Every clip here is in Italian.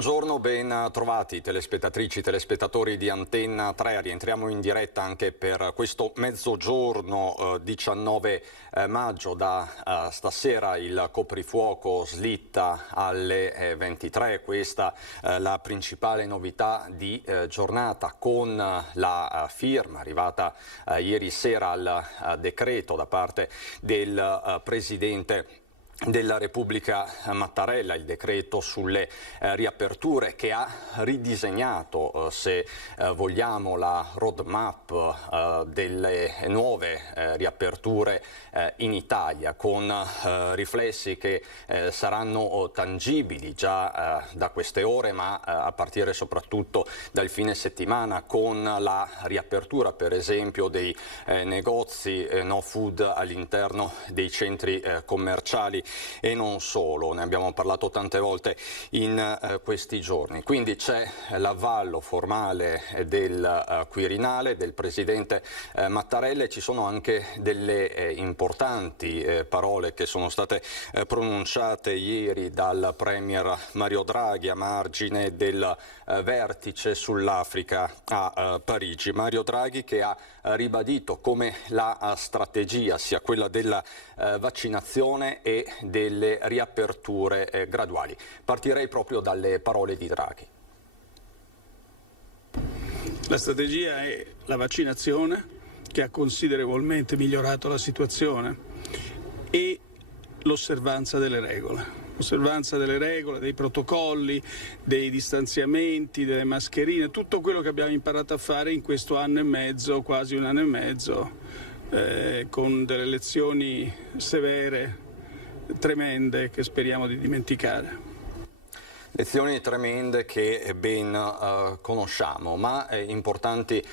Buongiorno, ben trovati telespettatrici, telespettatori di Antenna 3. Rientriamo in diretta anche per questo mezzogiorno 19 maggio. Da stasera il coprifuoco slitta alle 23. Questa la principale novità di giornata, con la firma arrivata ieri sera al decreto da parte del Presidente della Repubblica Mattarella, il decreto sulle riaperture che ha ridisegnato, se vogliamo, la roadmap delle nuove riaperture in Italia, con riflessi che saranno tangibili già da queste ore, ma a partire soprattutto dal fine settimana, con la riapertura per esempio dei negozi no food all'interno dei centri commerciali e non solo. Ne abbiamo parlato tante volte in questi giorni. Quindi c'è l'avvallo formale del Quirinale, del Presidente Mattarella, e ci sono anche delle importanti parole che sono state pronunciate ieri dal Premier Mario Draghi a margine del vertice sull'Africa a Parigi. Mario Draghi che ha ribadito come la strategia sia quella della vaccinazione e delle riaperture graduali. Partirei proprio dalle parole di Draghi. La strategia è la vaccinazione, che ha considerevolmente migliorato la situazione, e l'osservanza delle regole. Osservanza delle regole, dei protocolli, dei distanziamenti, delle mascherine, tutto quello che abbiamo imparato a fare in questo anno e mezzo, quasi un anno e mezzo, con delle lezioni severe, tremende, che speriamo di dimenticare. Lezioni tremende che ben conosciamo, ma importanti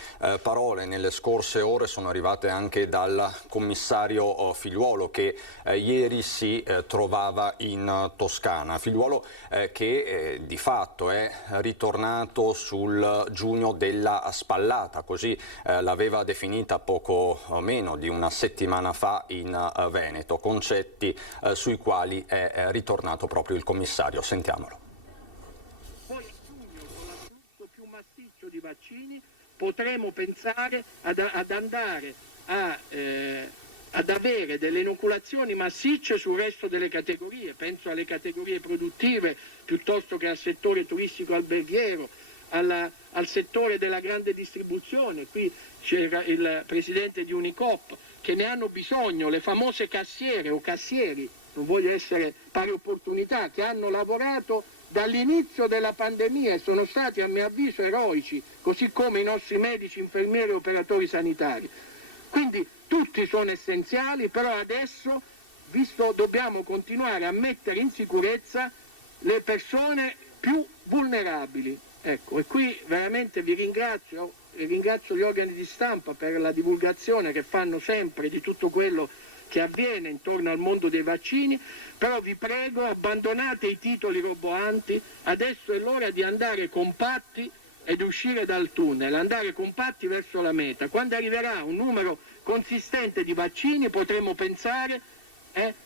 parole nelle scorse ore sono arrivate anche dal commissario Figliuolo, che ieri si trovava in Toscana. Figliuolo che di fatto è ritornato sul giugno della spallata, così l'aveva definita poco meno di una settimana fa in Veneto, concetti sui quali è ritornato proprio il commissario. Sentiamolo. Poi a giugno, con l'afflusso più massiccio di vaccini, potremo pensare ad andare ad avere delle inoculazioni massicce sul resto delle categorie. Penso alle categorie produttive piuttosto che al settore turistico alberghiero, al settore della grande distribuzione. Qui c'era il presidente di Unicoop, che ne hanno bisogno, le famose cassiere o cassieri, non voglio essere pari opportunità, che hanno lavorato dall'inizio della pandemia e sono stati, a mio avviso, eroici, così come i nostri medici, infermieri e operatori sanitari. Quindi tutti sono essenziali, però adesso dobbiamo continuare a mettere in sicurezza le persone più vulnerabili. Ecco, e qui veramente vi ringrazio gli organi di stampa per la divulgazione che fanno sempre di tutto quello che avviene intorno al mondo dei vaccini, però vi prego, abbandonate i titoli roboanti, adesso è l'ora di andare compatti ed uscire dal tunnel, andare compatti verso la meta. Quando arriverà un numero consistente di vaccini potremo pensare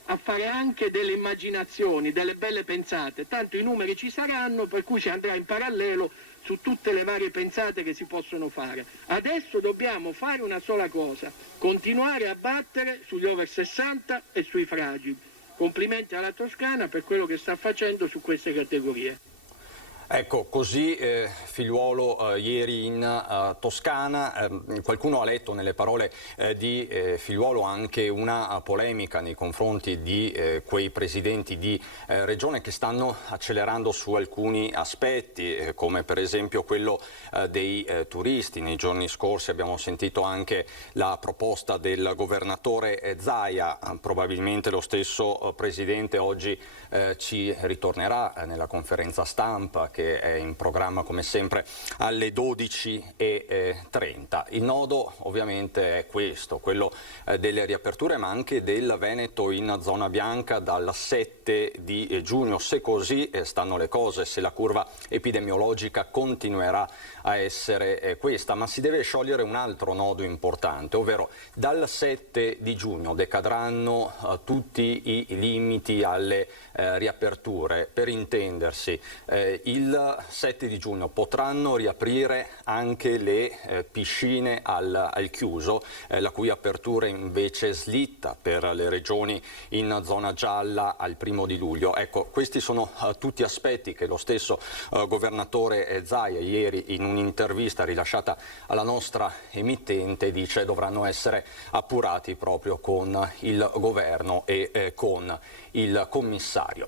a fare anche delle immaginazioni, delle belle pensate, tanto i numeri ci saranno, per cui si andrà in parallelo su tutte le varie pensate che si possono fare. Adesso dobbiamo fare una sola cosa: continuare a battere sugli over 60 e sui fragili. Complimenti alla Toscana per quello che sta facendo su queste categorie. Ecco, così Figliuolo ieri in Toscana. Qualcuno ha letto nelle parole di Figliuolo anche una polemica nei confronti di quei presidenti di regione che stanno accelerando su alcuni aspetti, come per esempio quello dei turisti. Nei giorni scorsi abbiamo sentito anche la proposta del governatore Zaia, probabilmente lo stesso presidente oggi ci ritornerà nella conferenza stampa che è in programma come sempre alle 12:30. Il nodo ovviamente è questo, quello delle riaperture, ma anche del Veneto in zona bianca dal 7 di giugno. Se così stanno le cose, se la curva epidemiologica continuerà a essere questa, ma si deve sciogliere un altro nodo importante, ovvero dal 7 di giugno decadranno tutti i limiti alle riaperture. Per intendersi, il il 7 di giugno potranno riaprire anche le piscine al chiuso, la cui apertura invece slitta per le regioni in zona gialla al 1° di luglio. Ecco, questi sono tutti aspetti che lo stesso governatore Zaia ieri in un'intervista rilasciata alla nostra emittente dice dovranno essere appurati proprio con il governo e con il commissario.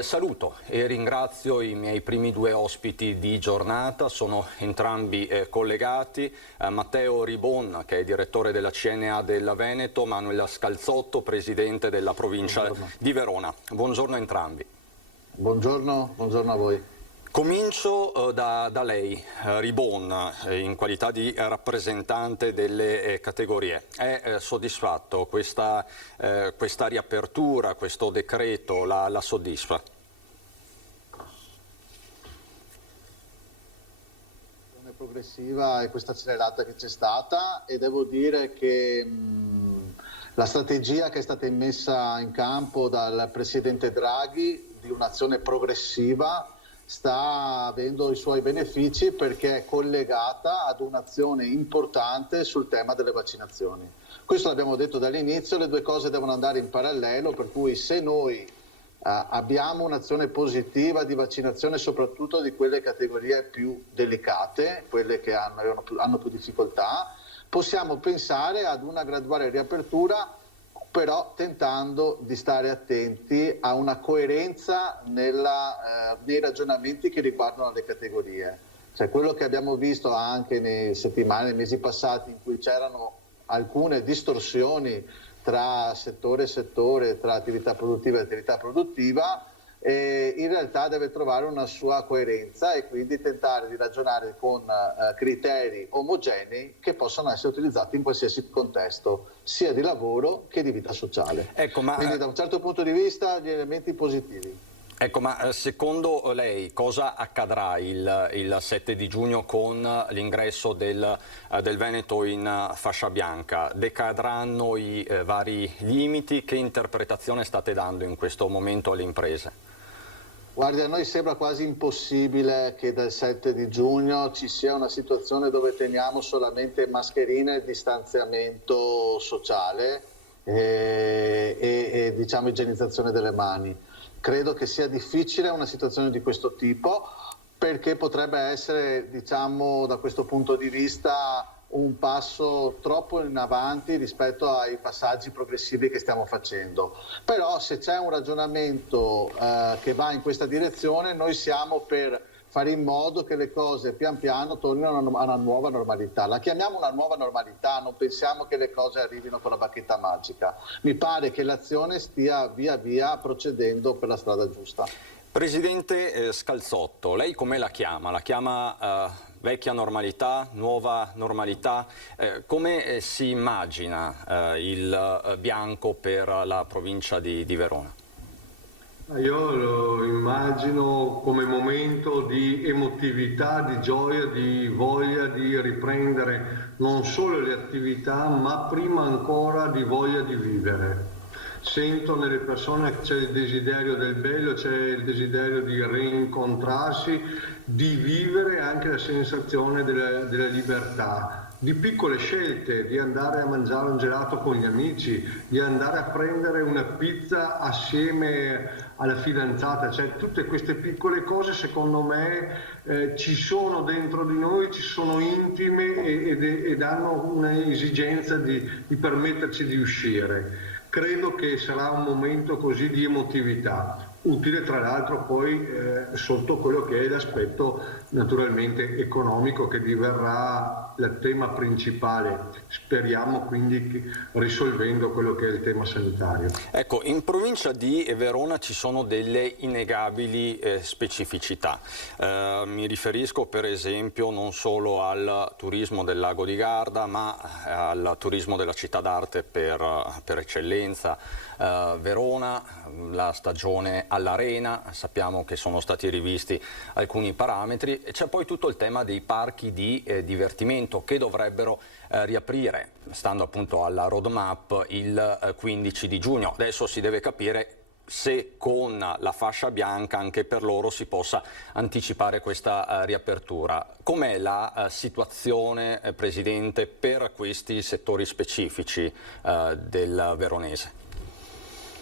Saluto e ringrazio i miei primi 2 ospiti di giornata, sono entrambi collegati, Matteo Ribon che è direttore della CNA del Veneto, Manuel Scalzotto, presidente della provincia di Verona. Buongiorno a entrambi. Buongiorno a voi. Comincio da lei, Ribon, in qualità di rappresentante delle categorie. È soddisfatto questa riapertura, questo decreto, la soddisfa? Progressiva e questa accelerata che c'è stata, e devo dire che la strategia che è stata immessa in campo dal Presidente Draghi di un'azione progressiva sta avendo i suoi benefici perché è collegata ad un'azione importante sul tema delle vaccinazioni. Questo l'abbiamo detto dall'inizio, le 2 cose devono andare in parallelo, per cui se noi abbiamo un'azione positiva di vaccinazione soprattutto di quelle categorie più delicate, quelle che hanno più difficoltà, possiamo pensare ad una graduale riapertura, però tentando di stare attenti a una coerenza nei ragionamenti che riguardano le categorie. Cioè, quello che abbiamo visto anche nei mesi passati, in cui c'erano alcune distorsioni tra settore e settore, tra attività produttiva e attività produttiva, in realtà deve trovare una sua coerenza e quindi tentare di ragionare con criteri omogenei che possano essere utilizzati in qualsiasi contesto, sia di lavoro che di vita sociale. Ecco, quindi da un certo punto di vista gli elementi positivi. Ecco, ma secondo lei cosa accadrà il 7 di giugno con l'ingresso del Veneto in fascia bianca? Decadranno i vari limiti? Che interpretazione state dando in questo momento alle imprese? Guardi, a noi sembra quasi impossibile che dal 7 di giugno ci sia una situazione dove teniamo solamente mascherine e distanziamento sociale e diciamo igienizzazione delle mani. Credo che sia difficile una situazione di questo tipo, perché potrebbe essere, diciamo, da questo punto di vista un passo troppo in avanti rispetto ai passaggi progressivi che stiamo facendo. Però se c'è un ragionamento che va in questa direzione, noi siamo per fare in modo che le cose pian piano tornino a una nuova normalità. La chiamiamo una nuova normalità, non pensiamo che le cose arrivino con la bacchetta magica. Mi pare che l'azione stia via via procedendo per la strada giusta. Presidente Scalzotto, lei come la chiama? La chiama vecchia normalità, nuova normalità? Come si immagina il bianco per la provincia di Verona? Io lo immagino come momento di emotività, di gioia, di voglia di riprendere non solo le attività, ma prima ancora di voglia di vivere. Sento nelle persone che c'è il desiderio del bello, c'è il desiderio di rincontrarsi, di vivere anche la sensazione della libertà, di piccole scelte, di andare a mangiare un gelato con gli amici, di andare a prendere una pizza assieme alla fidanzata, cioè tutte queste piccole cose secondo me ci sono dentro di noi, ci sono intime ed hanno un'esigenza di permetterci di uscire. Credo che sarà un momento così di emotività, utile tra l'altro poi sotto quello che è l'aspetto naturalmente economico che diverrà il tema principale, speriamo quindi risolvendo quello che è il tema sanitario. Ecco, in provincia di Verona ci sono delle innegabili specificità. Mi riferisco per esempio non solo al turismo del Lago di Garda, ma al turismo della città d'arte per eccellenza. Verona, la stagione all'Arena, sappiamo che sono stati rivisti alcuni parametri, e c'è poi tutto il tema dei parchi di divertimento che dovrebbero riaprire, stando appunto alla roadmap, il 15 di giugno. Adesso si deve capire se con la fascia bianca anche per loro si possa anticipare questa riapertura. Com'è la situazione, Presidente, per questi settori specifici del veronese?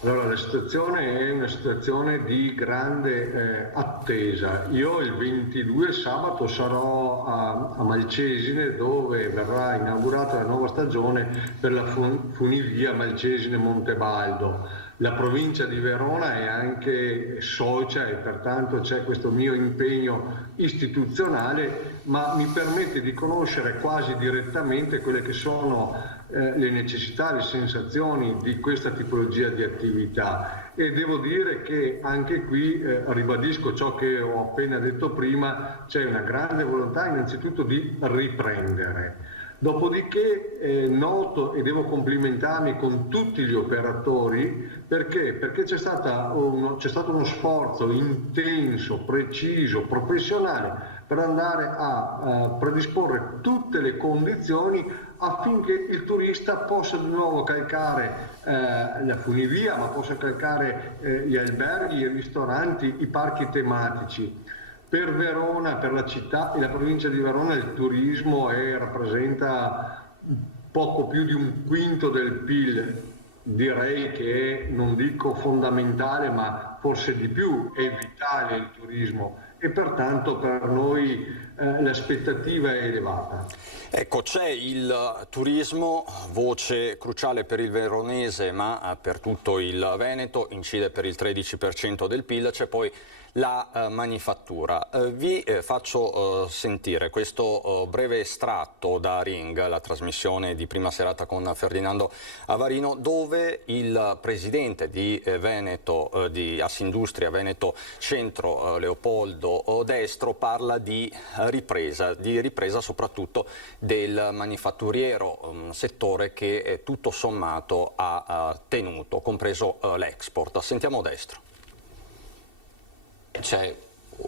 Allora, la situazione è una situazione di grande attesa. Io il 22 sabato sarò a Malcesine, dove verrà inaugurata la nuova stagione per la funivia Malcesine-Montebaldo. La provincia di Verona è anche socia e pertanto c'è questo mio impegno istituzionale, ma mi permette di conoscere quasi direttamente quelle che sono le necessità, le sensazioni di questa tipologia di attività, e devo dire che anche qui ribadisco ciò che ho appena detto prima: c'è una grande volontà innanzitutto di riprendere. Dopodiché noto e devo complimentarmi con tutti gli operatori, perché c'è stato uno sforzo intenso, preciso, professionale per andare a predisporre tutte le condizioni affinché il turista possa di nuovo calcare la funivia, ma possa calcare gli alberghi, i ristoranti, i parchi tematici. Per Verona, per la città e la provincia di Verona, il turismo rappresenta poco più di un quinto del PIL. Direi che è, non dico fondamentale, ma forse di più, è vitale il turismo, e pertanto per noi l'aspettativa è elevata. Ecco, c'è il turismo, voce cruciale per il veronese, ma per tutto il Veneto, incide per il 13% del PIL, c'è poi la manifattura. Vi faccio sentire questo breve estratto da Ring, la trasmissione di prima serata con Ferdinando Avarino, dove il presidente di Veneto, di Assindustria Veneto Centro, Leopoldo Destro, parla di ripresa soprattutto del manifatturiero, un settore che tutto sommato ha tenuto, compreso l'export. Sentiamo Destro. C'è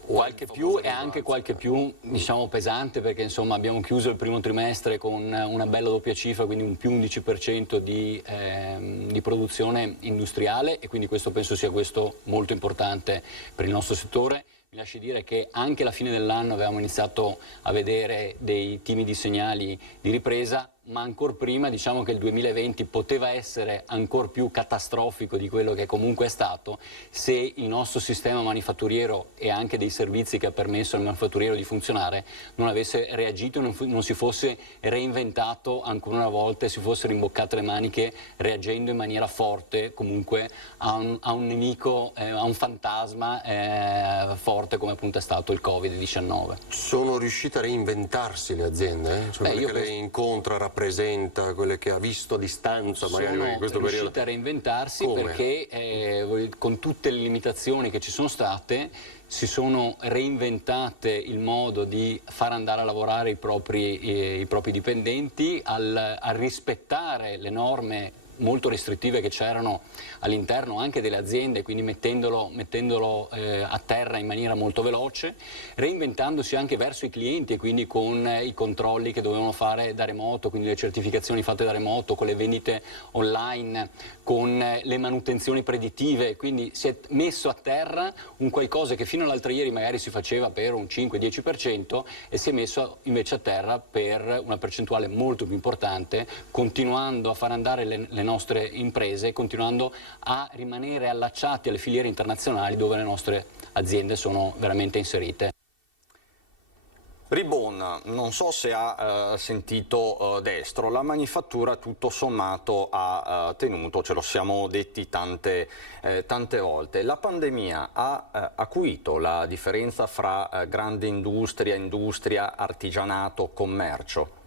qualche più e anche qualche più, diciamo, pesante, perché insomma abbiamo chiuso il primo trimestre con una bella doppia cifra, quindi un più 11% di produzione industriale, e quindi questo penso sia molto importante per il nostro settore. Mi lasci dire che anche alla fine dell'anno avevamo iniziato a vedere dei timidi segnali di ripresa, ma ancor prima diciamo che il 2020 poteva essere ancor più catastrofico di quello che comunque è stato, se il nostro sistema manifatturiero e anche dei servizi che ha permesso al manifatturiero di funzionare non avesse reagito e non si fosse reinventato ancora una volta e si fosse rimboccate le maniche, reagendo in maniera forte comunque a un nemico, a un fantasma forte come appunto è stato il Covid-19. Sono riuscite a reinventarsi le aziende? Cioè quelle che lei incontra, rappresenta, quelle che ha visto a distanza magari in questo periodo? Sono riuscite a reinventarsi. Come? Perché con tutte le limitazioni che ci sono state si sono reinventate il modo di far andare a lavorare i propri dipendenti, a rispettare le norme molto restrittive che c'erano all'interno anche delle aziende, quindi mettendolo a terra in maniera molto veloce, reinventandosi anche verso i clienti e quindi con i controlli che dovevano fare da remoto, quindi le certificazioni fatte da remoto, con le vendite online, con le manutenzioni predittive. Quindi si è messo a terra un qualcosa che fino all'altro ieri magari si faceva per un 5-10% e si è messo invece a terra per una percentuale molto più importante, continuando a far andare le nostre imprese, continuando a rimanere allacciati alle filiere internazionali dove le nostre aziende sono veramente inserite. Ribon, non so se ha sentito Destro, la manifattura tutto sommato ha tenuto, ce lo siamo detti tante volte. La pandemia ha acuito la differenza fra grande industria, artigianato, commercio?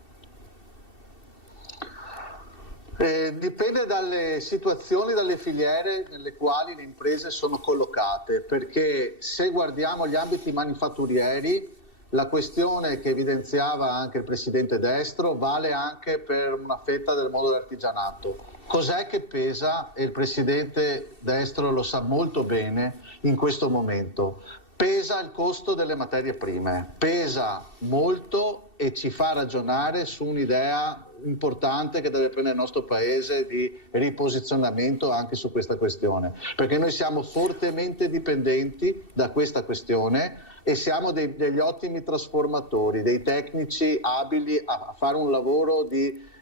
Dipende dalle situazioni, dalle filiere nelle quali le imprese sono collocate, perché se guardiamo gli ambiti manifatturieri, la questione che evidenziava anche il Presidente Destro vale anche per una fetta del mondo dell'artigianato. Cos'è che pesa? E il Presidente Destro lo sa molto bene in questo momento. pesa il costo delle materie prime, pesa molto e ci fa ragionare su un'idea importante che deve prendere il nostro paese di riposizionamento anche su questa questione, perché noi siamo fortemente dipendenti da questa questione e siamo degli ottimi trasformatori, dei tecnici abili a fare un lavoro di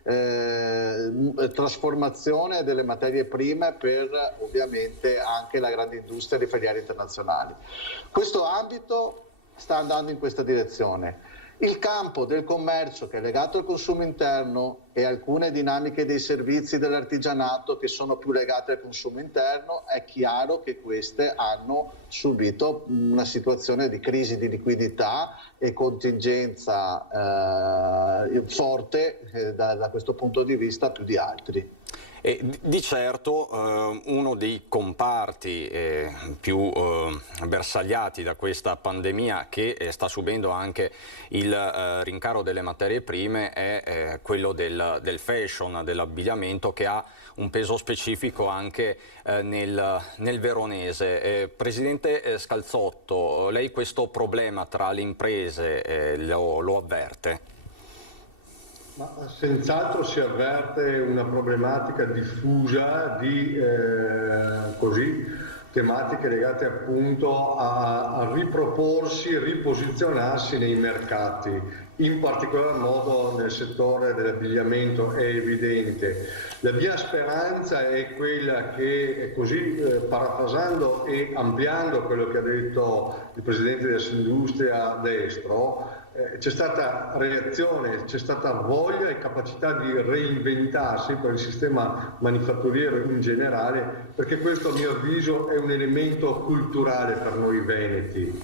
trasformazione delle materie prime per ovviamente anche la grande industria dei filiere internazionali. Questo ambito sta andando in questa direzione. Il campo del commercio, che è legato al consumo interno, e alcune dinamiche dei servizi dell'artigianato che sono più legate al consumo interno, è chiaro che queste hanno subito una situazione di crisi di liquidità e contingenza forte da questo punto di vista più di altri. E di certo uno dei comparti più bersagliati da questa pandemia, che sta subendo anche il rincaro delle materie prime, è quello del fashion, dell'abbigliamento, che ha un peso specifico anche nel veronese. Presidente Scalzotto, lei questo problema tra le imprese lo avverte? Ma senz'altro si avverte una problematica diffusa di tematiche legate appunto a riproporsi, riposizionarsi nei mercati, in particolar modo nel settore dell'abbigliamento. È evidente. La mia speranza è quella che, parafrasando e ampliando quello che ha detto il Presidente di Assindustria Destro, c'è stata reazione, c'è stata voglia e capacità di reinventarsi per il sistema manifatturiero in generale, perché questo a mio avviso è un elemento culturale per noi veneti.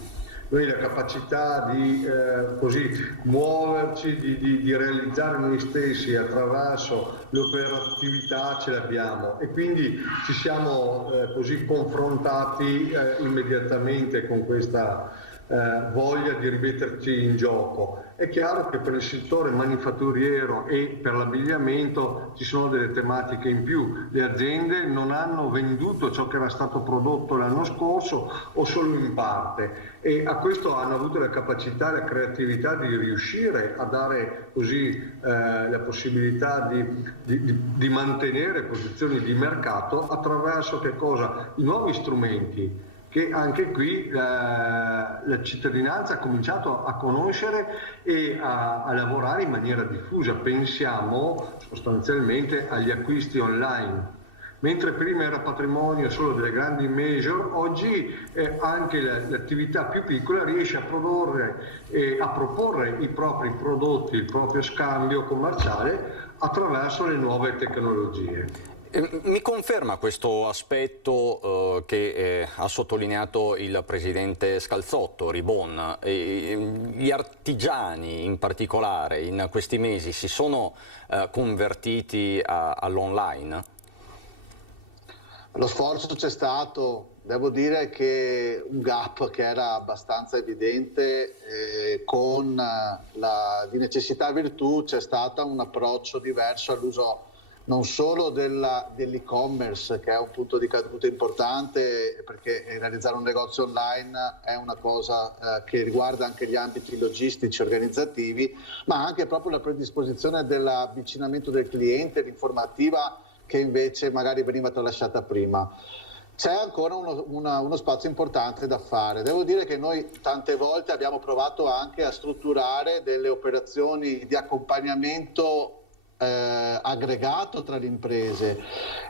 Noi la capacità di muoverci, di realizzare noi stessi attraverso l'operatività ce l'abbiamo, e quindi ci siamo confrontati immediatamente con questa voglia di rimetterci in gioco. È chiaro che per il settore manifatturiero e per l'abbigliamento ci sono delle tematiche in più. Le aziende non hanno venduto ciò che era stato prodotto l'anno scorso o solo in parte, e a questo hanno avuto la capacità e la creatività di riuscire a dare la possibilità di mantenere posizioni di mercato attraverso i nuovi strumenti, che anche qui la cittadinanza ha cominciato a conoscere e a lavorare in maniera diffusa. Pensiamo sostanzialmente agli acquisti online. Mentre prima era patrimonio solo delle grandi major, oggi anche l'attività più piccola riesce a produrre e a proporre i propri prodotti, il proprio scambio commerciale attraverso le nuove tecnologie. Mi conferma questo aspetto che ha sottolineato il Presidente Scalzotto, Ribon? Gli artigiani in particolare in questi mesi si sono convertiti all'online? Lo sforzo c'è stato, devo dire che un gap che era abbastanza evidente con di necessità virtù, c'è stato un approccio diverso all'uso non solo dell'e-commerce, che è un punto di caduta importante, perché realizzare un negozio online è una cosa che riguarda anche gli ambiti logistici, organizzativi, ma anche proprio la predisposizione dell'avvicinamento del cliente, l'informativa che invece magari veniva tralasciata prima. C'è ancora uno spazio importante da fare. Devo dire che noi tante volte abbiamo provato anche a strutturare delle operazioni di accompagnamento aggregato tra le imprese,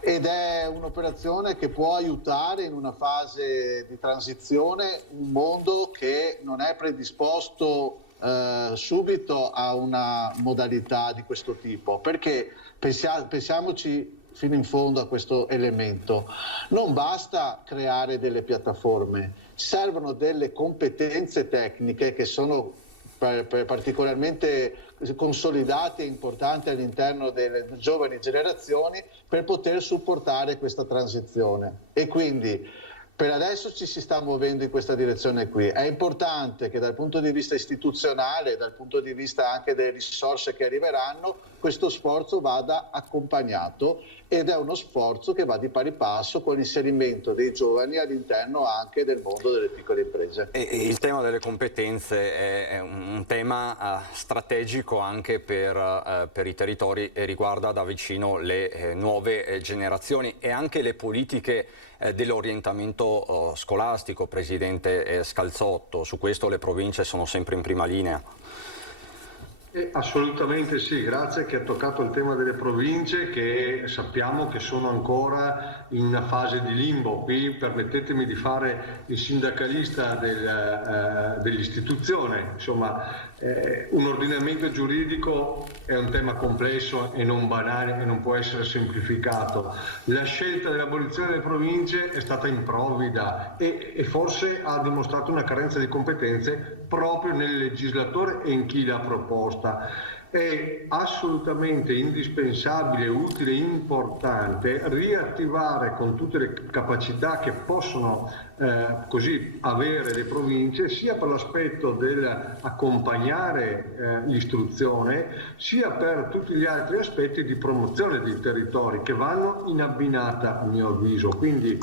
ed è un'operazione che può aiutare in una fase di transizione un mondo che non è predisposto subito a una modalità di questo tipo, perché pensiamoci fino in fondo a questo elemento. Non basta creare delle piattaforme, servono delle competenze tecniche che sono particolarmente consolidate e importanti all'interno delle giovani generazioni per poter supportare questa transizione. E quindi Per adesso ci si sta muovendo in questa direzione qui. È importante che dal punto di vista istituzionale, dal punto di vista anche delle risorse che arriveranno, questo sforzo vada accompagnato, ed è uno sforzo che va di pari passo con l'inserimento dei giovani all'interno anche del mondo delle piccole imprese. E il tema delle competenze è un tema strategico anche per i territori e riguarda da vicino le nuove generazioni e anche le politiche dell'orientamento scolastico, Presidente Scalzotto. Su questo le province sono sempre in prima linea. Assolutamente sì, grazie che ha toccato il tema delle province, che sappiamo che sono ancora in una fase di limbo. Qui permettetemi di fare il sindacalista dell'istituzione. Insomma, un ordinamento giuridico è un tema complesso e non banale e non può essere semplificato. La scelta dell'abolizione delle province è stata improvvida e forse ha dimostrato una carenza di competenze proprio nel legislatore e in chi l'ha proposta. È assolutamente indispensabile, utile e importante riattivare con tutte le capacità che possono così avere le province, sia per l'aspetto dell'accompagnare l'istruzione, sia per tutti gli altri aspetti di promozione dei territori che vanno in abbinata, a mio avviso. Quindi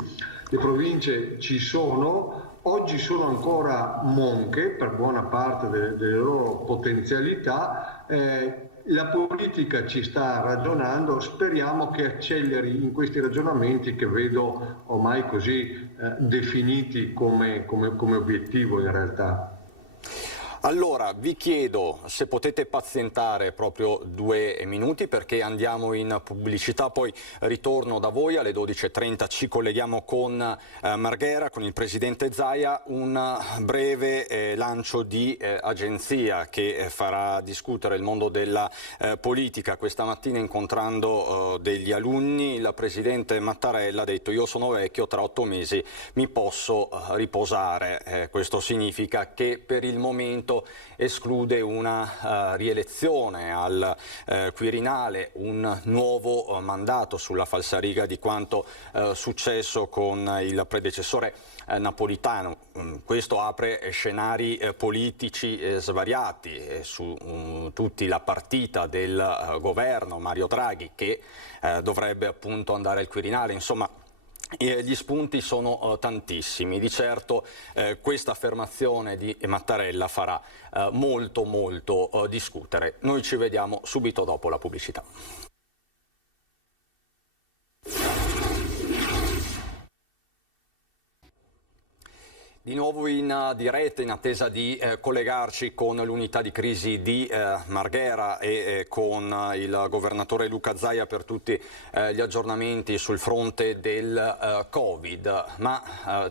le province ci sono. Oggi sono ancora monche per buona parte delle loro potenzialità, la politica ci sta ragionando, speriamo che acceleri in questi ragionamenti che vedo ormai così definiti come obiettivo in realtà. Allora, vi chiedo se potete pazientare proprio 2 minuti perché andiamo in pubblicità, poi ritorno da voi alle 12.30, ci colleghiamo con Marghera, con il Presidente Zaia, un breve lancio di agenzia che farà discutere il mondo della politica. Questa mattina incontrando degli alunni il Presidente Mattarella ha detto: io sono vecchio, tra 8 mesi mi posso riposare. Questo significa che per il momento esclude una rielezione al Quirinale, un nuovo mandato sulla falsariga di quanto successo con il predecessore Napolitano. Questo apre scenari politici svariati su tutti la partita del governo Mario Draghi, che dovrebbe appunto andare al Quirinale. Insomma, gli spunti sono tantissimi. Di certo questa affermazione di Mattarella farà molto discutere. Noi ci vediamo subito dopo la pubblicità. Di nuovo in diretta, in attesa di collegarci con l'unità di crisi di Marghera e con il governatore Luca Zaia per tutti gli aggiornamenti sul fronte del Covid, ma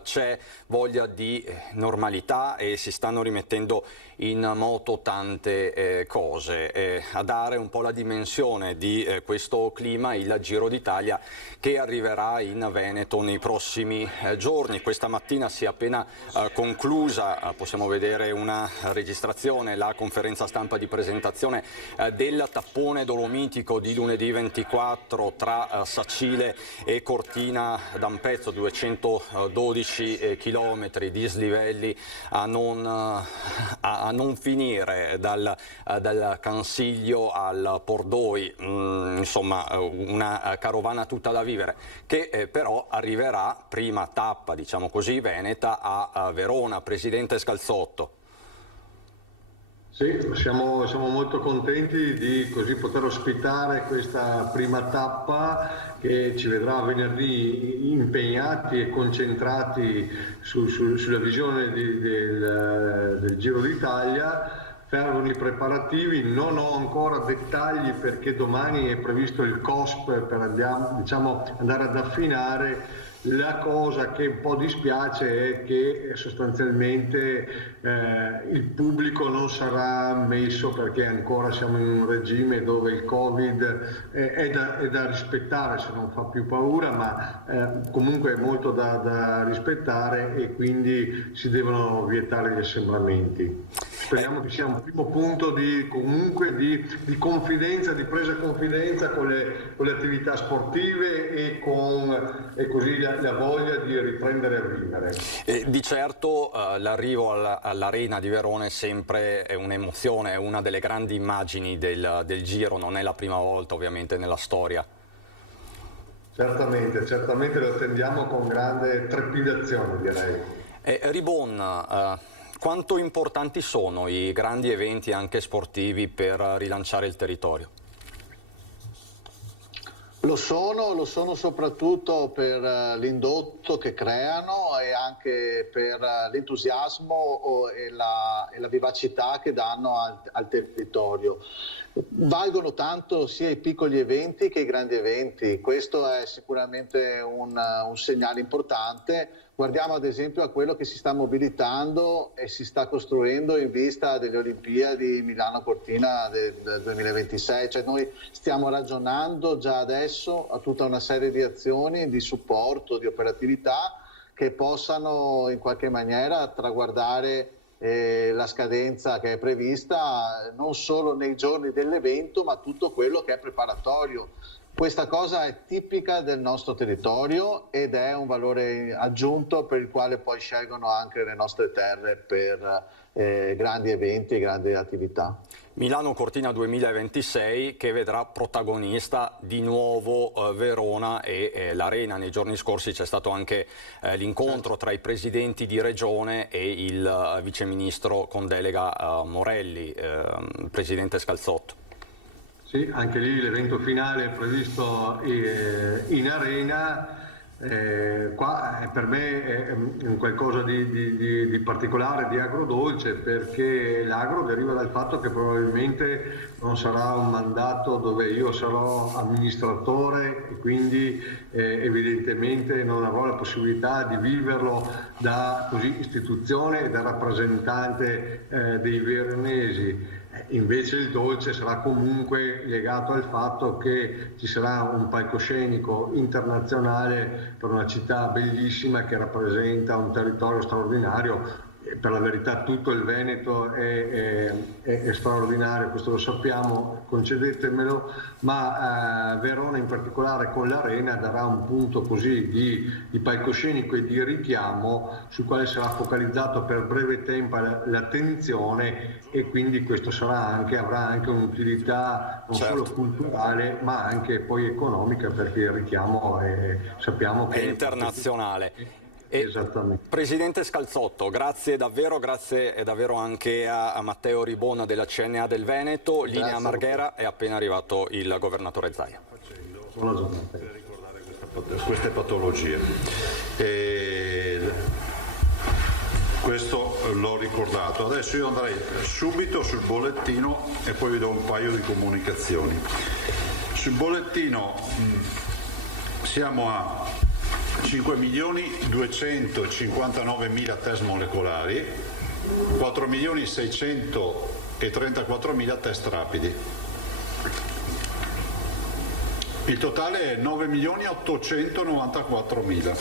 c'è voglia di normalità e si stanno rimettendo in moto tante cose. A dare un po' la dimensione di questo clima, il Giro d'Italia che arriverà in Veneto nei prossimi giorni. Questa mattina si è appena conclusa, possiamo vedere una registrazione, la conferenza stampa di presentazione del tappone dolomitico di lunedì 24 tra Sacile e Cortina d'Ampezzo, 212 chilometri di slivelli a non finire dal Cansiglio al Pordoi, insomma una carovana tutta da vivere, che però arriverà, prima tappa diciamo così veneta, a Verona. Presidente Scalzotto. Sì, siamo molto contenti di così poter ospitare questa prima tappa che ci vedrà venerdì impegnati e concentrati sulla visione del Giro d'Italia. Fervono i preparativi, non ho ancora dettagli perché domani è previsto il COSP per andare ad affinare. La cosa che un po' dispiace è che sostanzialmente il pubblico non sarà ammesso, perché ancora siamo in un regime dove il Covid è da rispettare, se non fa più paura, ma comunque è molto da rispettare e quindi si devono vietare gli assembramenti. Speriamo che sia un primo punto di confidenza, di presa confidenza con le attività sportive e così la voglia di riprendere a vivere. Di certo l'arrivo all'Arena di Verona è sempre un'emozione, è una delle grandi immagini del Giro, non è la prima volta ovviamente nella storia. Certamente lo attendiamo con grande trepidazione, direi. Ribon, quanto importanti sono i grandi eventi anche sportivi per rilanciare il territorio? Lo sono soprattutto per l'indotto che creano e anche per l'entusiasmo e la vivacità che danno al territorio. Valgono tanto sia i piccoli eventi che i grandi eventi, questo è sicuramente un segnale importante. Guardiamo ad esempio a quello che si sta mobilitando e si sta costruendo in vista delle Olimpiadi Milano-Cortina del 2026, cioè noi stiamo ragionando già adesso a tutta una serie di azioni di supporto, di operatività che possano in qualche maniera traguardare la scadenza che è prevista non solo nei giorni dell'evento ma tutto quello che è preparatorio. Questa cosa è tipica del nostro territorio ed è un valore aggiunto per il quale poi scelgono anche le nostre terre per grandi eventi e grandi attività. Milano Cortina 2026 che vedrà protagonista di nuovo Verona e l'Arena. Nei giorni scorsi c'è stato anche l'incontro tra i presidenti di regione e il viceministro con delega Morelli, presidente Scalzotto. Sì, anche lì l'evento finale è previsto in Arena. Qua per me è un qualcosa di particolare, di agrodolce, perché l'agro deriva dal fatto che probabilmente non sarà un mandato dove io sarò amministratore e quindi evidentemente non avrò la possibilità di viverlo da istituzione e da rappresentante dei veronesi. Invece il dolce sarà comunque legato al fatto che ci sarà un palcoscenico internazionale per una città bellissima che rappresenta un territorio straordinario. Per la verità tutto il Veneto è straordinario, questo lo sappiamo, concedetemelo, ma Verona in particolare con l'Arena darà un punto così di palcoscenico e di richiamo sul quale sarà focalizzato per breve tempo l'attenzione e quindi questo avrà anche un'utilità non solo culturale ma anche poi economica, perché il richiamo sappiamo che è internazionale. Esattamente. Presidente Scalzotto, grazie davvero anche a Matteo Ribon della CNA del Veneto. Linea Marghera, è appena arrivato il governatore Zaia. Buona giornata. Per ricordare queste patologie. Questo l'ho ricordato. Adesso io andrei subito sul bollettino e poi vi do un paio di comunicazioni. Sul bollettino siamo a 5.259.000 test molecolari, 4.634.000 test rapidi. Il totale è 9.894.000,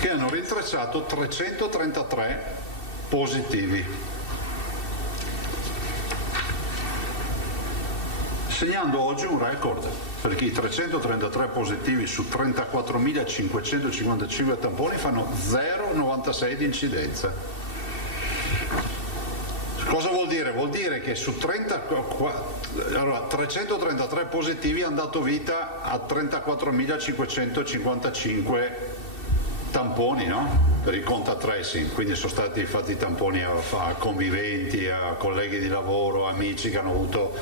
che hanno rintracciato 333 positivi, segnando oggi un record, perché i 333 positivi su 34.555 tamponi fanno 0,96 di incidenza. Cosa vuol dire? Vuol dire che su 333 positivi hanno dato vita a 34.555 tamponi, no? Per il contact tracing, quindi sono stati fatti tamponi a conviventi, a colleghi di lavoro, amici che hanno avuto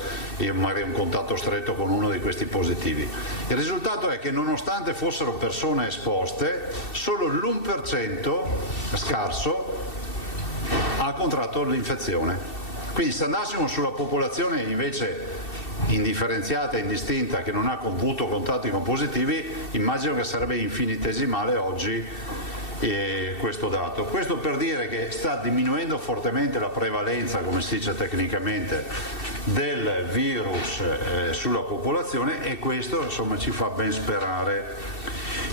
magari un contatto stretto con uno di questi positivi. Il risultato è che nonostante fossero persone esposte, solo l'1% scarso ha contratto l'infezione. Quindi se andassimo sulla popolazione invece indifferenziata e indistinta che non ha avuto contatti con positivi, immagino che sarebbe infinitesimale oggi questo dato. Questo per dire che sta diminuendo fortemente la prevalenza, come si dice tecnicamente, del virus sulla popolazione, e questo insomma ci fa ben sperare.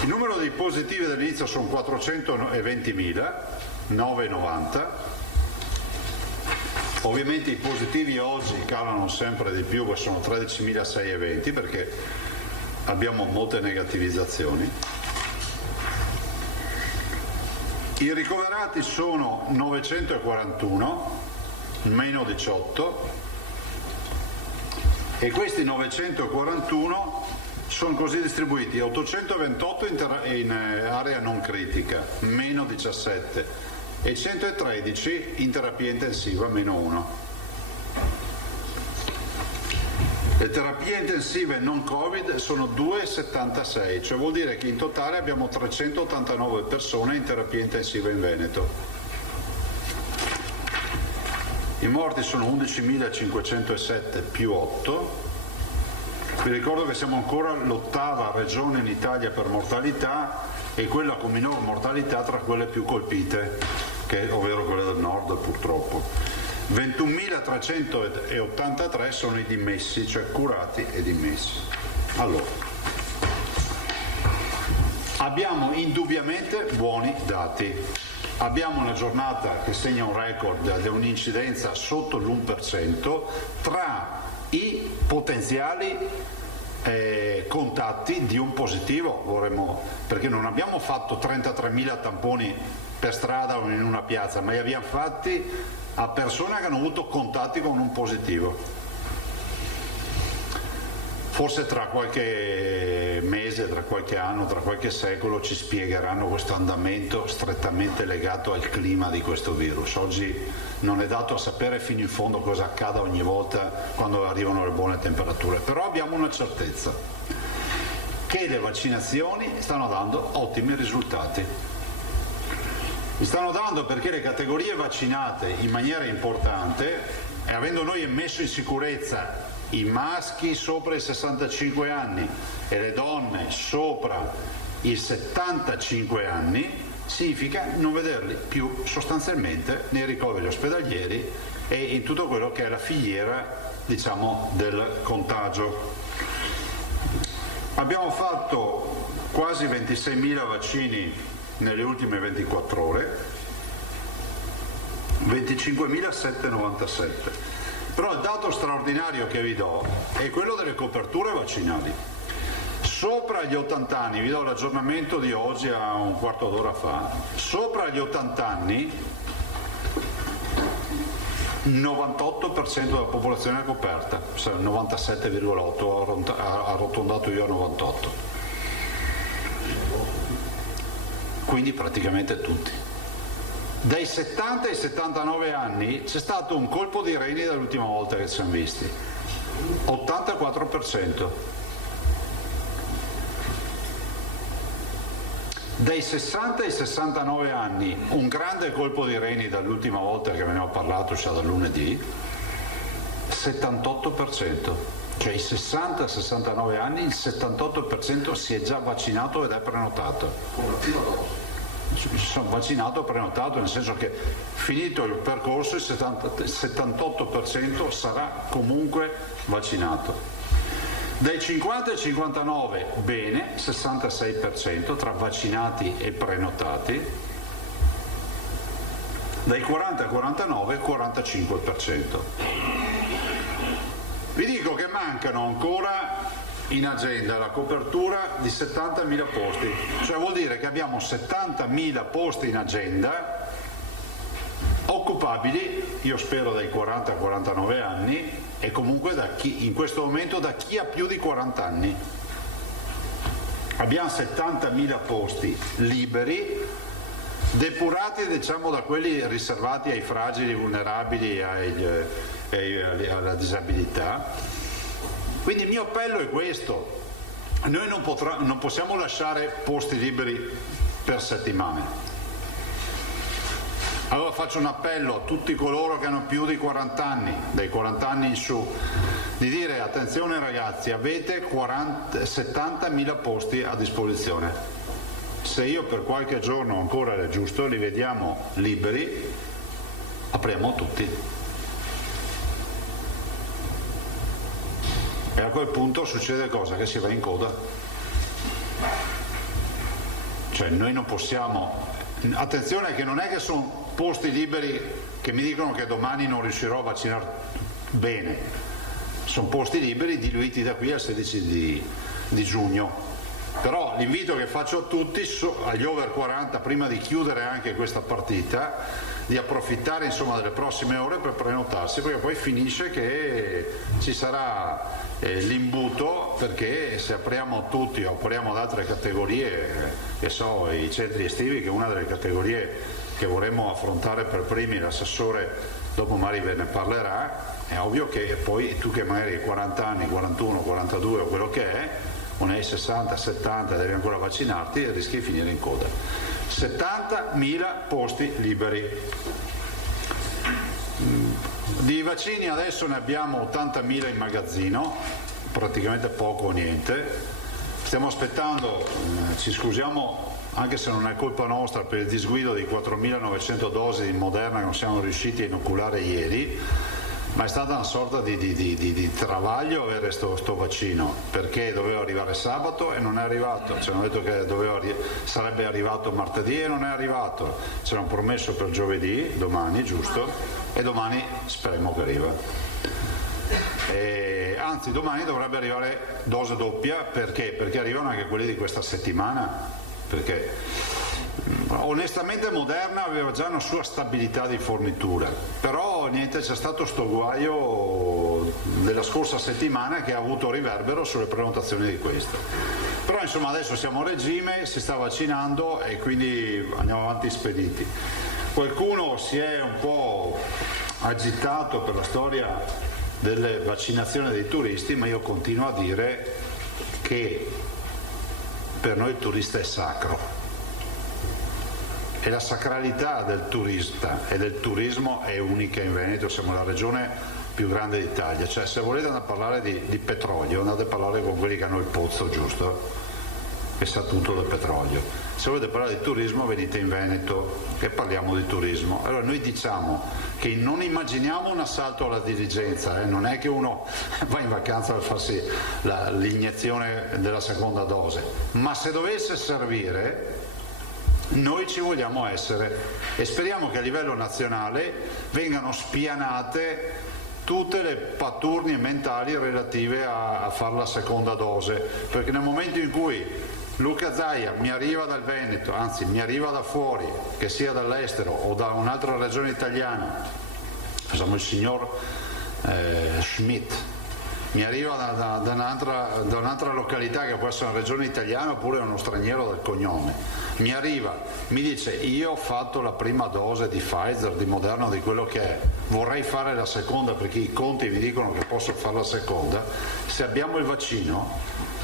Il numero dei positivi dall'inizio sono 420.990. Ovviamente i positivi oggi calano sempre di più, sono 13.620, perché abbiamo molte negativizzazioni. I ricoverati sono 941, meno 18, e questi 941 sono così distribuiti: 828 in area non critica, meno 17, e 113 in terapia intensiva, meno 1. Le terapie intensive non Covid sono 276, cioè vuol dire che in totale abbiamo 389 persone in terapia intensiva in Veneto. I morti sono 11.507 più 8. Vi ricordo che siamo ancora l'8ª regione in Italia per mortalità e quella con minor mortalità tra quelle più colpite, ovvero quelle del nord purtroppo. 21.383 sono i dimessi, cioè curati e dimessi. Allora, abbiamo indubbiamente buoni dati. Abbiamo una giornata che segna un record di un'incidenza sotto l'1% tra i potenziali contatti di un positivo, perché non abbiamo fatto 33.000 tamponi per strada o in una piazza, ma li abbiamo fatti a persone che hanno avuto contatti con un positivo. Forse tra qualche mese, tra qualche anno, tra qualche secolo ci spiegheranno questo andamento strettamente legato al clima di questo virus. Oggi non è dato a sapere fino in fondo cosa accada ogni volta quando arrivano le buone temperature, però abbiamo una certezza, che le vaccinazioni stanno dando ottimi risultati. Li stanno dando perché le categorie vaccinate in maniera importante, e avendo noi messo in sicurezza i maschi sopra i 65 anni e le donne sopra i 75 anni, significa non vederli più sostanzialmente nei ricoveri ospedalieri e in tutto quello che è la filiera, diciamo, del contagio. Abbiamo fatto quasi 26.000 vaccini nelle ultime 24 ore, 25.797. Però il dato straordinario che vi do è quello delle coperture vaccinali. Sopra gli 80 anni, vi do l'aggiornamento di oggi a un quarto d'ora fa, sopra gli 80 anni 98% della popolazione è coperta, 97,8, ho arrotondato io a 98. Quindi praticamente tutti. Dai 70 ai 79 anni c'è stato un colpo di reni dall'ultima volta che ci siamo visti, 84%. Dai 60 ai 69 anni un grande colpo di reni dall'ultima volta che ve ne ho parlato, cioè da lunedì, 78%. Cioè i 60-69 anni il 78% si è già vaccinato ed è prenotato. Sono vaccinato e prenotato, nel senso che finito il percorso il 78% sarà comunque vaccinato. Dai 50 ai 59 bene, 66% tra vaccinati e prenotati. Dai 40 ai 49 45%. Vi dico che mancano ancora in agenda la copertura di 70.000 posti, cioè vuol dire che abbiamo 70.000 posti in agenda occupabili, io spero dai 40 ai 49 anni e comunque da chi, in questo momento da chi ha più di 40 anni. Abbiamo 70.000 posti liberi, depurati diciamo da quelli riservati ai fragili, vulnerabili alla disabilità. Quindi il mio appello è questo: noi non possiamo lasciare posti liberi per settimane. Allora faccio un appello a tutti coloro che hanno più di 40 anni, dai 40 anni in su, di dire: attenzione ragazzi, avete 70.000 posti a disposizione. Se io per qualche giorno ancora è giusto, li vediamo liberi, apriamo tutti. E a quel punto succede cosa? Che si va in coda. Cioè noi non possiamo... Attenzione che non è che sono posti liberi che mi dicono che domani non riuscirò a vaccinare bene. Sono posti liberi diluiti da qui al 16 di di giugno. Però l'invito che faccio a tutti, agli over 40, prima di chiudere anche questa partita, di approfittare insomma delle prossime ore per prenotarsi, perché poi finisce che ci sarà l'imbuto, perché se apriamo tutti o apriamo ad altre categorie, che so, i centri estivi, che è una delle categorie che vorremmo affrontare per primi, l'assessore dopo magari ve ne parlerà, è ovvio che poi tu che magari hai 40 anni, 41, 42 o quello che è, o ne hai 60, 70 e devi ancora vaccinarti e rischi di finire in coda. 70.000 posti liberi. Di vaccini adesso ne abbiamo 80.000 in magazzino, praticamente poco o niente. Stiamo aspettando, ci scusiamo anche se non è colpa nostra per il disguido di 4.900 dosi di Moderna che non siamo riusciti a inoculare ieri, ma è stata una sorta di travaglio avere sto vaccino, perché doveva arrivare sabato e non è arrivato, ci hanno detto che sarebbe arrivato martedì e non è arrivato, ci hanno promesso per giovedì, domani giusto, e domani speriamo che arriva. Anzi domani dovrebbe arrivare dose doppia, perché arrivano anche quelli di questa settimana, perché onestamente Moderna aveva già una sua stabilità di fornitura, però niente, c'è stato sto guaio della scorsa settimana che ha avuto riverbero sulle prenotazioni di questo. Però insomma adesso siamo a regime, si sta vaccinando e quindi andiamo avanti spediti. Qualcuno si è un po' agitato per la storia delle vaccinazioni dei turisti, ma io continuo a dire che per noi il turista è sacro. E la sacralità del turista e del turismo è unica in Veneto, siamo la regione più grande d'Italia, cioè se volete andare a parlare di petrolio andate a parlare con quelli che hanno il pozzo giusto, che sa tutto del petrolio. Se volete parlare di turismo venite in Veneto e parliamo di turismo. Allora noi diciamo che non immaginiamo un assalto alla diligenza, non è che uno va in vacanza per farsi l'iniezione della seconda dose, ma se dovesse servire noi ci vogliamo essere e speriamo che a livello nazionale vengano spianate tutte le paturnie mentali relative a fare la seconda dose, perché nel momento in cui Luca Zaia mi arriva dal Veneto, anzi mi arriva da fuori, che sia dall'estero o da un'altra regione italiana, facciamo il signor Schmidt, mi arriva da un'altra località che può essere una regione italiana oppure uno straniero del cognome, mi arriva, mi dice io ho fatto la prima dose di Pfizer, di Moderna, di quello che è, vorrei fare la seconda perché i conti mi dicono che posso fare la seconda, se abbiamo il vaccino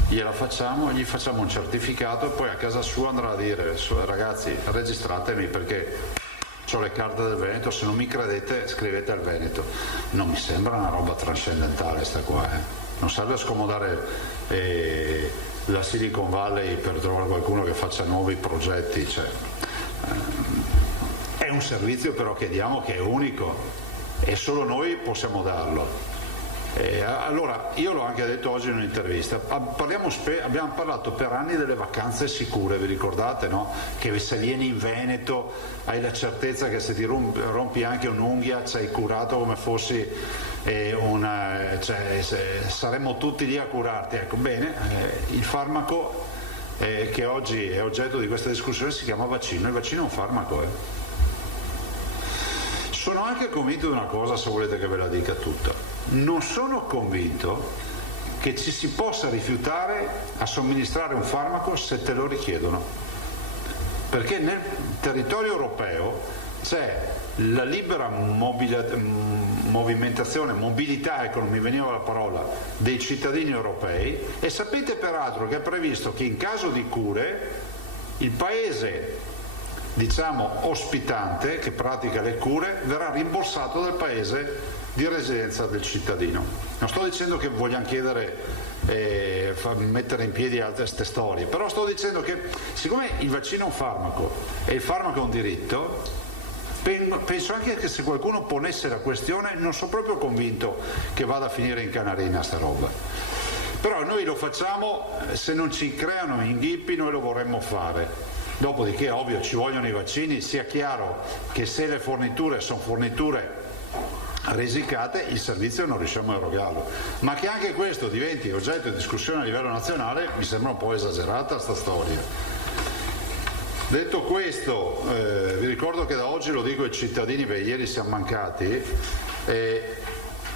gliela facciamo, gli facciamo un certificato e poi a casa sua andrà a dire ragazzi registratemi perché ho le carte del Veneto, se non mi credete scrivete al Veneto. Non mi sembra una roba trascendentale sta qua, non serve a scomodare la Silicon Valley per trovare qualcuno che faccia nuovi progetti, cioè, è un servizio però che diamo che è unico e solo noi possiamo darlo. Allora io l'ho anche detto oggi in un'intervista, abbiamo parlato per anni delle vacanze sicure, vi ricordate, no? Che se vieni in Veneto hai la certezza che se ti rompi anche un'unghia ci hai curato come fossi saremmo tutti lì a curarti, ecco. Bene, il farmaco che oggi è oggetto di questa discussione si chiama vaccino, il vaccino è un farmaco. Sono anche convinto di una cosa, se volete che ve la dica tutta. Non sono convinto che ci si possa rifiutare a somministrare un farmaco se te lo richiedono, perché nel territorio europeo c'è la libera movimentazione, mobilità, ecco, non mi veniva la parola, dei cittadini europei, e sapete peraltro che è previsto che in caso di cure il paese, diciamo, ospitante che pratica le cure verrà rimborsato dal paese di residenza del cittadino. Non sto dicendo che vogliamo chiedere mettere in piedi altre ste storie, però sto dicendo che siccome il vaccino è un farmaco e il farmaco è un diritto, penso anche che se qualcuno ponesse la questione non sono proprio convinto che vada a finire in Canarina sta roba. Però noi lo facciamo, se non ci creano inghippi noi lo vorremmo fare. Dopodiché ovvio ci vogliono i vaccini, sia chiaro che se le forniture sono forniture risicate, il servizio non riusciamo a erogarlo. Ma che anche questo diventi oggetto di discussione a livello nazionale mi sembra un po' esagerata sta storia. Detto questo, vi ricordo che da oggi, lo dico ai cittadini, perché ieri siamo mancati,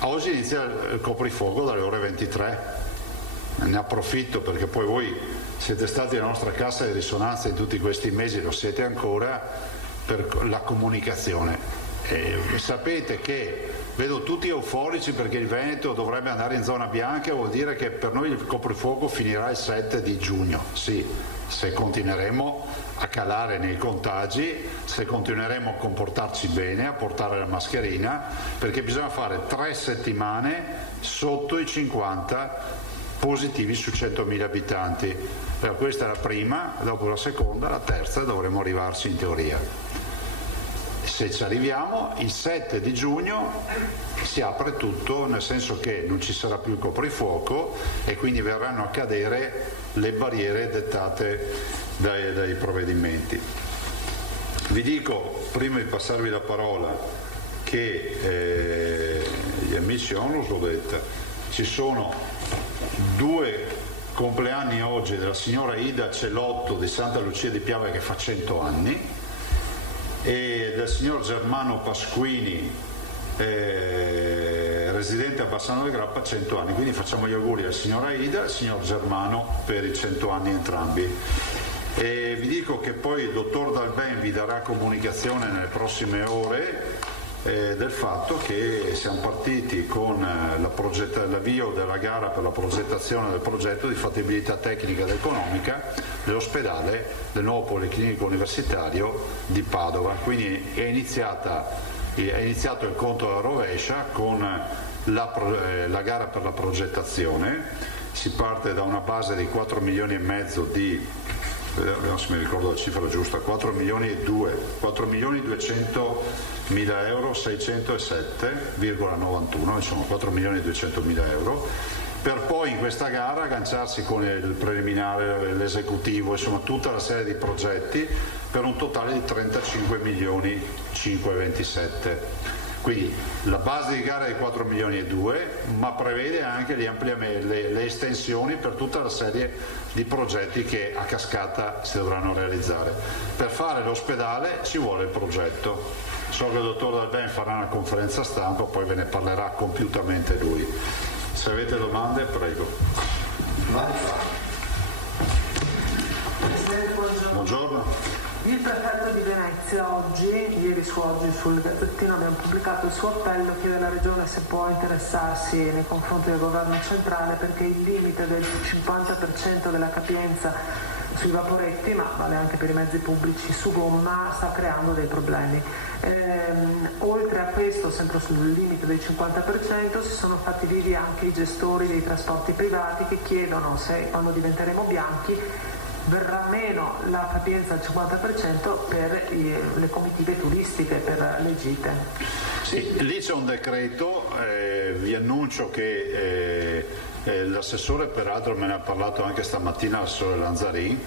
oggi inizia il coprifuoco dalle ore 23. Ne approfitto perché poi voi siete stati la nostra cassa di risonanza in tutti questi mesi, lo siete ancora, per la comunicazione. Sapete che vedo tutti euforici perché il Veneto dovrebbe andare in zona bianca, vuol dire che per noi il coprifuoco finirà il 7 di giugno. Sì, se continueremo a calare nei contagi, se continueremo a comportarci bene, a portare la mascherina, perché bisogna fare 3 settimane sotto i 50 positivi su 100.000 abitanti. Questa è la prima, dopo la seconda, la terza dovremo arrivarci in teoria. Se ci arriviamo, il 7 di giugno si apre tutto, nel senso che non ci sarà più il coprifuoco e quindi verranno a cadere le barriere dettate dai provvedimenti. Vi dico, prima di passarvi la parola, che gli amici Onlus l'ho detta, ci sono 2 compleanni oggi della signora Ida Celotto di Santa Lucia di Piave che fa 100 anni e del signor Germano Pasquini, residente a Bassano del Grappa, 100 anni, quindi facciamo gli auguri al signor Ida e al signor Germano per i 100 anni entrambi. E vi dico che poi il dottor Dalben vi darà comunicazione nelle prossime ore del fatto che siamo partiti con l'avvio della gara per la progettazione del progetto di fattibilità tecnica ed economica dell'ospedale del nuovo Policlinico Universitario di Padova. Quindi è iniziato il conto alla rovescia con la gara per la progettazione. Si parte da una base di 4 milioni e mezzo di, vediamo se mi ricordo la cifra giusta, 4.200.000 euro, 607,91, insomma 4.200.000 euro, per poi in questa gara agganciarsi con il preliminare, l'esecutivo, insomma tutta la serie di progetti per un totale di 35.527. Quindi la base di gara è di 4 milioni e 2, ma prevede anche gli ampliamenti, le estensioni per tutta la serie di progetti che a cascata si dovranno realizzare. Per fare l'ospedale ci vuole il progetto. So che il dottor Dalben farà una conferenza stampa, poi ve ne parlerà compiutamente lui. Se avete domande, prego. Buongiorno. Il prefetto di Venezia ieri su Oggi sul Gazzettino abbiamo pubblicato il suo appello, chiede alla Regione se può interessarsi nei confronti del governo centrale perché il limite del 50% della capienza sui vaporetti, ma vale anche per i mezzi pubblici su gomma, sta creando dei problemi. Oltre a questo, sempre sul limite del 50%, si sono fatti vivi anche i gestori dei trasporti privati che chiedono se quando diventeremo bianchi verrà meno la capienza al 50% per le comitive turistiche, per le gite. Sì, lì c'è un decreto, vi annuncio che l'assessore peraltro me ne ha parlato anche stamattina, l'assessore Lanzarin,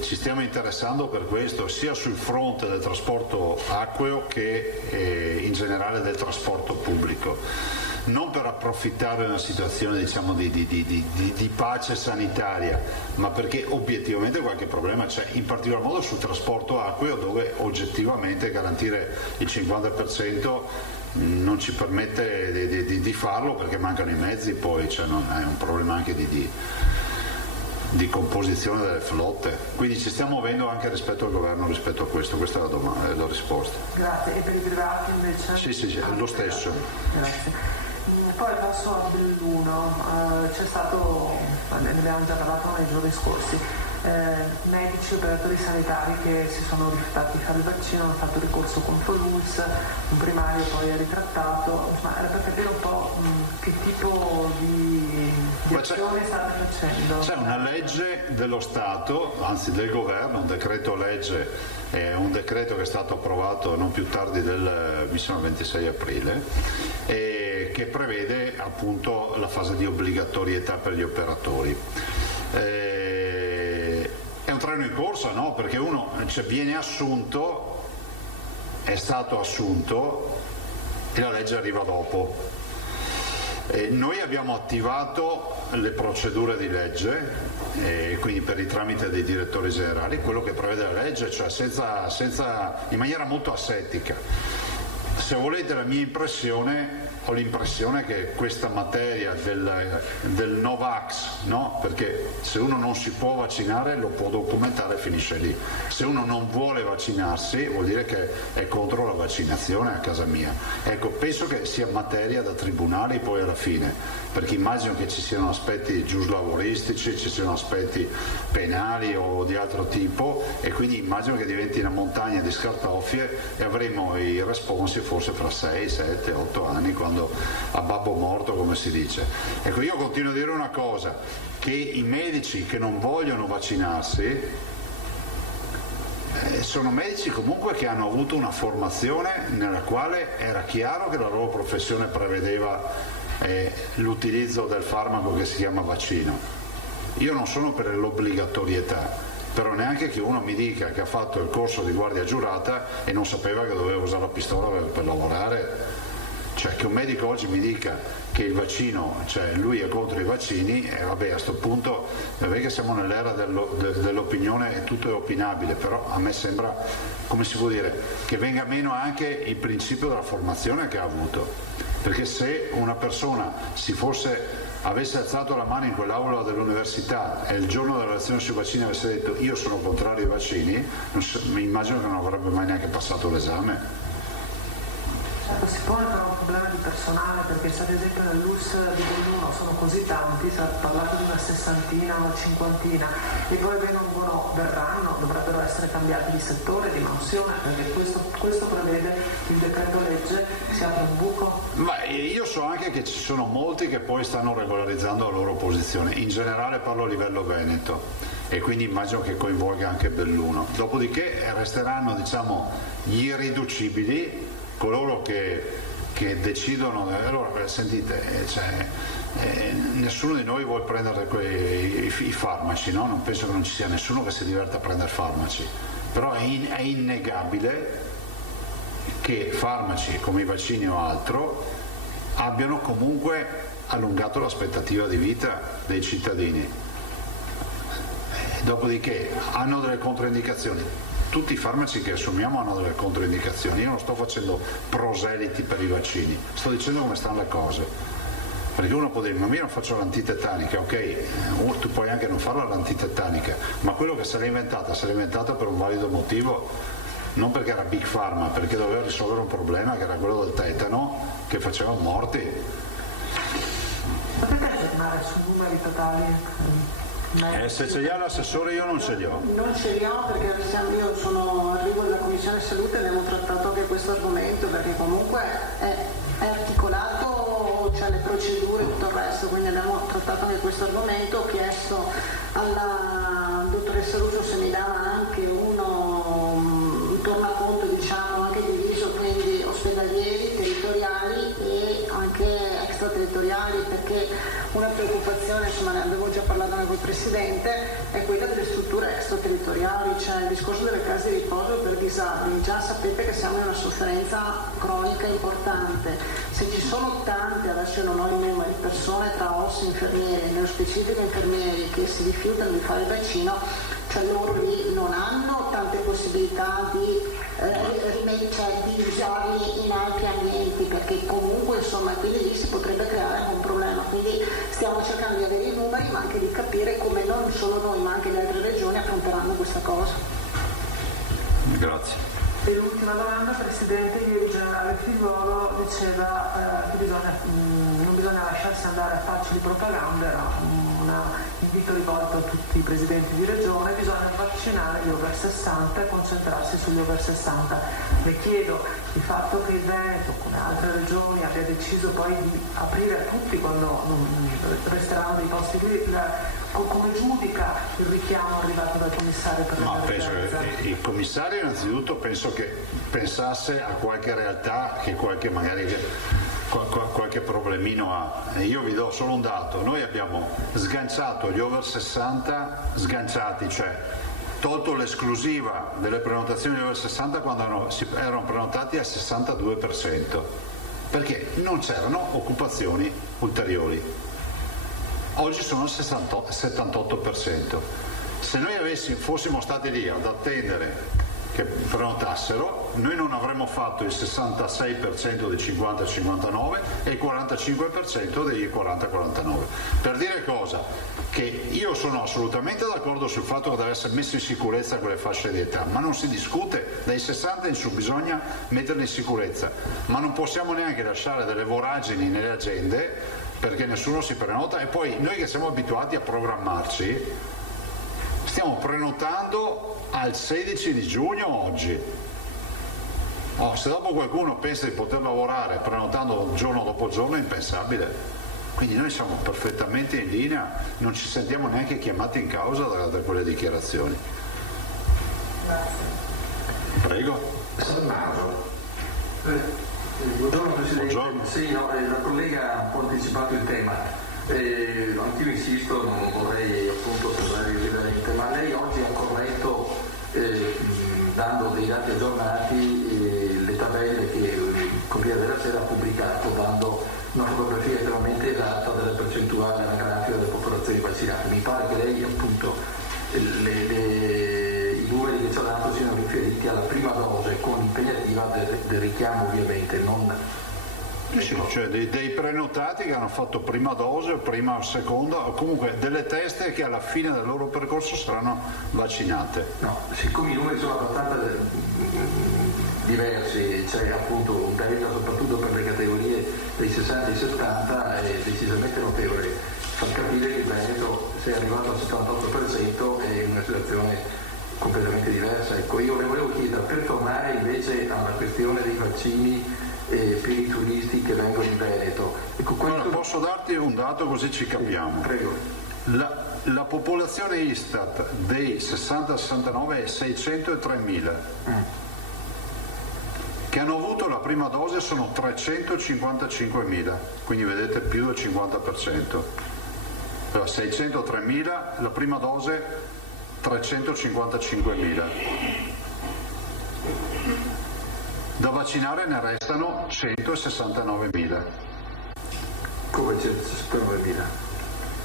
ci stiamo interessando per questo sia sul fronte del trasporto acqueo che in generale del trasporto pubblico. Non per approfittare di una situazione diciamo di pace sanitaria, ma perché obiettivamente qualche problema c'è, in particolar modo sul trasporto acqueo dove oggettivamente garantire il 50% non ci permette di farlo perché mancano i mezzi, poi cioè, non è un problema anche di composizione delle flotte, quindi ci stiamo muovendo anche rispetto al governo rispetto a questo, questa è la risposta. Grazie. E per i privati invece? Sì, è lo stesso. Grazie. Poi passo a Belluno, c'è stato, ne abbiamo già parlato nei giorni scorsi, medici, operatori sanitari che si sono rifiutati di fare il vaccino, hanno fatto ricorso contro l'ULS, un primario poi ha ritrattato, insomma era per capire un po' che tipo di azione state facendo. C'è una legge dello Stato, anzi del governo, un decreto legge, un decreto che è stato approvato non più tardi del 26 aprile, che prevede appunto la fase di obbligatorietà per gli operatori. È un treno in corsa, no? Perché uno viene assunto, è stato assunto, e la legge arriva dopo. Noi abbiamo attivato le procedure di legge, quindi per il tramite dei direttori generali, quello che prevede la legge, cioè in maniera molto asettica. Se volete la mia impressione, ho l'impressione che questa materia del Novax, no? Perché se uno non si può vaccinare lo può documentare e finisce lì. Se uno non vuole vaccinarsi vuol dire che è contro la vaccinazione a casa mia. Ecco, penso che sia materia da tribunali poi alla fine, perché immagino che ci siano aspetti giuslavoristici, ci siano aspetti penali o di altro tipo, e quindi immagino che diventi una montagna di scartoffie e avremo i responsi forse fra 6, 7, 8 anni, quando a babbo morto, come si dice. Ecco, io continuo a dire una cosa, che i medici che non vogliono vaccinarsi sono medici comunque che hanno avuto una formazione nella quale era chiaro che la loro professione prevedeva l'utilizzo del farmaco che si chiama vaccino. Io non sono per l'obbligatorietà, però neanche che uno mi dica che ha fatto il corso di guardia giurata e non sapeva che doveva usare la pistola per lavorare. Cioè, che un medico oggi mi dica che il vaccino, cioè lui è contro i vaccini, e vabbè, a questo punto è vero che siamo nell'era dell'opinione e tutto è opinabile, però a me sembra, come si può dire, che venga meno anche il principio della formazione che ha avuto, perché se una persona avesse alzato la mano in quell'aula dell'università e il giorno della lezione sui vaccini avesse detto io sono contrario ai vaccini, mi immagino che non avrebbe mai neanche passato l'esame. Certo, si pone però un problema di personale, perché se ad esempio nell'US di Belluno sono così tanti, si è parlato di una sessantina, una cinquantina, e poi verranno, dovrebbero essere cambiati di settore, di mansione, perché questo prevede il decreto legge, si apre un buco. Ma io so anche che ci sono molti che poi stanno regolarizzando la loro posizione, in generale parlo a livello veneto, e quindi immagino che coinvolga anche Belluno. Dopodiché resteranno, diciamo, gli irriducibili, coloro che decidono. Allora sentite, nessuno di noi vuole prendere i farmaci, no? Non penso che non ci sia nessuno che si diverta a prendere farmaci, però è innegabile che farmaci come i vaccini o altro abbiano comunque allungato l'aspettativa di vita dei cittadini. Dopodiché hanno delle controindicazioni. Tutti i farmaci che assumiamo hanno delle controindicazioni. Io non sto facendo proseliti per i vaccini, sto dicendo come stanno le cose. Perché uno può dire, ma io non faccio l'antitetanica, ok, tu puoi anche non farla l'antitetanica, ma quello che se l'è inventata per un valido motivo, non perché era Big Pharma, perché doveva risolvere un problema che era quello del tetano, che faceva morti. Potete aggiornare sui numeri totali? Se ce li ha l'assessore, io non ce li ho. Non ce li ho perché io arrivo dalla Commissione Salute e abbiamo trattato anche questo argomento, perché comunque è articolato, c'è le procedure e tutto il resto, quindi abbiamo trattato anche questo argomento. Ho chiesto alla dottoressa Russo se mi dava anche un tornaconto, diciamo, anche diviso, quindi ospedalieri, territoriali e anche extraterritoriali, perché una preoccupazione, insomma, ne avevo già parlato anche col Presidente, è quella delle strutture extraterritoriali, cioè il discorso delle case di riposo per disabili. Già sapete che siamo in una sofferenza cronica importante. Se ci sono tante, adesso io non ho i numeri, persone tra OSS e infermieri, nello specifico infermieri, che si rifiutano di fare il vaccino, cioè loro lì non hanno tante possibilità di usarli in altri ambienti, perché comunque, insomma, quindi lì si potrebbe creare anche un problema. Quindi stiamo cercando di avere i numeri, ma anche di capire come non solo noi ma anche le altre regioni affronteranno questa cosa. Grazie. E l'ultima domanda, Presidente, ieri il generale Figliuolo diceva che non bisogna lasciarsi andare a facili propagande, era un invito rivolto a tutti i presidenti di regione, bisogna vaccinare gli over 60 e concentrarsi sugli over 60. Le chiedo il fatto che il Veneto, come altre regioni, abbia deciso poi di aprire a tutti quando resteranno dei posti lì, come giudica il richiamo arrivato dal commissario per l'emergenza? Penso che il commissario innanzitutto penso che pensasse a qualche realtà che qualche problemino ha. Io vi do solo un dato: noi abbiamo sganciato gli over 60, cioè tolto l'esclusiva delle prenotazioni over 60 quando erano prenotati al 62%. perché non c'erano occupazioni ulteriori. Oggi sono al 78%. Se noi fossimo stati lì ad attendere che prenotassero, noi non avremmo fatto il 66% dei 50-59 e il 45% degli 40-49. Per dire cosa? Che io sono assolutamente d'accordo sul fatto che deve essere messa in sicurezza quelle fasce di età, ma non si discute, dai 60 in su bisogna metterle in sicurezza, ma non possiamo neanche lasciare delle voragini nelle agende perché nessuno si prenota, e poi noi che siamo abituati a programmarci stiamo prenotando al 16 di giugno oggi. Se dopo qualcuno pensa di poter lavorare prenotando giorno dopo giorno è impensabile. Quindi noi siamo perfettamente in linea, non ci sentiamo neanche chiamati in causa da quelle dichiarazioni. Prego. Buongiorno Presidente. Buongiorno. Sì, la collega ha un po' anticipato il tema. Anch'io insisto, non vorrei appunto sembrare irriverente, ma lei oggi ha corretto, dando dei dati aggiornati, le tabelle che il Corriere della Sera ha pubblicato, dando una fotografia estremamente esatta delle percentuali anagrafiche delle popolazioni vaccinate. Mi pare che lei appunto i numeri che ci ha dato siano riferiti alla prima dose con impegnativa del richiamo ovviamente, non... Sì, cioè dei prenotati che hanno fatto prima dose, prima o seconda, o comunque delle teste che alla fine del loro percorso saranno vaccinate. No, siccome i numeri sono abbastanza diversi, c'è appunto un delta soprattutto per le categorie dei 60 e ai 70 è decisamente notevole. Fa capire che il Veneto, se è arrivato al 78%, è una situazione completamente diversa. Ecco, io le volevo chiedere, per tornare invece alla questione dei vaccini per i turisti che vengono in Veneto. Ecco, Allora, posso darti un dato così ci capiamo? Sì, prego. La popolazione Istat dei 60-69 è 603.000. Che hanno avuto la prima dose sono 355.000, quindi vedete più del 50%. Allora, 603.000, la prima dose 355.000. Da vaccinare ne restano 169.000. Come 169.000?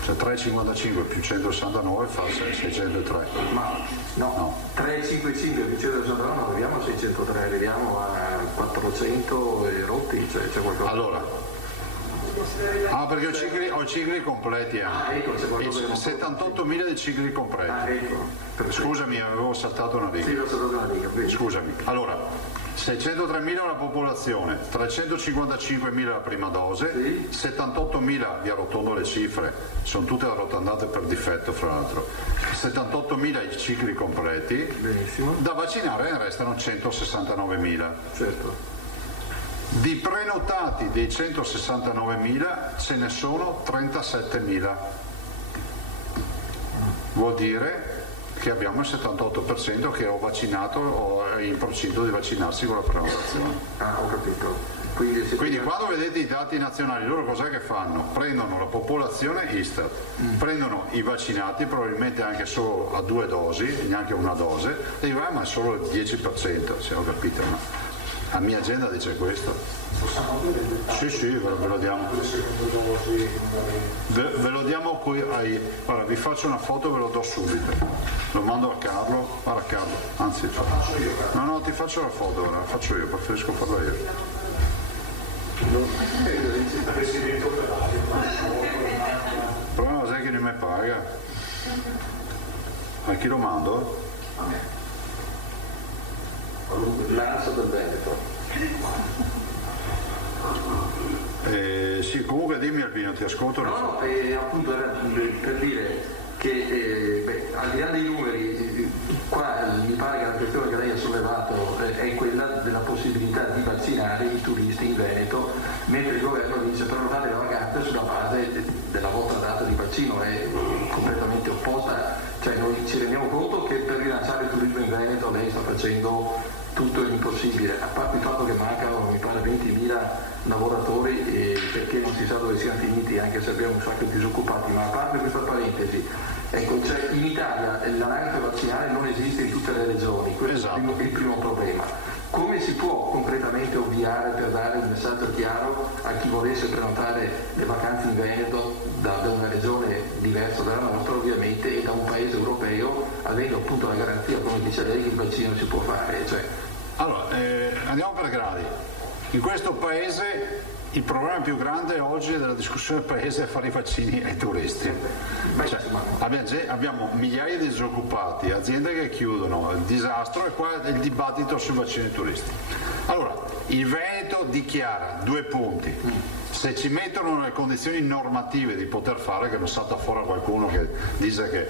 Cioè 355 più 169 fa 603. Ma no. 355 più 169 non arriviamo a 603, arriviamo a 400 e rotti, cioè c'è qualcosa. Allora, perché ho cicli completi ecco, 78.000 di cicli completi. Ecco, scusami, avevo saltato una riga. Sì, ho saltato una riga. Bene. Scusami. Allora, 603.000 la popolazione, 355.000 la prima dose, sì. 78.000, vi arrotondo le cifre, sono tutte arrotondate per difetto fra l'altro, 78.000 i cicli completi. Benissimo. Da vaccinare ne restano 169.000. Certo. Di prenotati dei 169.000 ce ne sono 37.000. Vuol dire che abbiamo il 78% che ho vaccinato o è in procinto di vaccinarsi con la prenotazione. Ho capito. Quindi quando vedete i dati nazionali, loro cos'è che fanno? Prendono la popolazione Istat, prendono i vaccinati, probabilmente anche solo a 2 dosi, neanche una dose, e dicono ma è solo il 10%, se ho capito, ma la mia agenda dice questo. Sì, ve lo diamo. Ve lo diamo qui. Guarda, vi faccio una foto e ve lo do subito. Lo mando a Carlo. Guarda Carlo, anzi no, ti faccio la foto, ora la faccio io, preferisco farla io. Il problema è che non mi paga. A chi lo mando? L'ANSA del Veneto. Sì, comunque dimmi Albino, ti ascolto. No, appunto era per dire che al di là dei numeri, qua mi pare che la questione che lei ha sollevato è quella della possibilità di vaccinare i turisti in Veneto, mentre il governo dice prenotate le vacanze sulla base della vostra data di vaccino, è completamente opposta. Cioè noi ci rendiamo conto che per rilanciare il turismo in Veneto lei sta facendo tutto l'impossibile, a parte il fatto che mancano mi pare 20.000 lavoratori perché non si sa dove siano finiti, anche se abbiamo un sacco di disoccupati, ma a parte questa parentesi, ecco, cioè in Italia l'anagrafe vaccinale non esiste in tutte le regioni, questo è il primo problema. come si può concretamente ovviare per dare un messaggio chiaro a chi volesse prenotare le vacanze in Veneto da una regione diversa dalla nostra ovviamente e da un paese europeo, avendo appunto la garanzia, come dice lei, che il vaccino si può fare? Allora, andiamo per gradi. In questo paese il problema più grande oggi della discussione del paese è fare i vaccini ai turisti. Abbiamo migliaia di disoccupati, aziende che chiudono, il disastro, e qua il dibattito sui vaccini ai turisti. Allora, il Veneto dichiara 2 punti. Se ci mettono nelle condizioni normative di poter fare, che non salta fuori qualcuno che dice che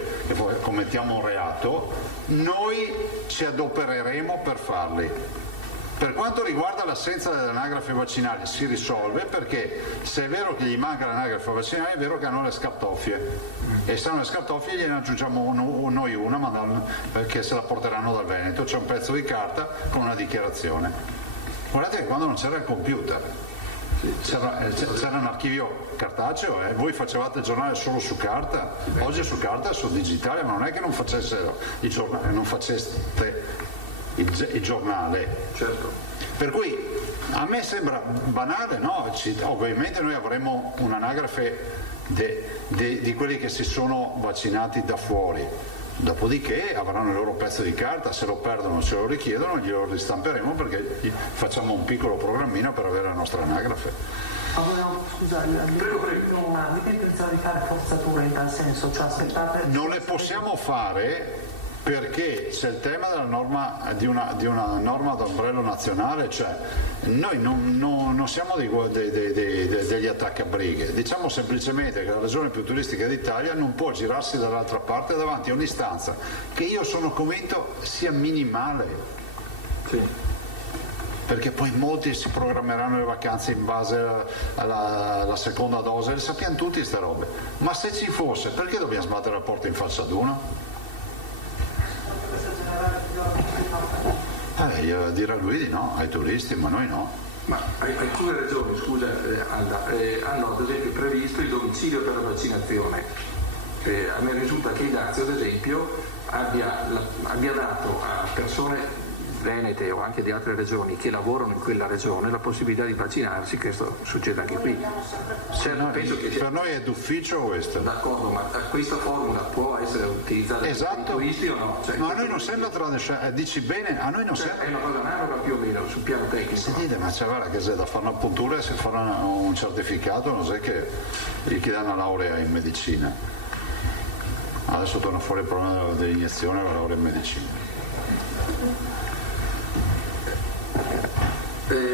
commettiamo un reato, noi ci adopereremo per farli. Per quanto riguarda l'assenza delle anagrafi vaccinali si risolve, perché se è vero che gli manca l'anagrafe vaccinale è vero che hanno le scartoffie, e se hanno le scartoffie gliene aggiungiamo noi una perché se la porteranno dal Veneto, c'è un pezzo di carta con una dichiarazione. Guardate che quando non c'era il computer c'era un archivio cartaceo, voi facevate il giornale solo su carta, oggi è su carta, è su digitale, ma non è che non faceste il giornale. Certo. Per cui a me sembra banale, no? Ovviamente noi avremo un'anagrafe di quelli che si sono vaccinati da fuori, dopodiché avranno il loro pezzo di carta, se lo perdono, se lo richiedono, glielo ristamperemo, perché facciamo un piccolo programmino per avere la nostra anagrafe. Scusa, non avete intenzione di fare forzature in tal senso? Cioè aspettate... Non le possiamo fare perché c'è il tema della norma, di una norma d'ombrello nazionale, cioè noi non siamo degli attaccabrighe, diciamo semplicemente che la regione più turistica d'Italia non può girarsi dall'altra parte davanti a un'istanza che io sono convinto sia minimale. Sì. Perché poi molti si programmeranno le vacanze in base alla seconda dose, le sappiamo tutti queste robe, ma se ci fosse, perché dobbiamo sbattere la porta in faccia ad uno? Dire a lui di no, ai turisti, ma noi no. Ma alcune regioni, scusa Alda, hanno ad esempio previsto il domicilio per la vaccinazione. A me risulta che il Lazio ad esempio abbia dato a persone venete o anche di altre regioni che lavorano in quella regione la possibilità di vaccinarsi. Questo succede anche qui. Penso che per noi è d'ufficio questo. D'accordo, ma questa formula può essere utilizzata per i turisti o no? Ma a noi non sembra dici bene, a noi non sembra. È una cosa analoga più o meno sul piano tecnico. Si dite, ma c'è guarda che se da fare una puntura e se fanno un certificato, non sai che gli danno una laurea in medicina. Adesso torna fuori il problema dell'iniezione e la laurea in medicina.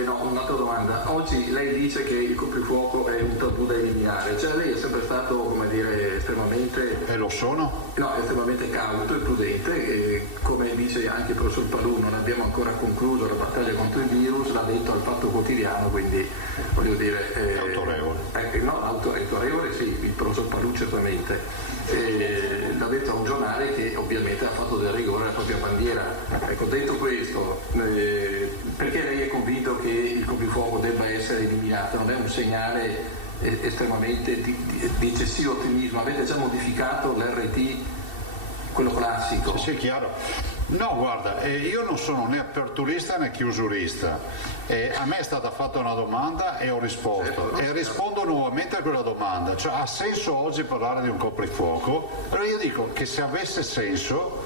No, un'altra domanda. Oggi lei dice che il coprifuoco è un tabù da eliminare, cioè lei è sempre stato, come dire, estremamente... E lo sono? No, estremamente cauto e prudente, e come dice anche il professor Palù, non abbiamo ancora concluso la battaglia contro il virus, l'ha detto al Fatto Quotidiano, quindi voglio dire... È autorevole. No, autorevole sì, il professor Palù certamente. L'ha detto a un giornale che ovviamente ha fatto del rigore alla propria bandiera. Ecco, detto questo, perché lei è convinto che il coprifuoco debba essere eliminato? Non è un segnale estremamente di eccessivo ottimismo? Avete già modificato l'RT, quello classico? Sì, chiaro. No, guarda, io non sono né aperturista né chiusurista. A me è stata fatta una domanda e ho risposto, e rispondo nuovamente a quella domanda, cioè ha senso oggi parlare di un coprifuoco? Allora io dico che se avesse senso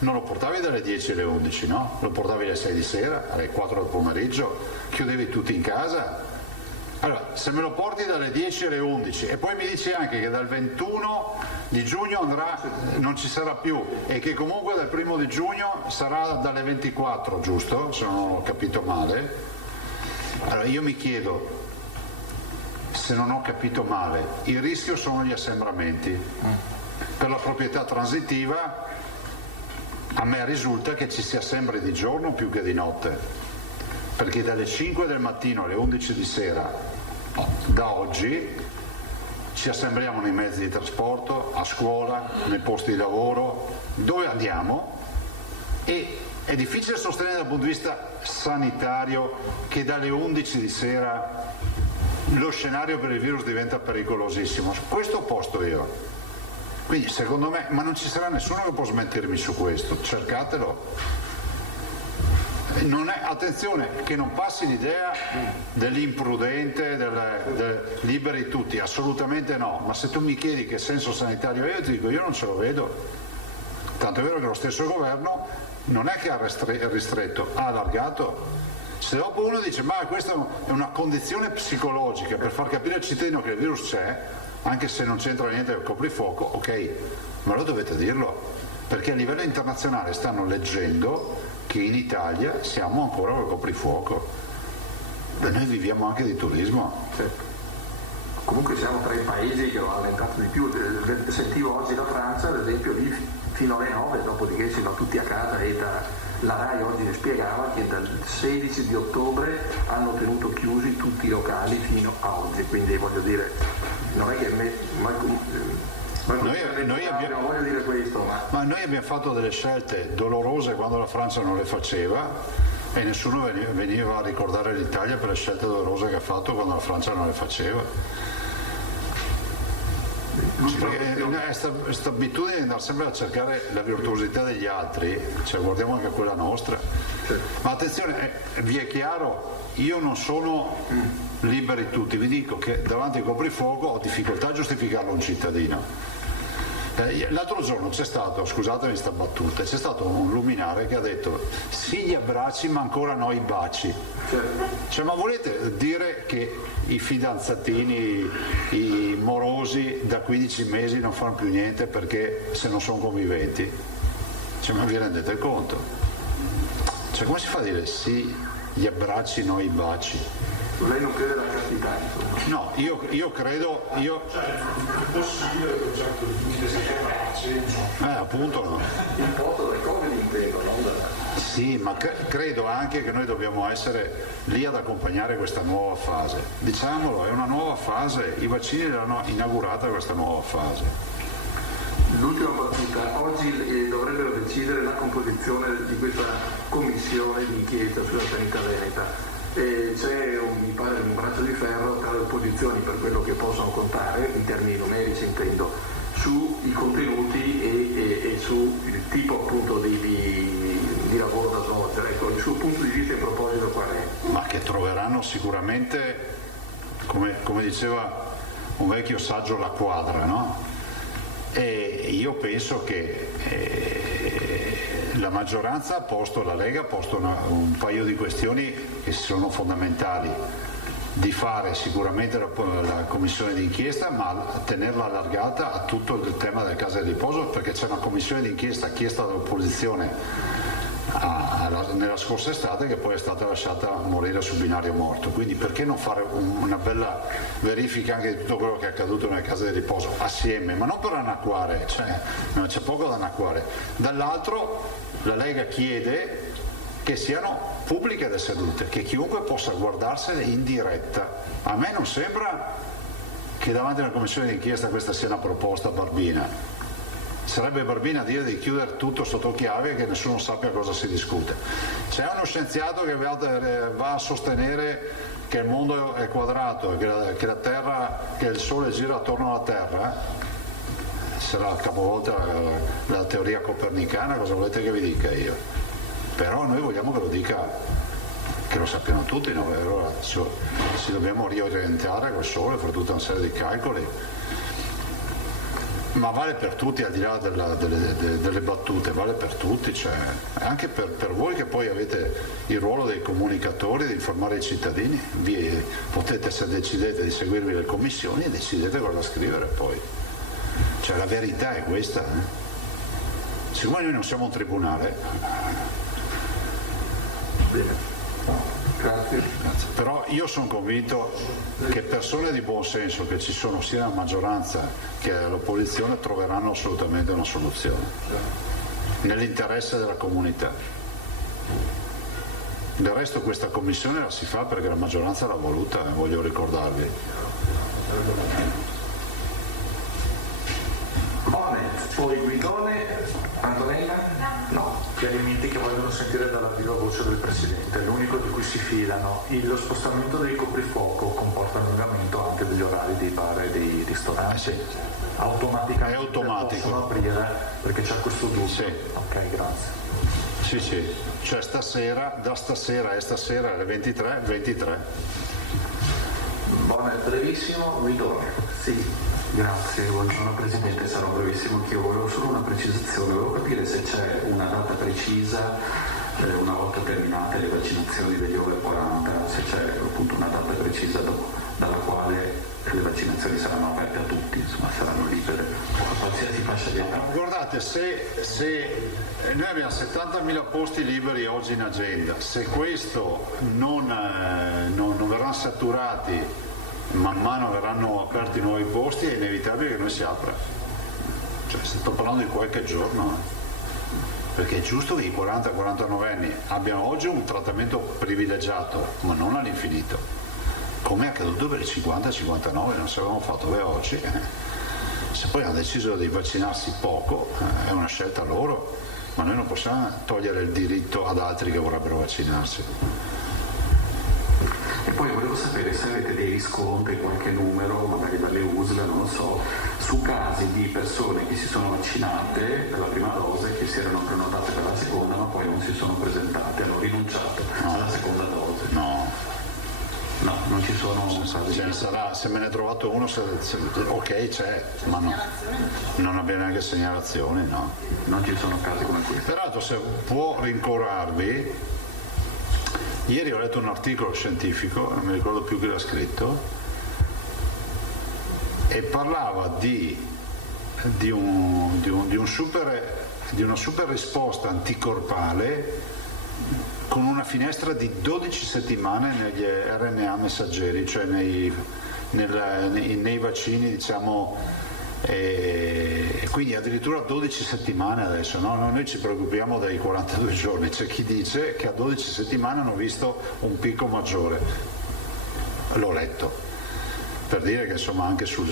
non lo portavi dalle 10 alle 11, no? Lo portavi alle 6 di sera, alle 4 del pomeriggio, chiudevi tutti in casa. Allora, se me lo porti dalle 10 alle 11 e poi mi dici anche che dal 21 di giugno non ci sarà più, e che comunque dal 1 di giugno sarà dalle 24, giusto? Se non ho capito male. Allora io mi chiedo, se non ho capito male, il rischio sono gli assembramenti. Per la proprietà transitiva a me risulta che ci si assembri di giorno più che di notte, perché dalle 5 del mattino alle 11 di sera da oggi ci assembliamo nei mezzi di trasporto, a scuola, nei posti di lavoro, dove andiamo, e è difficile sostenere dal punto di vista sanitario che dalle 11 di sera lo scenario per il virus diventa pericolosissimo. Questo ho posto io. Quindi secondo me, ma non ci sarà nessuno che può smentirmi su questo, cercatelo. Attenzione, che non passi l'idea dell'imprudente, del liberi tutti, assolutamente no, ma se tu mi chiedi che senso sanitario è, io ti dico io non ce lo vedo. Tanto è vero che lo stesso governo non è che ha ristretto, ha allargato. Se dopo uno dice ma questa è una condizione psicologica per far capire al cittadino che il virus c'è, anche se non c'entra niente col coprifuoco, ok, ma lo dovete dirlo, perché a livello internazionale stanno leggendo che in Italia siamo ancora col coprifuoco e noi viviamo anche di turismo. Sì. Comunque siamo tra i paesi che hanno allentato di più. Sentivo oggi la Francia, ad esempio, lì fino alle 9, dopodiché si va tutti a casa e la RAI oggi ne spiegava che dal 16 di ottobre hanno tenuto chiusi tutti i locali fino a oggi, quindi voglio dire, non è che voglio dire questo, ma noi abbiamo fatto delle scelte dolorose quando la Francia non le faceva e nessuno veniva a ricordare l'Italia per le scelte dolorose che ha fatto quando la Francia non le faceva. Questa abitudine di andare sempre a cercare la virtuosità degli altri, cioè guardiamo anche quella nostra. Ma attenzione, vi è chiaro, io non sono liberi tutti, vi dico che davanti al coprifuoco ho difficoltà a giustificarlo a un cittadino. L'altro giorno c'è stato, scusatemi sta battuta, c'è stato un luminare che ha detto sì gli abbracci ma ancora no i baci. Cioè, ma volete dire che i fidanzatini, i morosi da 15 mesi non fanno più niente perché se non sono conviventi? Cioè, ma vi rendete conto? Cioè, come si fa a dire sì gli abbracci no i baci? Lei non crede alla castità, insomma? No, io credo. Cioè, è possibile che un certo limite si abbracci? Appunto no. Imposto dal Covid intendo, non da... Sì, ma credo anche che noi dobbiamo essere lì ad accompagnare questa nuova fase. Diciamolo, è una nuova fase, i vaccini l'hanno inaugurata questa nuova fase. L'ultima battuta, oggi dovrebbero decidere la composizione di questa commissione di inchiesta sulla sanità veneta. C'è mi pare un braccio di ferro tra le opposizioni per quello che possono contare, in termini numerici intendo, sui contenuti e sul tipo appunto di lavoro da svolgere. Ecco, il suo punto di vista in proposito qual è? Ma che troveranno sicuramente, come diceva un vecchio saggio, la quadra, no? E io penso che la maggioranza ha posto, la Lega ha posto un paio di questioni che sono fondamentali, di fare sicuramente la commissione d'inchiesta, ma tenerla allargata a tutto il tema delle case di riposo, perché c'è una commissione d'inchiesta chiesta dall'opposizione nella scorsa estate che poi è stata lasciata morire sul binario morto. Quindi perché non fare una bella verifica anche di tutto quello che è accaduto nelle case di riposo assieme, ma non per annacquare, cioè non c'è poco da annacquare. Dall'altro la Lega chiede che siano pubbliche le sedute, che chiunque possa guardarsene in diretta. A me non sembra che davanti alla commissione d'inchiesta questa sia una proposta barbina. Sarebbe barbina dire di chiudere tutto sotto chiave e che nessuno sappia cosa si discute. C'è uno scienziato che va a sostenere che il mondo è quadrato e che il Sole gira attorno alla Terra, sarà capovolta la teoria copernicana, cosa volete che vi dica io? Però noi vogliamo che lo dica, che lo sappiano tutti, no? Allora ci dobbiamo riorientare col Sole, fare tutta una serie di calcoli. Ma vale per tutti, al di là delle battute, vale per tutti, cioè, anche per voi che poi avete il ruolo dei comunicatori, di informare i cittadini, potete, se decidete di seguirvi le commissioni, decidete cosa scrivere poi. Cioè la verità è questa. Siccome noi non siamo un tribunale, bene. Grazie. Però io sono convinto che persone di buon senso che ci sono sia nella maggioranza che all'opposizione troveranno assolutamente una soluzione nell'interesse della comunità. Del resto questa commissione la si fa perché la maggioranza l'ha voluta, voglio ricordarvi. Poi Guidone, Antonella? No, chiarimenti che vogliono sentire dalla viva voce del Presidente. L'unico di cui si fidano, lo spostamento del coprifuoco comporta l'allungamento anche degli orari dei bar e dei ristoranti. Sì. Automaticamente è automatico. Possono aprire perché c'è questo dubbio. Sì. Ok, grazie. Sì, cioè da stasera alle 23. Bonnet, brevissimo, Guido. Sì, grazie, buongiorno Presidente, sarò brevissimo anch'io, volevo solo una precisazione, volevo capire se c'è una data precisa, una volta terminate le vaccinazioni degli over 40, se c'è appunto una data precisa dalla quale le vaccinazioni saranno aperte a tutti, insomma saranno libere a qualsiasi fascia di età. Guardate, se noi abbiamo 70.000 posti liberi oggi in agenda, se questo non verranno saturati, man mano verranno aperti nuovi posti, è inevitabile che noi si apra. Cioè, sto parlando di qualche giorno, perché è giusto che i 40-49 anni abbiano oggi un trattamento privilegiato, ma non all'infinito. Come è accaduto per i 50-59, non si avevano fatto oggi. Se poi hanno deciso di vaccinarsi poco, è una scelta loro, ma noi non possiamo togliere il diritto ad altri che vorrebbero vaccinarsi. E poi volevo sapere se avete dei riscontri, qualche numero, magari dalle USL, non lo so, su casi di persone che si sono vaccinate per la prima dose, che si erano prenotate per la seconda, ma poi non si sono presentate, hanno rinunciato alla seconda dose. No, non ci sono casi. Ce ne sarà, se me ne è trovato uno, ok c'è, ma no. Non abbiamo neanche segnalazioni, no. Non ci sono casi come questi. Peraltro, se può rincuorarvi, ieri ho letto un articolo scientifico, non mi ricordo più chi l'ha scritto, e parlava di una super risposta anticorpale con una finestra di 12 settimane negli RNA messaggeri, cioè nei vaccini, diciamo, e quindi addirittura 12 settimane adesso, no? Noi ci preoccupiamo dei 42 giorni, c'è chi dice che a 12 settimane hanno visto un picco maggiore, l'ho letto, per dire che insomma anche su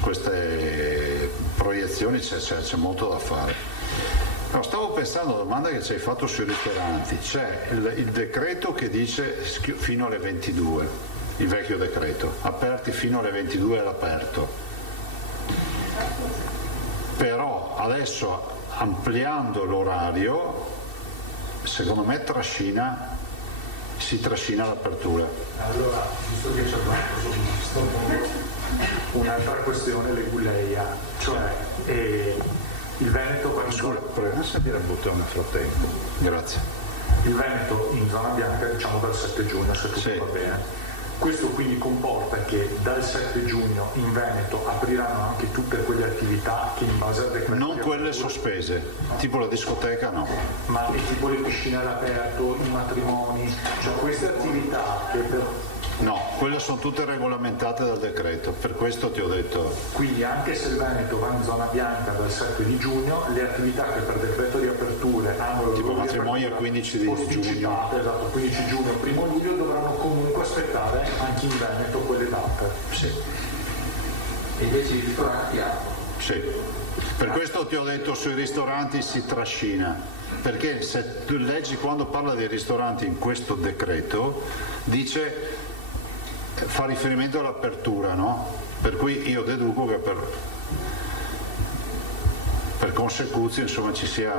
queste proiezioni c'è molto da fare. No, stavo pensando alla domanda che ci hai fatto sui ristoranti. C'è il decreto che dice fino alle 22, il vecchio decreto, aperti fino alle 22 all'aperto. Però adesso, ampliando l'orario, secondo me si trascina l'apertura. Allora, visto che c'è un'altra questione Leguleia, cioè il Veneto va in Scusa, prova a sentire il bottone nel frattempo. Grazie. Il Veneto in zona bianca, diciamo dal 7 giugno, se tutto va bene. Questo quindi comporta che dal 7 giugno in Veneto apriranno anche tutte quelle attività che in base al decreto... Non quelle sospese, tipo la discoteca no. Ma tipo le piscine all'aperto, i matrimoni, cioè queste attività che per... No, quelle sono tutte regolamentate dal decreto, per questo ti ho detto. Quindi anche se il Veneto va in zona bianca dal 7 di giugno, le attività che per decreto di aperture hanno tipo matrimoni il 15 di giugno. Esatto, 15 giugno, 1 luglio dovranno comunque aspettare anche in Veneto quelle date. Sì. E invece i ristoranti hanno? Sì. Per questo ti ho detto sui ristoranti si trascina, perché se tu leggi quando parla dei ristoranti in questo decreto, dice... fa riferimento all'apertura, no? Per cui io deduco che per consecuzione insomma ci sia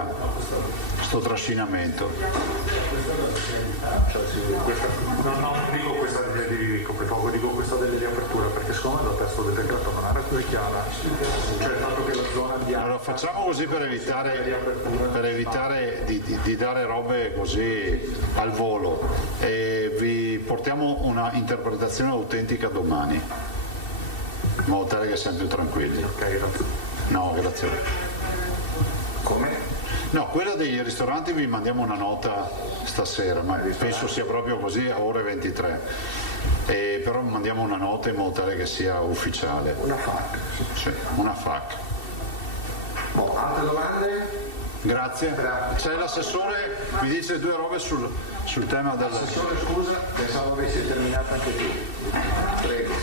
questo trascinamento. Non dico questa dico questa delle riaperture, perché secondo me dal testo del decreto non era così chiara, cioè il fatto che la zona bianca... Allora facciamo così per evitare di dare robe così al volo, e vi portiamo una interpretazione autentica domani, in modo tale che siamo più tranquilli. Ok, grazie. No, grazie. Come? No, quella dei ristoranti vi mandiamo una nota stasera, ma penso sia proprio così a ore 23. Però mandiamo una nota in modo tale che sia ufficiale. Una FAC. Sì, una FAC. Altre domande? Grazie. C'è l'assessore, mi dice due robe sul tema del... Assessore, scusa, pensavo avessi terminato anche tu. Prego.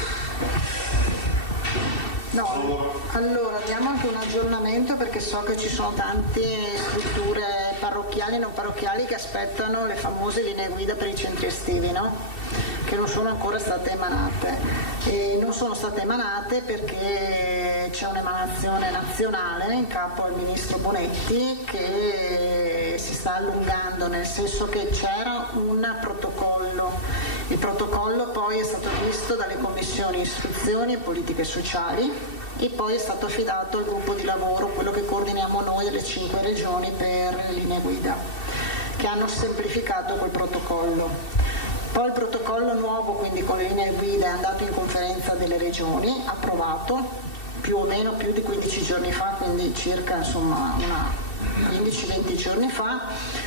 No, allora diamo anche un aggiornamento, perché so che ci sono tante strutture parrocchiali e non parrocchiali che aspettano le famose linee guida per i centri estivi, no? Che non sono ancora state emanate, e non sono state emanate perché c'è un'emanazione nazionale in capo al ministro Bonetti che si sta allungando, nel senso che c'era un protocollo. Il protocollo poi è stato visto dalle commissioni istruzioni e politiche sociali e poi è stato affidato al gruppo di lavoro, quello che coordiniamo noi delle 5 regioni per le linee guida, che hanno semplificato quel protocollo. Poi il protocollo nuovo, quindi con le linee guida, è andato in conferenza delle regioni, approvato più o meno più di 15 giorni fa, quindi circa 15-20 giorni fa,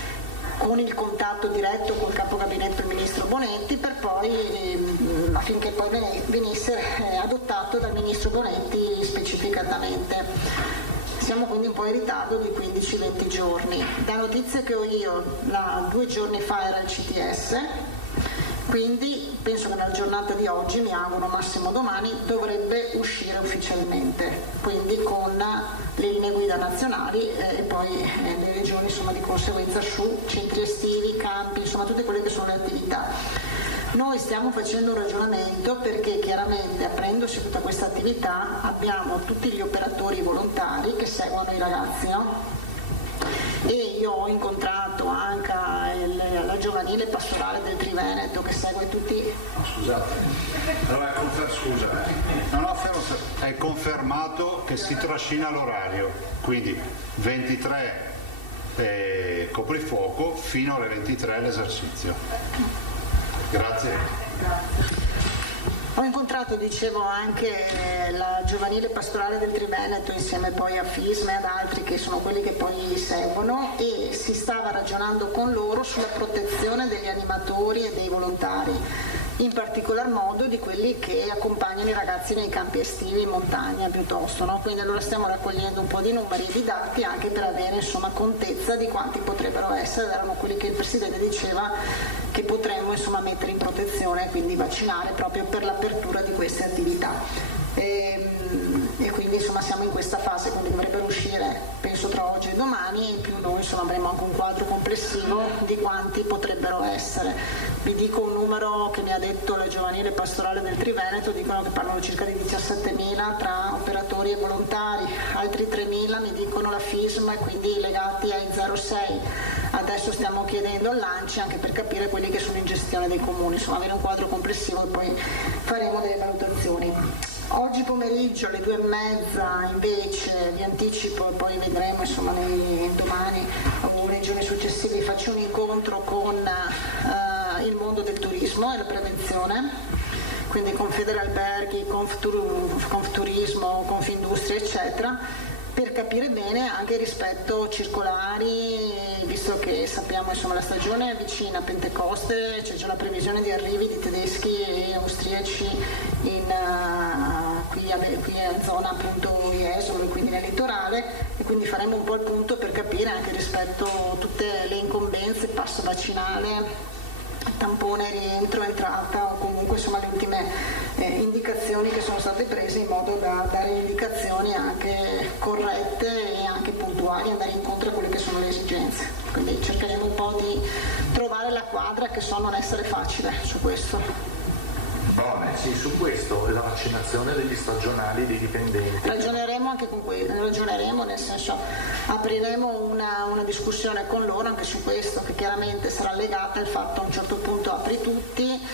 con il contatto diretto col capo gabinetto il ministro Bonetti, per poi affinché poi venisse adottato dal ministro Bonetti specificatamente. Siamo quindi un po' in ritardo di 15-20 giorni. Da notizie che ho io, 2 giorni fa era il CTS, quindi penso che nella giornata di oggi, mi auguro massimo domani, dovrebbe uscire ufficialmente, quindi con le linee guida nazionali e poi le regioni insomma, di conseguenza su centri estivi, campi, insomma tutte quelle che sono le attività. Noi stiamo facendo un ragionamento perché chiaramente aprendosi tutta questa attività abbiamo tutti gli operatori volontari che seguono i ragazzi, no? E io ho incontrato anche la giovanile pastorale del Triveneto che segue tutti. Scusate, allora è confermato che si trascina l'orario, quindi 23 coprifuoco fino alle 23 l'esercizio. Grazie. Ho incontrato, dicevo, anche la giovanile pastorale del Triveneto insieme poi a FISM e ad altri che sono quelli che poi li seguono e si stava ragionando con loro sulla protezione degli animatori e dei volontari, in particolar modo di quelli che accompagnano i ragazzi nei campi estivi in montagna piuttosto, no? Quindi allora stiamo raccogliendo un po' di numeri e di dati anche per avere insomma contezza di quanti potrebbero essere, erano quelli che il Presidente diceva che potremmo insomma mettere in protezione, quindi vaccinare proprio per l'apertura di queste attività. E quindi insomma siamo in questa fase, quindi dovrebbero uscire penso tra oggi e domani, e in più noi insomma avremo anche un quadro complessivo di quanti potrebbero essere. Vi dico un numero che mi ha detto la giovanile pastorale del Triveneto, dicono che parlano circa di 17.000 tra operatori e volontari, altri 3.000 mi dicono la FISM, quindi legati ai 06. Adesso stiamo chiedendo all'ANCI anche per capire quelli che sono in gestione dei comuni, insomma avere un quadro complessivo e poi faremo delle valutazioni. Oggi pomeriggio alle 2:30 invece vi anticipo e poi vedremo insomma domani o nei giorni successivi faccio un incontro con il mondo del turismo e la prevenzione, quindi con Federalberghi, Confturismo, Confindustria eccetera, per capire bene anche rispetto circolari, visto che sappiamo insomma la stagione è vicina, Pentecoste, c'è già la previsione di arrivi di tedeschi e austriaci qui a zona appunto Jesolo e quindi nel litorale, e quindi faremo un po' il punto per capire anche rispetto a tutte le incombenze, passo vaccinale, tampone, rientro, entrata o comunque insomma le ultime indicazioni che sono state prese in modo da dare indicazioni anche corrette e anche puntuali, andare incontro a quelle che sono le esigenze. Quindi cercheremo un po' di trovare la quadra, che so non essere facile su questo. Sì, su questo, la vaccinazione degli stagionali dei dipendenti. Ragioneremo anche con questo, nel senso apriremo una discussione con loro anche su questo, che chiaramente sarà legata al fatto a un certo punto apri tutti,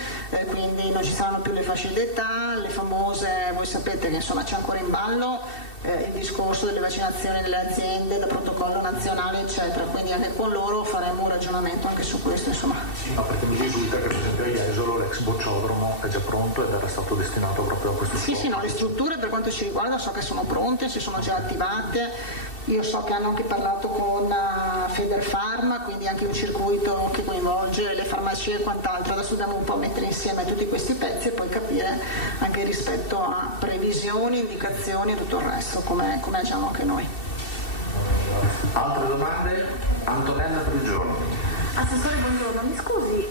quindi non ci saranno più le fasce d'età, le famose, voi sapete che insomma c'è ancora in ballo il discorso delle vaccinazioni nelle aziende, da protocollo nazionale eccetera, quindi anche con loro faremo un ragionamento anche su questo insomma. No, perché mi risulta che per esempio a Jesolo l'ex bocciodromo è già pronto ed era stato destinato proprio a questo scopo. Sì, no, le strutture per quanto ci riguarda so che sono pronte, si sono già attivate, io so che hanno anche parlato con Federfarma, quindi anche un circuito che coinvolge le farmacie e quant'altro. Adesso dobbiamo un po' mettere insieme tutti questi pezzi e poi capire anche rispetto a previsioni, indicazioni e tutto il resto, come agiamo anche noi. Altre domande? Antonella Prigioni. Assessore, buongiorno, mi scusi,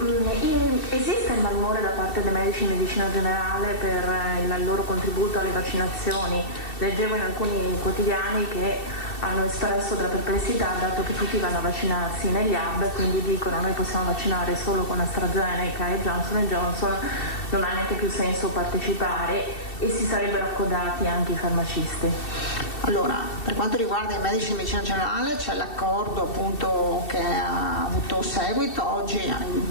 esiste il malumore da parte dei medici in medicina generale per il loro contributo alle vaccinazioni? Leggevo in alcuni quotidiani che hanno espresso della perplessità dato che tutti vanno a vaccinarsi negli hub, quindi dicono noi possiamo vaccinare solo con AstraZeneca e Johnson & Johnson, non ha neanche più senso partecipare, e si sarebbero accodati anche i farmacisti? Allora, per quanto riguarda i medici di medicina generale c'è l'accordo appunto che ha avuto seguito, oggi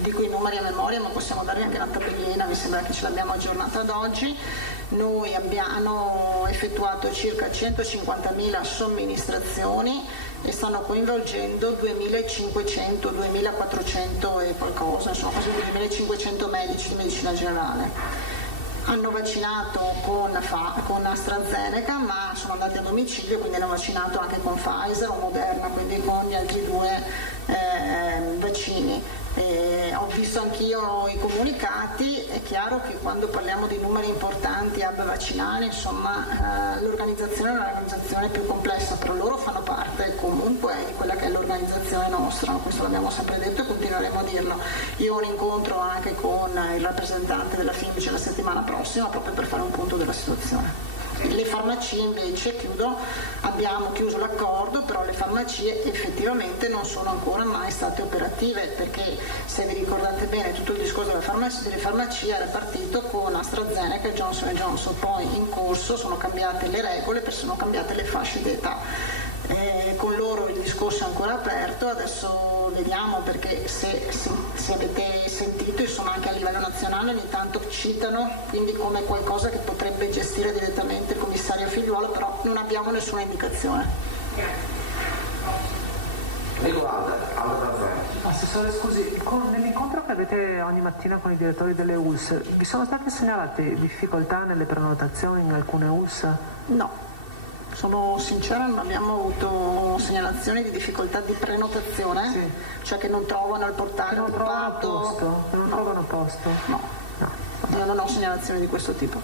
dico i numeri a memoria ma possiamo darvi anche la tabellina, mi sembra che ce l'abbiamo aggiornata ad oggi. Noi abbiamo effettuato circa 150.000 somministrazioni e stanno coinvolgendo 2.500, 2.400 e qualcosa, insomma quasi 2.500 medici di medicina generale. Hanno vaccinato con AstraZeneca ma sono andati a domicilio, quindi hanno vaccinato anche con Pfizer o Moderna, quindi con gli altri due vaccini. Ho visto anch'io i comunicati, è chiaro che quando parliamo di numeri importanti hub vaccinali, insomma l'organizzazione è un'organizzazione più complessa, però loro fanno parte comunque di quella che è l'organizzazione nostra, questo l'abbiamo sempre detto e continueremo a dirlo. Io ho un incontro anche con il rappresentante della FIMC la settimana prossima proprio per fare un punto della situazione. Le farmacie invece, abbiamo chiuso l'accordo, però le farmacie effettivamente non sono ancora mai state operative, perché se vi ricordate bene tutto il discorso delle farmacie era partito con AstraZeneca e Johnson & Johnson, poi in corso sono cambiate le regole, sono cambiate le fasce d'età. Con loro il discorso è ancora aperto, adesso vediamo, perché se avete sentito insomma anche a livello nazionale ogni tanto citano quindi come qualcosa che potrebbe gestire direttamente il commissario Figliuolo, però non abbiamo nessuna indicazione. Assessore, scusi, nell'incontro che avete ogni mattina con i direttori delle ULSS vi sono state segnalate difficoltà nelle prenotazioni in alcune ULSS? No. Sono sincera, non abbiamo avuto segnalazioni di difficoltà di prenotazione, sì. Cioè che non trovano il portale occupato. Che non trovano posto? No. Io non ho segnalazioni di questo tipo.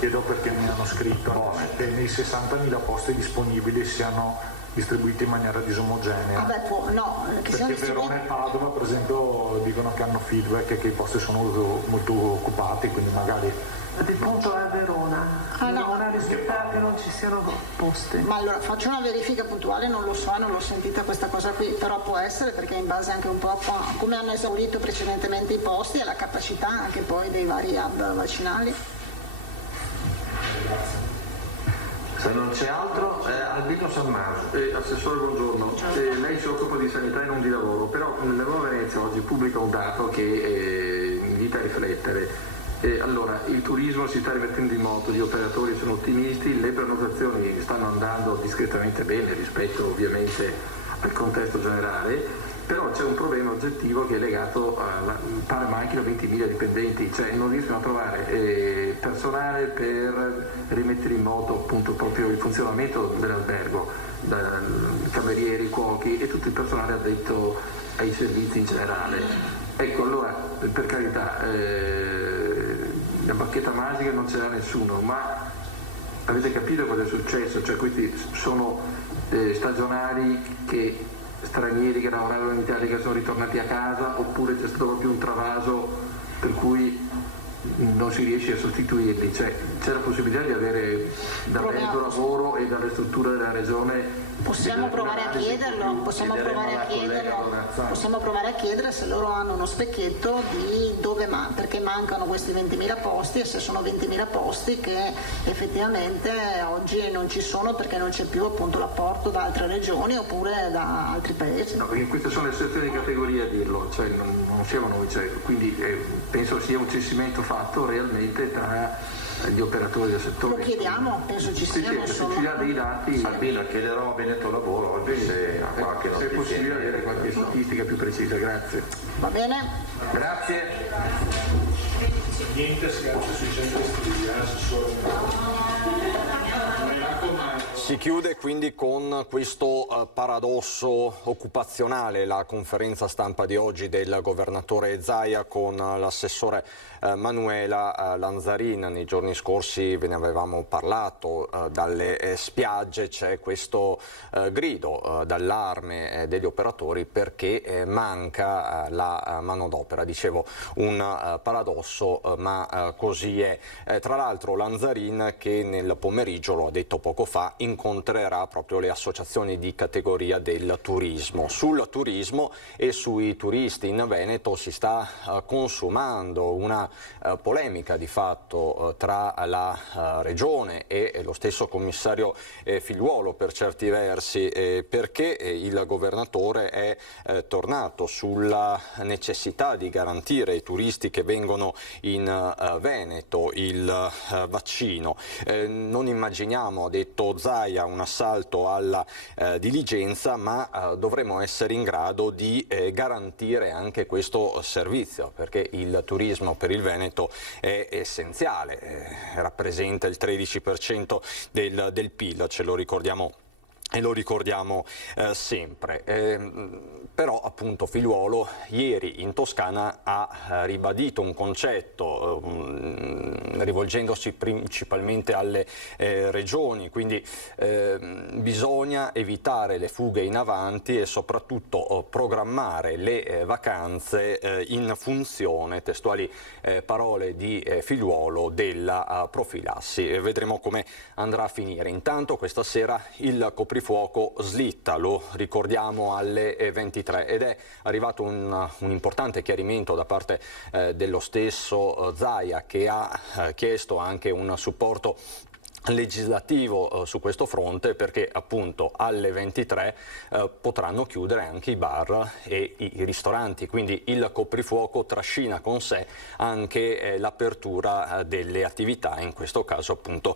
Chiedo perché mi hanno scritto che nei 60.000 posti disponibili siano distribuiti in maniera disomogenea. Perché Verona e Padova per esempio dicono che hanno feedback che i posti sono molto occupati, quindi magari... Il punto è a Verona, Verona risulta che non ci siano posti. Ma allora faccio una verifica puntuale, non lo so, non l'ho sentita questa cosa qui, però può essere perché in base anche un po' a come hanno esaurito precedentemente i posti e la capacità anche poi dei vari hub vaccinali. Se non c'è altro, Albino Sammaso. Assessore, buongiorno. Lei si occupa di sanità e non di lavoro, però la Nuova Venezia oggi pubblica un dato che invita a riflettere. Allora, il turismo si sta rimettendo in moto, gli operatori sono ottimisti, le prenotazioni stanno andando discretamente bene rispetto ovviamente al contesto generale, però c'è un problema oggettivo che è legato pare manchino 20.000 dipendenti, cioè non riescono a trovare personale per rimettere in moto appunto proprio il funzionamento dell'albergo, camerieri, cuochi e tutto il personale addetto ai servizi in generale. Ecco, allora, per carità, la bacchetta magica non ce l'ha nessuno, ma avete capito cosa è successo? Cioè questi sono stagionali stranieri che lavoravano in Italia che sono ritornati a casa, oppure c'è stato proprio un travaso per cui non si riesce a sostituirli, cioè c'è la possibilità di avere dal reddito lavoro e dalle strutture della regione. Possiamo provare a chiederlo, possiamo provare a chiedere se loro hanno uno specchietto di perché mancano questi 20.000 posti e se sono 20.000 posti che effettivamente oggi non ci sono perché non c'è più appunto l'apporto da altre regioni oppure da altri paesi. No, perché queste sono le situazioni di categoria a dirlo, cioè non siamo noi, quindi penso sia un censimento fatto realmente tra gli operatori del settore. Lo chiediamo, penso ci siano. Se ci ha dei dati. Albino, chiederò a Veneto Lavoro oggi se ha qualche notizia. Se è possibile avere qualche statistica più precisa, grazie. Va bene? Grazie. Niente scherzo sui centri estivi, Si chiude quindi con questo paradosso occupazionale la conferenza stampa di oggi del governatore Zaia con l'assessore Manuela Lanzarin. Nei giorni scorsi ve ne avevamo parlato, dalle spiagge c'è questo grido d'allarme degli operatori perché manca la manodopera. Dicevo, un paradosso, ma così è. Tra l'altro Lanzarin, che nel pomeriggio, lo ha detto poco fa, in incontrerà proprio le associazioni di categoria del turismo. Sul turismo e sui turisti in Veneto si sta consumando una polemica di fatto tra la Regione e lo stesso commissario Figliuolo per certi versi, perché il governatore è tornato sulla necessità di garantire ai turisti che vengono in Veneto il vaccino. Non immaginiamo, ha detto Zaia, un assalto alla diligenza, ma dovremo essere in grado di garantire anche questo servizio, perché il turismo per il Veneto è essenziale, rappresenta il 13% del PIL, ce lo ricordiamo e lo ricordiamo sempre. Però appunto Figliuolo ieri in Toscana ha ribadito un concetto rivolgendosi principalmente alle regioni, quindi bisogna evitare le fughe in avanti e soprattutto programmare le vacanze in funzione, testuali parole di Figliuolo, della profilassi. Vedremo come andrà a finire. Intanto questa sera il coprifuoco slitta, lo ricordiamo, alle 23 ed è arrivato un importante chiarimento da parte dello stesso Zaia, che ha chiesto anche un supporto legislativo su questo fronte, perché appunto alle 23 potranno chiudere anche i bar e i ristoranti, quindi il coprifuoco trascina con sé anche l'apertura delle attività, in questo caso appunto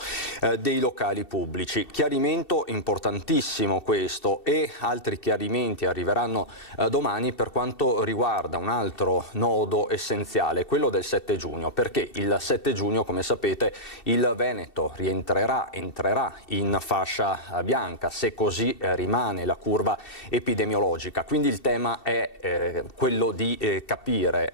dei locali pubblici. Chiarimento importantissimo questo, e altri chiarimenti arriveranno domani per quanto riguarda un altro nodo essenziale, quello del 7 giugno, perché il 7 giugno, come sapete, il Veneto entrerà in fascia bianca, se così rimane la curva epidemiologica. Quindi il tema è quello di capire,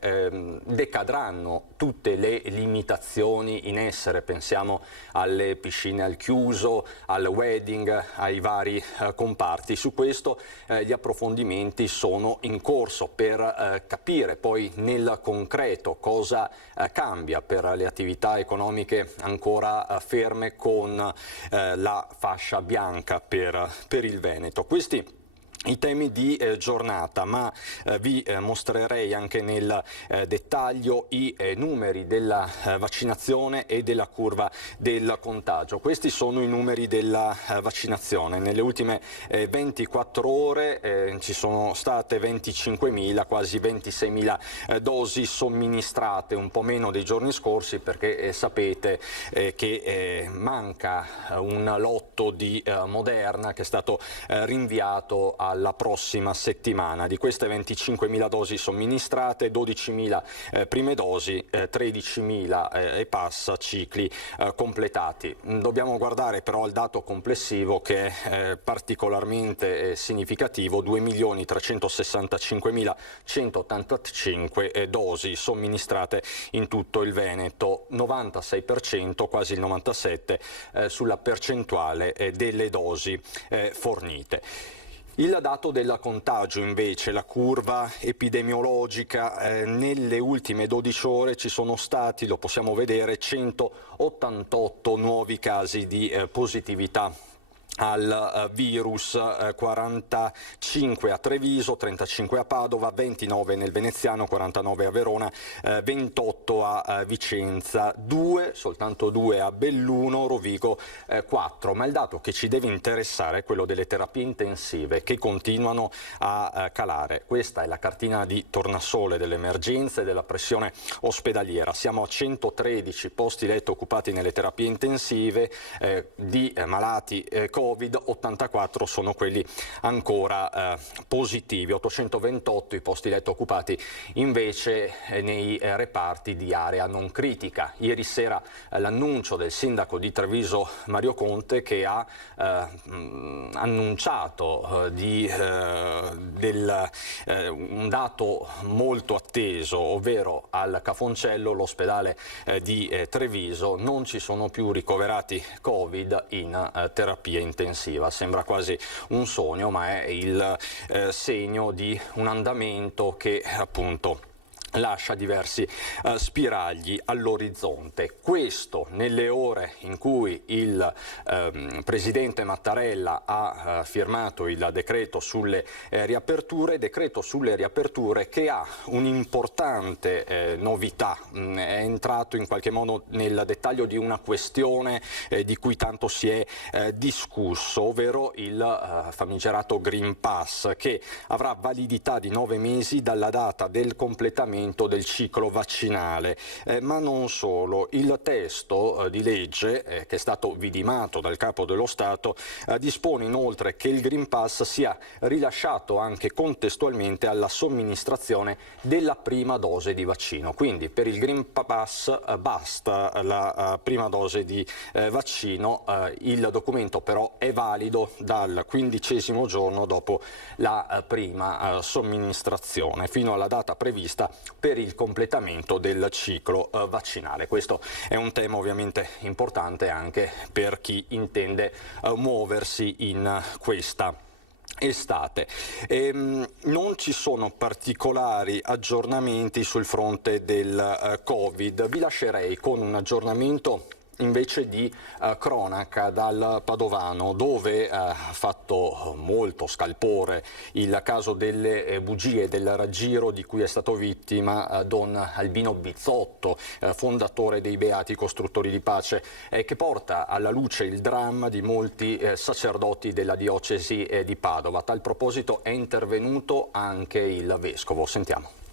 decadranno tutte le limitazioni in essere, pensiamo alle piscine al chiuso, al wedding, ai vari comparti. Su questo gli approfondimenti sono in corso per capire poi nel concreto cosa cambia per le attività economiche ancora ferme con la fascia bianca per il Veneto. Questi i temi di giornata, ma vi mostrerei anche nel dettaglio i numeri della vaccinazione e della curva del contagio. Questi sono i numeri della vaccinazione. Nelle ultime 24 ore ci sono state 25.000, quasi 26.000 dosi somministrate, un po' meno dei giorni scorsi, perché sapete che manca un lotto di Moderna che è stato rinviato alla prossima settimana. Di queste 25.000 dosi somministrate, 12.000 prime dosi, 13.000 e passa cicli completati. Dobbiamo guardare però al dato complessivo, che è particolarmente significativo: 2.365.185 dosi somministrate in tutto il Veneto, 96%, quasi il 97% sulla percentuale delle dosi fornite. Il dato del contagio invece, la curva epidemiologica, nelle ultime 12 ore ci sono stati, lo possiamo vedere, 188 nuovi casi di positività al virus, 45 a Treviso, 35 a Padova, 29 nel Veneziano, 49 a Verona, 28 a Vicenza, soltanto 2 a Belluno, Rovigo 4. Ma il dato che ci deve interessare è quello delle terapie intensive, che continuano a calare. Questa è la cartina di tornasole delle emergenze e della pressione ospedaliera. Siamo a 113 posti letto occupati nelle terapie intensive, di malati Covid, 84 sono quelli ancora positivi, 828 i posti letto occupati invece nei reparti di area non critica. Ieri sera l'annuncio del sindaco di Treviso Mario Conte, che ha annunciato un dato molto atteso, ovvero al Cafoncello, l'ospedale di Treviso, non ci sono più ricoverati Covid in terapia intensiva. Sembra quasi un sogno, ma è il segno di un andamento che appunto lascia diversi spiragli all'orizzonte. Questo nelle ore in cui il presidente Mattarella ha firmato il decreto sulle riaperture che ha un'importante novità, è entrato in qualche modo nel dettaglio di una questione di cui tanto si è discusso, ovvero il famigerato Green Pass, che avrà validità di 9 mesi dalla data del completamento del ciclo vaccinale, ma non solo. Il testo di legge che è stato vidimato dal Capo dello Stato dispone inoltre che il Green Pass sia rilasciato anche contestualmente alla somministrazione della prima dose di vaccino. Quindi per il Green Pass basta la prima dose di vaccino, il documento però è valido dal 15° giorno dopo la prima somministrazione fino alla data prevista per il completamento del ciclo vaccinale. Questo è un tema ovviamente importante anche per chi intende muoversi in questa estate. Non ci sono particolari aggiornamenti sul fronte del Covid. Vi lascerei con un aggiornamento invece di cronaca dal Padovano, dove ha fatto molto scalpore il caso delle bugie del raggiro di cui è stato vittima Don Albino Bizzotto, fondatore dei Beati Costruttori di Pace, che porta alla luce il dramma di molti sacerdoti della diocesi di Padova. A tal proposito è intervenuto anche il vescovo. Sentiamo.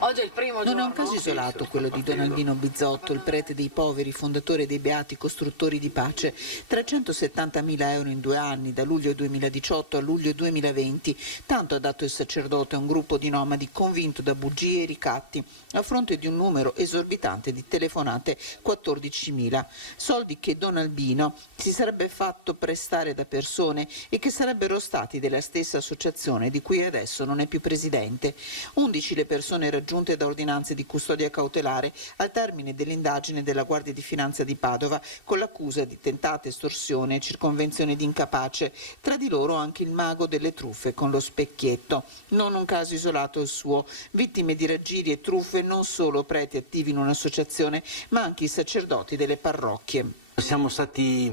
Oggi è il primo giorno. Non è un caso isolato quello di Don Albino Bizzotto, il prete dei poveri, fondatore dei Beati Costruttori di Pace. 370.000 euro in 2 anni, da luglio 2018 a luglio 2020. Tanto ha dato il sacerdote a un gruppo di nomadi convinto da bugie e ricatti, a fronte di un numero esorbitante di telefonate, 14.000. Soldi che Don Albino si sarebbe fatto prestare da persone e che sarebbero stati della stessa associazione di cui adesso non è più presidente. 11 le persone raggiunte da ordinanze di custodia cautelare al termine dell'indagine della Guardia di Finanza di Padova con l'accusa di tentata estorsione e circonvenzione di incapace. Tra di loro anche il mago delle truffe con lo specchietto. Non un caso isolato il suo. Vittime di raggiri e truffe non solo preti attivi in un'associazione, ma anche i sacerdoti delle parrocchie. Siamo stati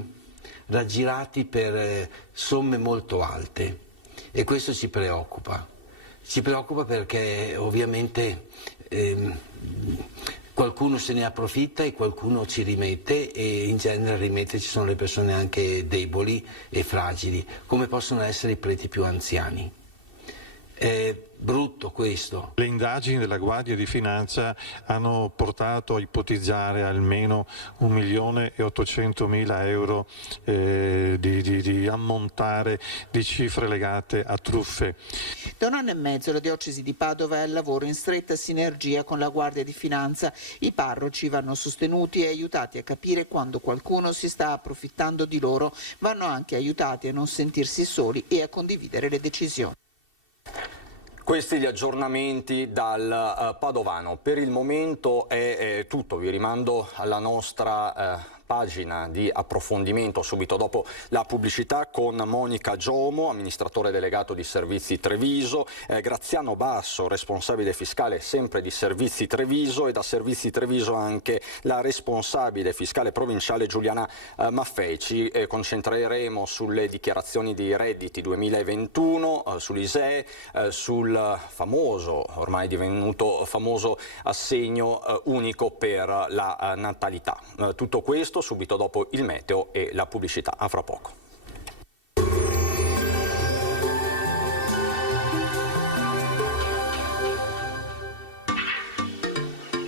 raggirati per somme molto alte e questo ci preoccupa. Ci preoccupa perché ovviamente qualcuno se ne approfitta e qualcuno ci rimette, e in genere a rimettere ci sono le persone anche deboli e fragili, come possono essere i preti più anziani. È brutto questo. Le indagini della Guardia di Finanza hanno portato a ipotizzare almeno 1.800.000 euro di ammontare di cifre legate a truffe. Da 1 anno e mezzo la diocesi di Padova è al lavoro in stretta sinergia con la Guardia di Finanza. I parroci vanno sostenuti e aiutati a capire quando qualcuno si sta approfittando di loro. Vanno anche aiutati a non sentirsi soli e a condividere le decisioni. Questi gli aggiornamenti dal Padovano. Per il momento è tutto, vi rimando alla nostra pagina di approfondimento subito dopo la pubblicità con Monica Giomo, amministratore delegato di Servizi Treviso, Graziano Basso, responsabile fiscale sempre di Servizi Treviso, e da Servizi Treviso anche la responsabile fiscale provinciale Giuliana Maffei. Ci concentreremo sulle dichiarazioni di redditi 2021, sull'ISEE, sul famoso, ormai divenuto famoso, assegno unico per la natalità. Tutto questo subito dopo il meteo e la pubblicità. A fra poco.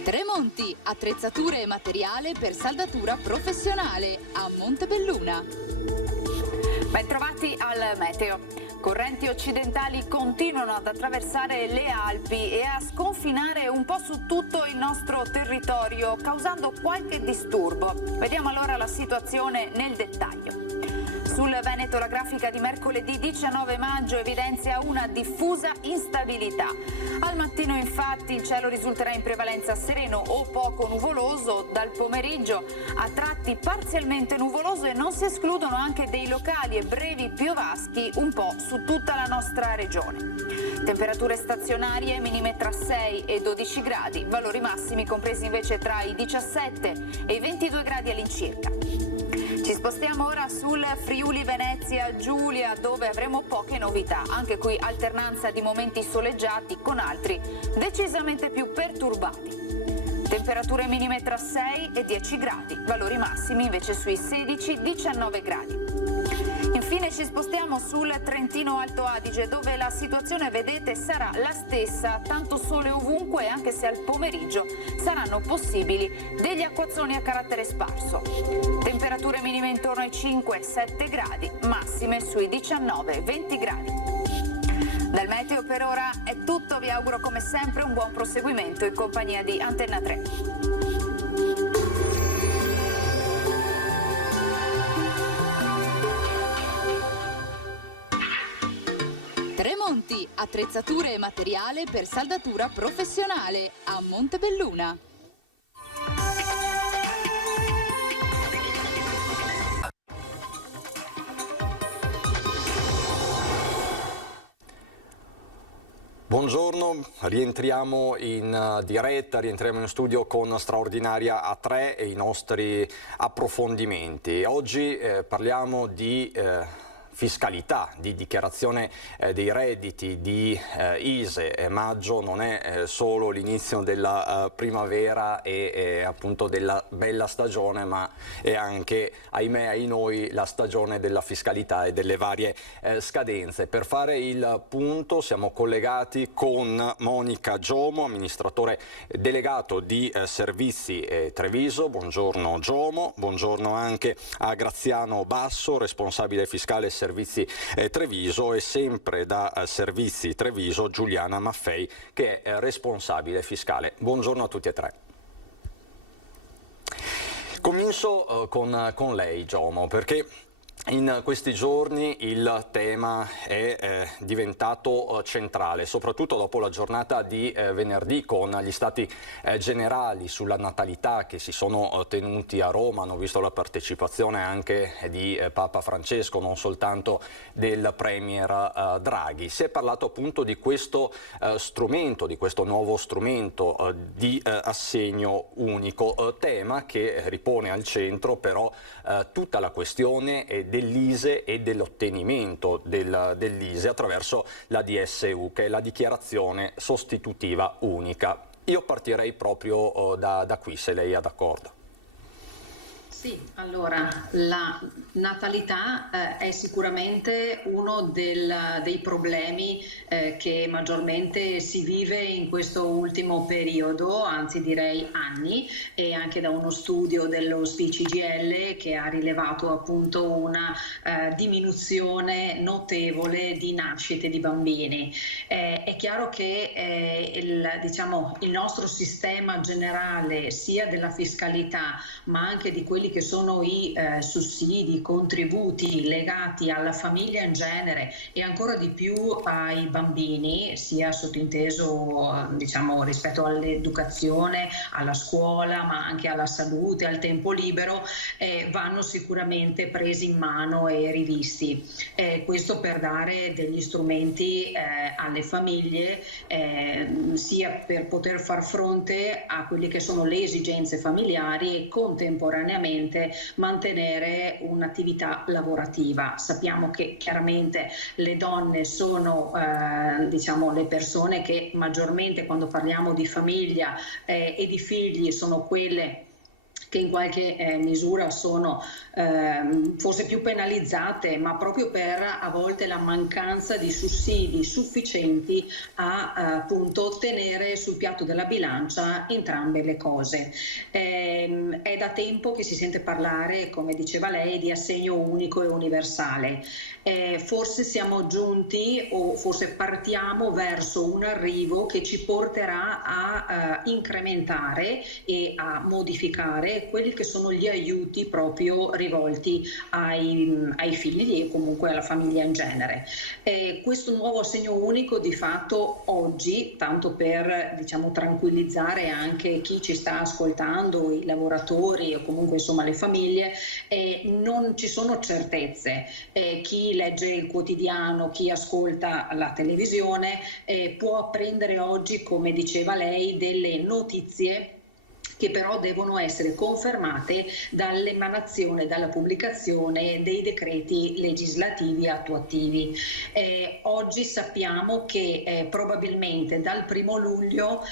Tremonti, attrezzature e materiale per saldatura professionale a Montebelluna. Bentrovati al meteo. Correnti occidentali continuano ad attraversare le Alpi e a sconfinare un po' su tutto il nostro territorio, causando qualche disturbo. Vediamo allora la situazione nel dettaglio. Sul Veneto la grafica di mercoledì 19 maggio evidenzia una diffusa instabilità. Al mattino infatti il cielo risulterà in prevalenza sereno o poco nuvoloso, dal pomeriggio a tratti parzialmente nuvoloso e non si escludono anche dei locali e brevi piovaschi un po' su tutta la nostra regione. Temperature stazionarie minime tra 6 e 12 gradi, valori massimi compresi invece tra i 17 e i 22 gradi all'incirca. Ci spostiamo ora sul Friuli Venezia Giulia, dove avremo poche novità, anche qui alternanza di momenti soleggiati con altri decisamente più perturbati. Temperature minime tra 6 e 10 gradi, valori massimi invece sui 16-19 gradi. Infine ci spostiamo sul Trentino Alto Adige, dove la situazione, vedete, sarà la stessa, tanto sole ovunque, anche se al pomeriggio saranno possibili degli acquazzoni a carattere sparso. Temperature minime intorno ai 5-7 gradi, massime sui 19-20 gradi. Dal meteo per ora è tutto, vi auguro come sempre un buon proseguimento in compagnia di Antenna 3. Tremonti, attrezzature e materiale per saldatura professionale a Montebelluna. Buongiorno, rientriamo in diretta, rientriamo in studio con Straordinaria A3 e i nostri approfondimenti. Oggi parliamo di fiscalità, di dichiarazione dei redditi, di ISEE. Maggio non è solo l'inizio della primavera e appunto della bella stagione, ma è anche, ahimè, ai noi, la stagione della fiscalità e delle varie scadenze. Per fare il punto siamo collegati con Monica Giomo, amministratore delegato di Servizi Treviso. Buongiorno Giomo, buongiorno anche a Graziano Basso, responsabile fiscale Servizi Treviso, e sempre da Servizi Treviso Giuliana Maffei, che è responsabile fiscale. Buongiorno a tutti e tre. Comincio con lei, Giomo, perché in questi giorni il tema è diventato centrale, soprattutto dopo la giornata di venerdì con gli stati generali sulla natalità che si sono tenuti a Roma. Hanno visto la partecipazione anche di Papa Francesco, non soltanto del Premier Draghi. Si è parlato appunto di questo strumento, di questo nuovo strumento di assegno unico, tema che ripone al centro però tutta la questione dell'ISEE e dell'ottenimento dell'ISEE attraverso la DSU, che è la dichiarazione sostitutiva unica. Io partirei proprio da qui, se lei è d'accordo. Sì, allora la natalità è sicuramente uno dei problemi che maggiormente si vive in questo ultimo periodo, anzi direi anni, e anche da uno studio dello SPI-CGIL che ha rilevato appunto una diminuzione notevole di nascite di bambini. È chiaro che il nostro sistema generale, sia della fiscalità ma anche di quelli che sono i sussidi, i contributi legati alla famiglia in genere e ancora di più ai bambini, sia sottinteso rispetto all'educazione, alla scuola, ma anche alla salute, al tempo libero, vanno sicuramente presi in mano e rivisti. Questo per dare degli strumenti alle famiglie, sia per poter far fronte a quelle che sono le esigenze familiari e contemporaneamente mantenere un'attività lavorativa. Sappiamo che chiaramente le donne sono le persone che maggiormente, quando parliamo di famiglia e di figli, sono quelle che in qualche misura sono forse più penalizzate, ma proprio per a volte la mancanza di sussidi sufficienti a appunto ottenere sul piatto della bilancia entrambe le cose. È è da tempo che si sente parlare, come diceva lei, di assegno unico e universale. Forse siamo giunti o forse partiamo verso un arrivo che ci porterà a incrementare e a modificare quelli che sono gli aiuti proprio rivolti ai figli e comunque alla famiglia in genere. Questo nuovo assegno unico di fatto oggi, tanto per tranquillizzare anche chi ci sta ascoltando, i lavoratori o comunque insomma le famiglie, non ci sono certezze. Chi legge il quotidiano, chi ascolta la televisione può apprendere oggi, come diceva lei, delle notizie che però devono essere confermate dall'emanazione, dalla pubblicazione dei decreti legislativi attuativi. Oggi sappiamo che probabilmente dal 1° luglio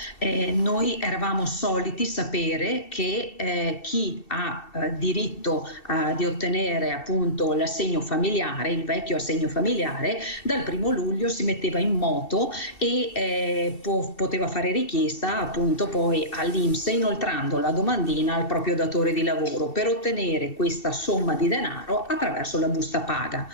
noi eravamo soliti sapere che chi ha diritto di ottenere appunto l'assegno familiare, il vecchio assegno familiare, dal 1° luglio si metteva in moto e poteva fare richiesta appunto poi all'INPS, inoltrando la domandina al proprio datore di lavoro per ottenere questa somma di denaro attraverso la busta paga.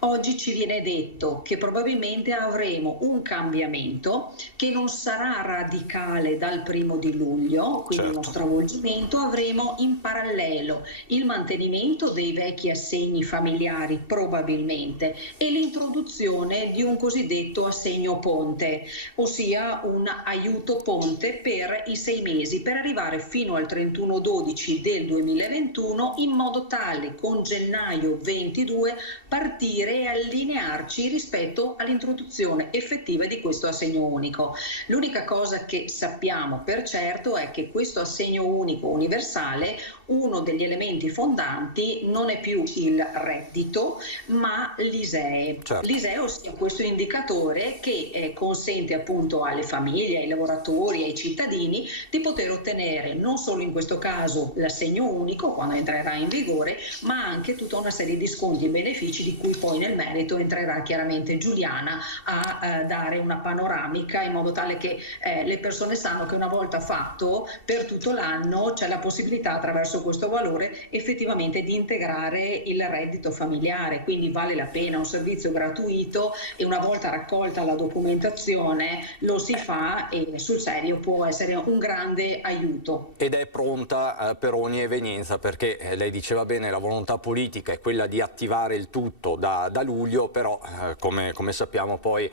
Oggi ci viene detto che probabilmente avremo un cambiamento che non sarà radicale dal 1° di luglio, quindi uno stravolgimento. Avremo in parallelo il mantenimento dei vecchi assegni familiari probabilmente e l'introduzione di un cosiddetto assegno ponte, ossia un aiuto ponte per i 6 mesi per arrivare fino al 31/12 del 2021, in modo tale con gennaio 22 partire e allinearci rispetto all'introduzione effettiva di questo assegno unico. L'unica cosa che sappiamo per certo è che questo assegno unico universale, uno degli elementi fondanti non è più il reddito ma l'ISEE. L'ISEE, ossia questo indicatore che consente appunto alle famiglie, ai lavoratori, ai cittadini di poter ottenere non solo in questo caso l'assegno unico quando entrerà in vigore, ma anche tutta una serie di sconti e benefici di cui poi nel merito entrerà chiaramente Giuliana a dare una panoramica, in modo tale che le persone sanno che una volta fatto per tutto l'anno c'è la possibilità attraverso questo valore effettivamente di integrare il reddito familiare, quindi vale la pena, un servizio gratuito e una volta raccolta la documentazione lo si fa e sul serio può essere un grande aiuto. Ed è pronta per ogni evenienza, perché lei diceva bene, la volontà politica è quella di attivare il tutto da luglio, però come sappiamo poi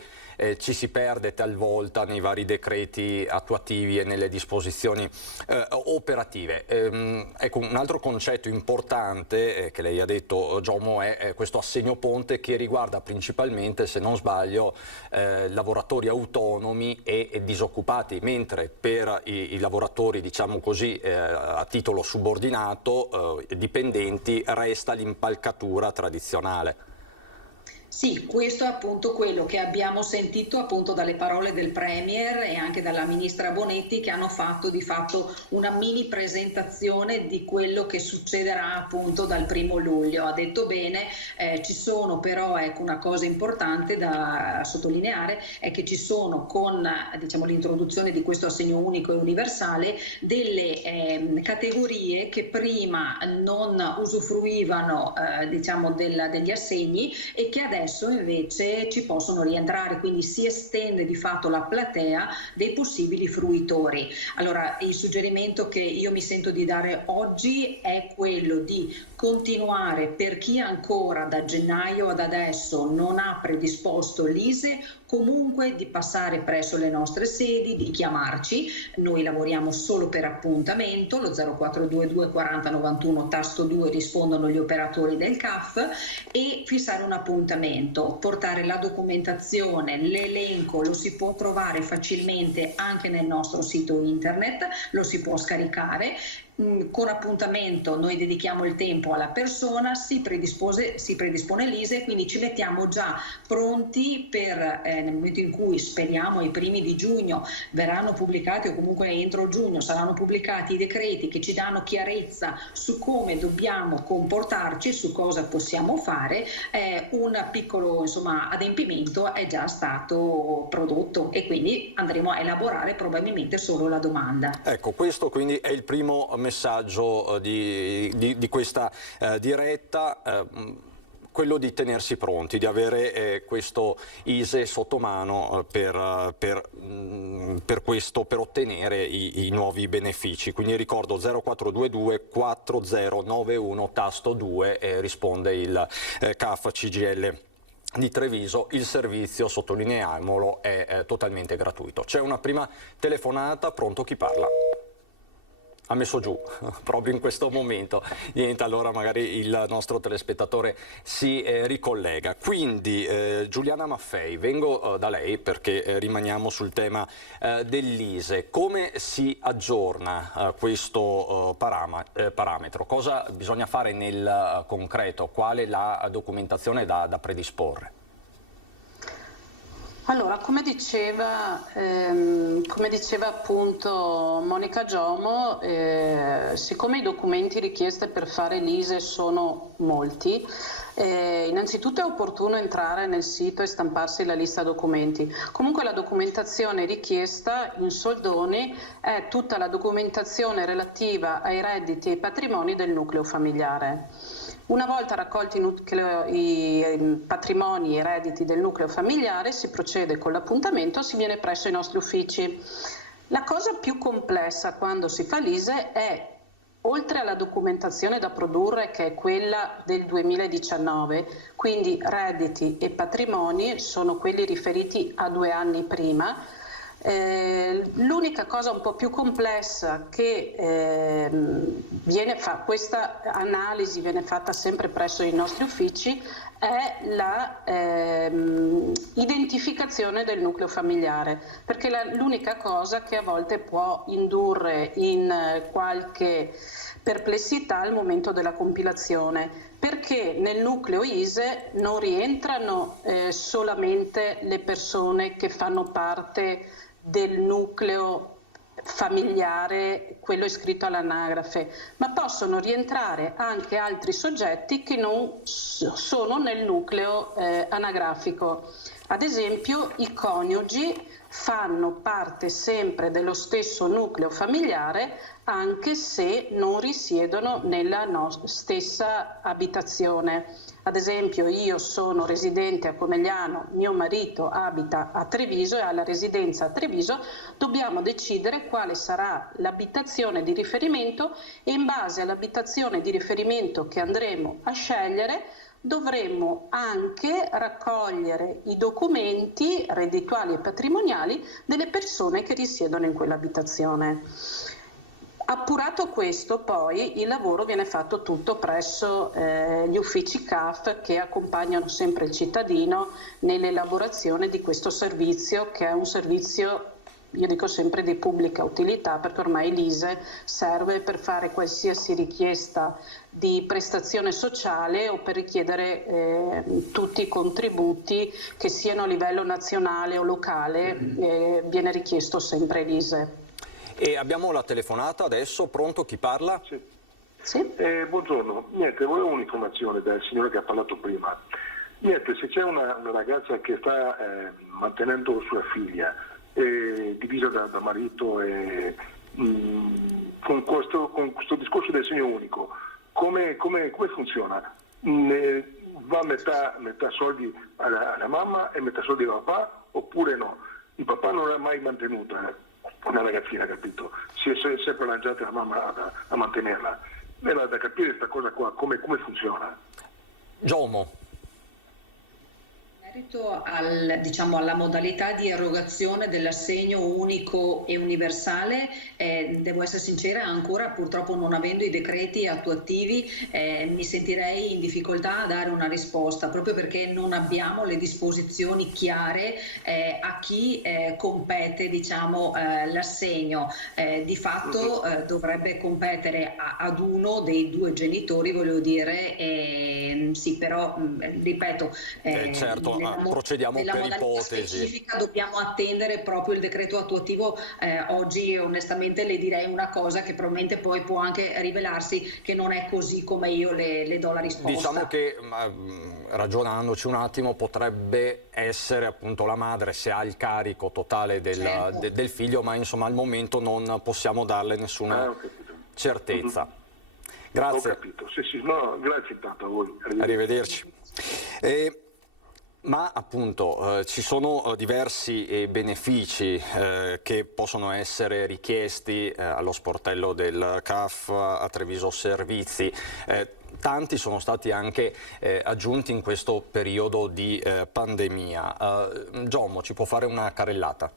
ci si perde talvolta nei vari decreti attuativi e nelle disposizioni operative. Ecco, un altro concetto importante che lei ha detto, Giomo, è questo assegno ponte che riguarda principalmente, se non sbaglio, lavoratori autonomi e disoccupati, mentre per i lavoratori, diciamo così, a titolo subordinato, dipendenti, resta l'impalcatura tradizionale. Sì, questo è appunto quello che abbiamo sentito appunto dalle parole del Premier e anche dalla Ministra Bonetti, che hanno fatto di fatto una mini presentazione di quello che succederà appunto dal 1° luglio. Ha detto bene, ci sono però, ecco, una cosa importante da sottolineare è che ci sono con l'introduzione di questo assegno unico e universale delle categorie che prima non usufruivano degli assegni e che adesso invece ci possono rientrare, quindi si estende di fatto la platea dei possibili fruitori. Allora, il suggerimento che io mi sento di dare oggi è quello di continuare, per chi ancora da gennaio ad adesso non ha predisposto l'ISEE, comunque di passare presso le nostre sedi, di chiamarci. Noi lavoriamo solo per appuntamento, lo 0422 40 91 tasto 2 rispondono gli operatori del CAF, e fissare un appuntamento, portare la documentazione, l'elenco, lo si può trovare facilmente anche nel nostro sito internet, lo si può scaricare. Con appuntamento noi dedichiamo il tempo alla persona, si predispone l'ISEE, quindi ci mettiamo già pronti per nel momento in cui speriamo ai primi di giugno verranno pubblicati, o comunque entro giugno saranno pubblicati i decreti che ci danno chiarezza su come dobbiamo comportarci, su cosa possiamo fare. Un piccolo adempimento è già stato prodotto e quindi andremo a elaborare probabilmente solo la domanda. Ecco, questo quindi è il primo messaggio di questa diretta, quello di tenersi pronti, di avere questo ISEE sotto mano per ottenere i nuovi benefici. Quindi ricordo 0422 4091 tasto 2 e risponde il CAF CGIL di Treviso. Il servizio, sottolineiamolo, è totalmente gratuito. C'è una prima telefonata, pronto, chi parla? Ha messo giù proprio in questo momento. Niente, allora magari il nostro telespettatore si ricollega. Quindi Giuliana Maffei, vengo da lei perché rimaniamo sul tema dell'ISEE. Come si aggiorna questo parametro? Cosa bisogna fare nel concreto? Qual è la documentazione da predisporre? Allora, come diceva appunto Monica Giomo, siccome i documenti richiesti per fare l'ISEE sono molti, innanzitutto è opportuno entrare nel sito e stamparsi la lista documenti. Comunque la documentazione richiesta in soldoni è tutta la documentazione relativa ai redditi e ai patrimoni del nucleo familiare. Una volta raccolti i patrimoni e i redditi del nucleo familiare si procede con l'appuntamento, si viene presso i nostri uffici. La cosa più complessa quando si fa l'ISEE è, oltre alla documentazione da produrre, che è quella del 2019, quindi redditi e patrimoni sono quelli riferiti a 2 anni prima. L'unica cosa un po' più complessa che questa analisi viene fatta sempre presso i nostri uffici è la identificazione del nucleo familiare, perché l'unica cosa che a volte può indurre in qualche perplessità al momento della compilazione, perché nel nucleo ISEE non rientrano solamente le persone che fanno parte del nucleo familiare, quello iscritto all'anagrafe, ma possono rientrare anche altri soggetti che non sono nel nucleo anagrafico. Ad esempio, i coniugi fanno parte sempre dello stesso nucleo familiare anche se non risiedono nella stessa abitazione. Ad esempio, io sono residente a Conegliano, mio marito abita a Treviso e ha la residenza a Treviso, dobbiamo decidere quale sarà l'abitazione di riferimento e in base all'abitazione di riferimento che andremo a scegliere dovremmo anche raccogliere i documenti reddituali e patrimoniali delle persone che risiedono in quell'abitazione. Appurato questo, poi il lavoro viene fatto tutto presso gli uffici CAF che accompagnano sempre il cittadino nell'elaborazione di questo servizio, che è un servizio, io dico sempre, di pubblica utilità, perché ormai l'ISEE serve per fare qualsiasi richiesta di prestazione sociale o per richiedere tutti i contributi che siano a livello nazionale o locale, viene richiesto sempre l'ISEE. E abbiamo la telefonata adesso, pronto, chi parla? Sì. Buongiorno, niente, volevo un'informazione dal signore che ha parlato prima. Niente, se c'è una ragazza che sta mantenendo sua figlia, divisa da marito, con questo discorso del segno unico, come funziona? Va metà soldi alla mamma e metà soldi al papà, oppure no? Il papà non l'ha mai mantenuta, una ragazzina, capito? Si è sempre lanciata la mamma a mantenerla. Era da capire questa cosa qua, come funziona. Giomo. Alla modalità di erogazione dell'assegno unico e universale, devo essere sincera, ancora purtroppo non avendo i decreti attuativi mi sentirei in difficoltà a dare una risposta, proprio perché non abbiamo le disposizioni chiare a chi compete l'assegno. Di fatto dovrebbe competere ad uno dei 2 genitori, voglio dire, sì, però ripeto, certo. Procediamo per ipotesi. Specifica dobbiamo attendere proprio il decreto attuativo. Oggi onestamente le direi una cosa che probabilmente poi può anche rivelarsi che non è così come io le do la risposta. Diciamo che ragionandoci un attimo potrebbe essere appunto la madre se ha il carico totale del figlio, ma insomma al momento non possiamo darle nessuna certezza. Grazie. Ho capito, sì, no, grazie intanto a voi. Arrivederci. Ma appunto ci sono diversi benefici che possono essere richiesti allo sportello del CAF a Treviso Servizi. Tanti sono stati anche aggiunti in questo periodo di pandemia. Giommo, ci può fare una carrellata?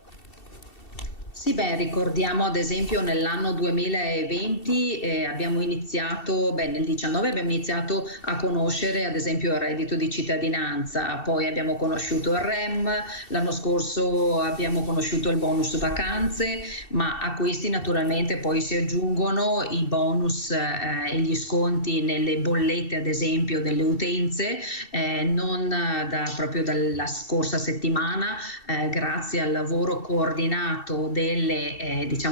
Sì, ricordiamo ad esempio nell'anno 2020 abbiamo iniziato, nel 2019 abbiamo iniziato a conoscere ad esempio il reddito di cittadinanza, poi abbiamo conosciuto il REM, l'anno scorso abbiamo conosciuto il bonus vacanze, ma a questi naturalmente poi si aggiungono i bonus e gli sconti nelle bollette ad esempio delle utenze, non proprio dalla scorsa settimana, grazie al lavoro coordinato delle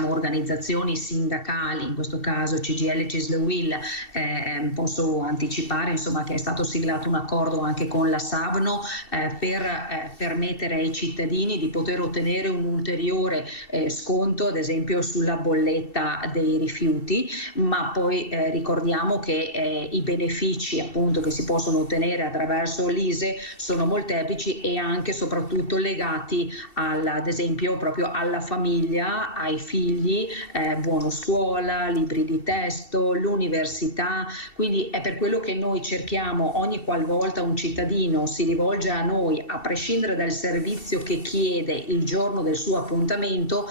organizzazioni sindacali, in questo caso CGIL e CISL UIL, posso anticipare che è stato siglato un accordo anche con la Savno per permettere ai cittadini di poter ottenere un ulteriore sconto ad esempio sulla bolletta dei rifiuti, ma poi ricordiamo che i benefici appunto che si possono ottenere attraverso l'ISE sono molteplici e anche soprattutto legati ad esempio proprio alla famiglia, ai figli, buono scuola, libri di testo, l'università, quindi è per quello che noi cerchiamo ogni qualvolta un cittadino si rivolge a noi, a prescindere dal servizio che chiede il giorno del suo appuntamento,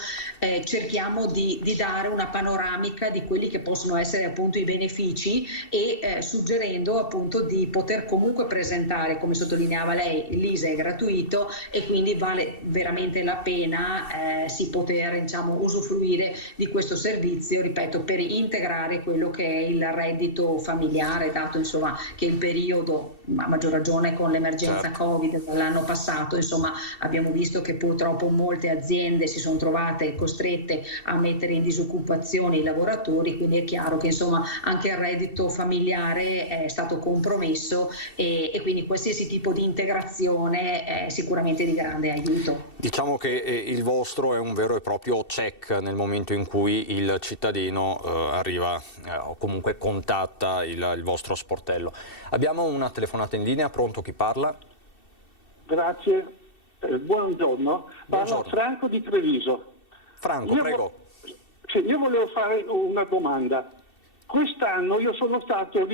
cerchiamo di dare una panoramica di quelli che possono essere appunto i benefici e suggerendo appunto di poter comunque presentare, come sottolineava lei, l'ISE è gratuito e quindi vale veramente la pena poter usufruire di questo servizio, ripeto, per integrare quello che è il reddito familiare, dato che il periodo, a maggior ragione con l'emergenza Covid dall'anno passato, abbiamo visto che purtroppo molte aziende si sono trovate costrette a mettere in disoccupazione i lavoratori, quindi è chiaro che anche il reddito familiare è stato compromesso e quindi qualsiasi tipo di integrazione è sicuramente di grande aiuto. Diciamo che il vostro è un vero e proprio check nel momento in cui il cittadino arriva o comunque contatta il vostro sportello. Abbiamo una telefonata in linea, pronto, chi parla? Grazie, buongiorno. Parlo Franco di Treviso. Franco, prego. Io volevo fare una domanda. Quest'anno io sono stato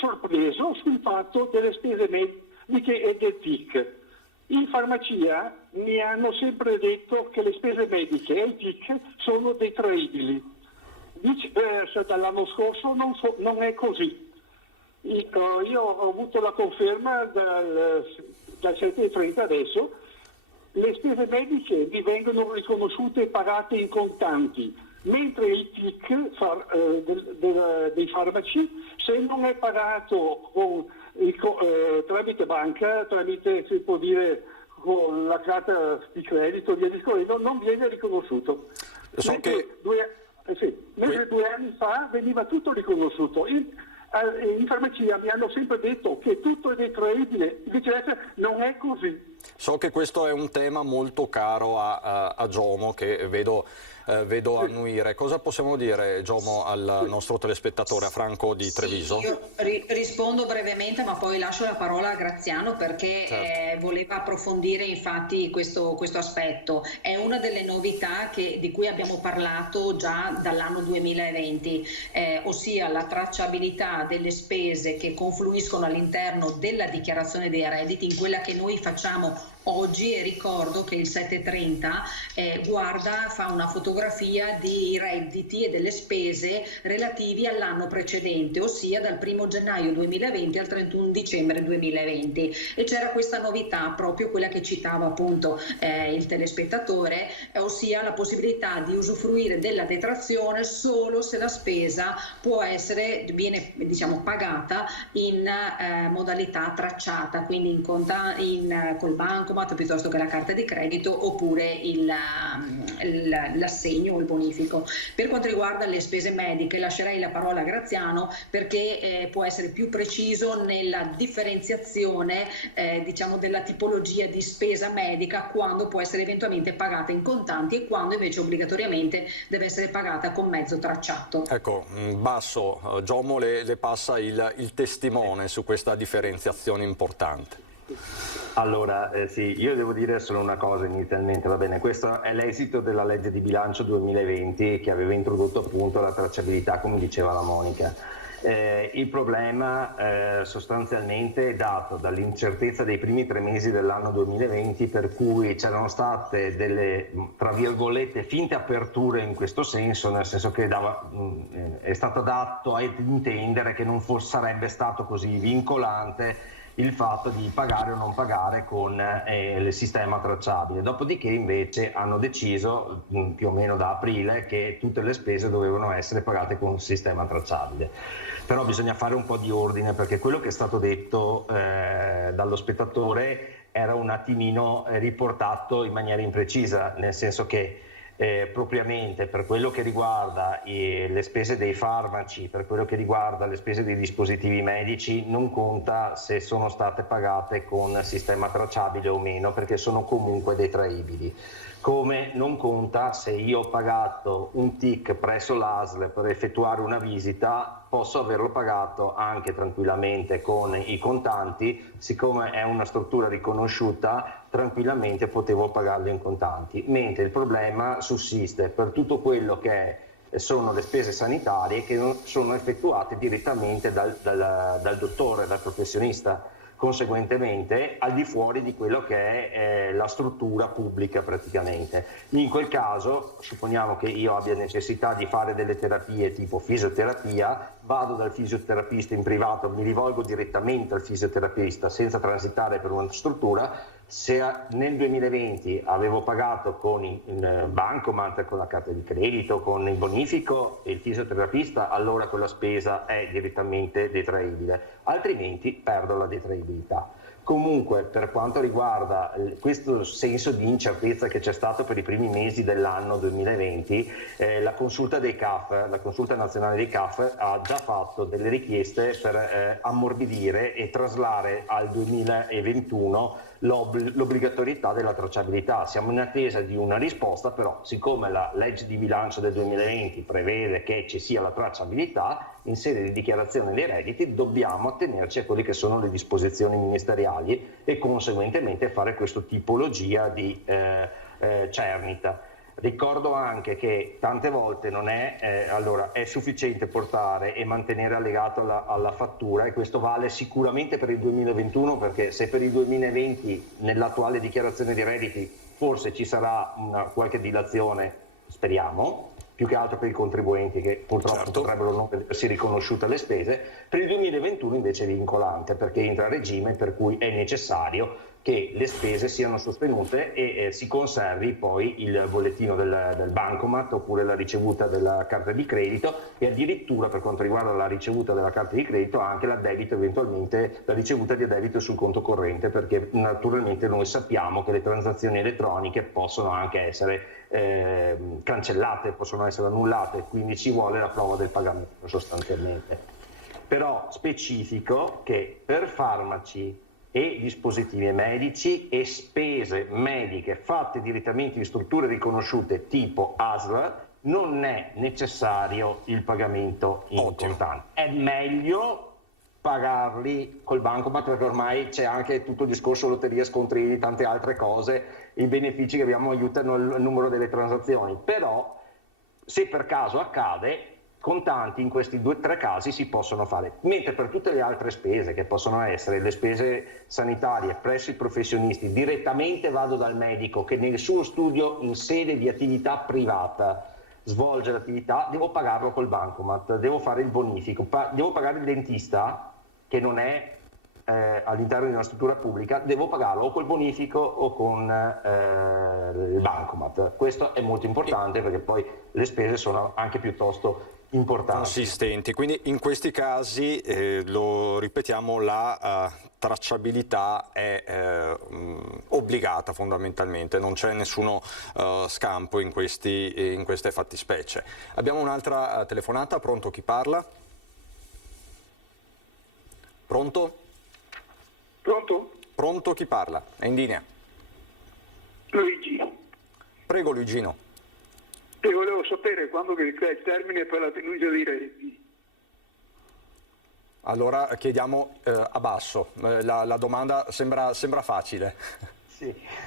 sorpreso sul fatto delle spese mediche e del TIC. In farmacia mi hanno sempre detto che le spese mediche e il TIC sono detraibili. Viceversa, dall'anno scorso non è così. Io ho avuto la conferma dal 7,30 adesso. Le spese mediche vi vengono riconosciute e pagate in contanti, mentre il TIC dei farmaci, se non è pagato tramite banca, si può dire con la carta di credito, via discorrendo, non viene riconosciuto. Mentre 2 anni fa veniva tutto riconosciuto. In farmacia mi hanno sempre detto che tutto è detraibile, viceversa non è così. So che questo è un tema molto caro a Giommo, che vedo annuire. Cosa possiamo dire, Giommo, al nostro telespettatore, a Franco di Treviso? Io rispondo brevemente, ma poi lascio la parola a Graziano perché voleva approfondire infatti questo aspetto. È una delle novità di cui abbiamo parlato già dall'anno 2020, ossia la tracciabilità delle spese che confluiscono all'interno della dichiarazione dei redditi, in quella che noi facciamo oggi, e ricordo che il 730 fa una fotografia dei redditi e delle spese relativi all'anno precedente, ossia dal 1 gennaio 2020 al 31 dicembre 2020, e c'era questa novità, proprio quella che citava appunto il telespettatore, ossia la possibilità di usufruire della detrazione solo se la spesa viene pagata in modalità tracciata, quindi col bancomat piuttosto che la carta di credito, oppure l'assetto l'assegno o il bonifico. Per quanto riguarda le spese mediche lascerei la parola a Graziano perché può essere più preciso nella differenziazione diciamo della tipologia di spesa medica, quando può essere eventualmente pagata in contanti e quando invece obbligatoriamente deve essere pagata con mezzo tracciato. Ecco, Basso, Giomo le passa il testimone su questa differenziazione importante. Allora, sì, io devo dire solo una cosa inizialmente, va bene, questo è l'esito della legge di bilancio 2020 che aveva introdotto appunto la tracciabilità, come diceva la Monica. Il problema sostanzialmente è dato dall'incertezza dei primi 3 mesi dell'anno 2020, per cui c'erano state delle, tra virgolette, finte aperture in questo senso, nel senso che è stato dato a intendere che non sarebbe stato così vincolante il fatto di pagare o non pagare con il sistema tracciabile. Dopodiché invece hanno deciso più o meno da aprile che tutte le spese dovevano essere pagate con il sistema tracciabile. Però bisogna fare un po' di ordine, perché quello che è stato detto dallo spettatore era un attimino riportato in maniera imprecisa, nel senso che propriamente per quello che riguarda le spese dei farmaci, per quello che riguarda le spese dei dispositivi medici, non conta se sono state pagate con sistema tracciabile o meno, perché sono comunque detraibili. Come non conta se io ho pagato un TIC presso l'ASL per effettuare una visita, posso averlo pagato anche tranquillamente con i contanti, siccome è una struttura riconosciuta, tranquillamente potevo pagarlo in contanti, mentre il problema sussiste per tutto quello che sono le spese sanitarie che non sono effettuate direttamente dal dottore, dal professionista, conseguentemente al di fuori di quello che è la struttura pubblica praticamente. In quel caso, supponiamo che io abbia necessità di fare delle terapie tipo fisioterapia, vado dal fisioterapista in privato, mi rivolgo direttamente al fisioterapista senza transitare per una struttura. Se nel 2020 avevo pagato con il bancomat, con la carta di credito, con il bonifico e il fisioterapista, allora quella spesa è direttamente detraibile, altrimenti perdo la detraibilità. Comunque, per quanto riguarda questo senso di incertezza che c'è stato per i primi mesi dell'anno 2020, la consulta dei CAF, la consulta nazionale dei CAF, ha già fatto delle richieste per ammorbidire e traslare al 2021 l'obbligatorietà della tracciabilità. Siamo in attesa di una risposta, però siccome la legge di bilancio del 2020 prevede che ci sia la tracciabilità, in sede di dichiarazione dei redditi dobbiamo attenerci a quelle che sono le disposizioni ministeriali e conseguentemente fare questa tipologia di cernita. Ricordo anche che tante volte non è, allora, è sufficiente portare e mantenere allegato alla fattura, e questo vale sicuramente per il 2021, perché se per il 2020 nell'attuale dichiarazione di redditi forse ci sarà qualche dilazione, speriamo, più che altro per i contribuenti che purtroppo potrebbero non vedersi riconosciute le spese, per il 2021 invece è vincolante, perché entra a regime, per cui è necessario che le spese siano sostenute e si conservi poi il bollettino del bancomat oppure la ricevuta della carta di credito, e addirittura per quanto riguarda la ricevuta della carta di credito anche l'addebito, eventualmente la ricevuta di addebito sul conto corrente, perché naturalmente noi sappiamo che le transazioni elettroniche possono anche essere cancellate, possono essere annullate, quindi ci vuole la prova del pagamento sostanzialmente. Però specifico che per farmaci e dispositivi medici e spese mediche fatte direttamente in strutture riconosciute tipo ASL non è necessario il pagamento in contanti. È meglio pagarli col bancomat, perché ormai c'è anche tutto il discorso lotteria, scontrini, tante altre cose, i benefici che abbiamo aiutano il numero delle transazioni, però se per caso accade, contanti in questi 2-3 casi si possono fare, mentre per tutte le altre spese che possono essere le spese sanitarie presso i professionisti, direttamente vado dal medico che nel suo studio in sede di attività privata svolge l'attività, devo pagarlo col bancomat, devo fare il bonifico, devo pagare il dentista che non è all'interno di una struttura pubblica, devo pagarlo o col bonifico o con il bancomat. Questo è molto importante, perché poi le spese sono anche piuttosto importanti. Consistenti, quindi in questi casi, lo ripetiamo, la tracciabilità è obbligata fondamentalmente, non c'è nessuno scampo in queste fattispecie. Abbiamo un'altra telefonata, pronto, chi parla? Pronto? Pronto? Pronto, chi parla? È in linea. Luigi. Prego Luigino. E volevo sapere quando che è il termine per la denuncia dei redditi. Allora chiediamo a basso, la domanda sembra facile.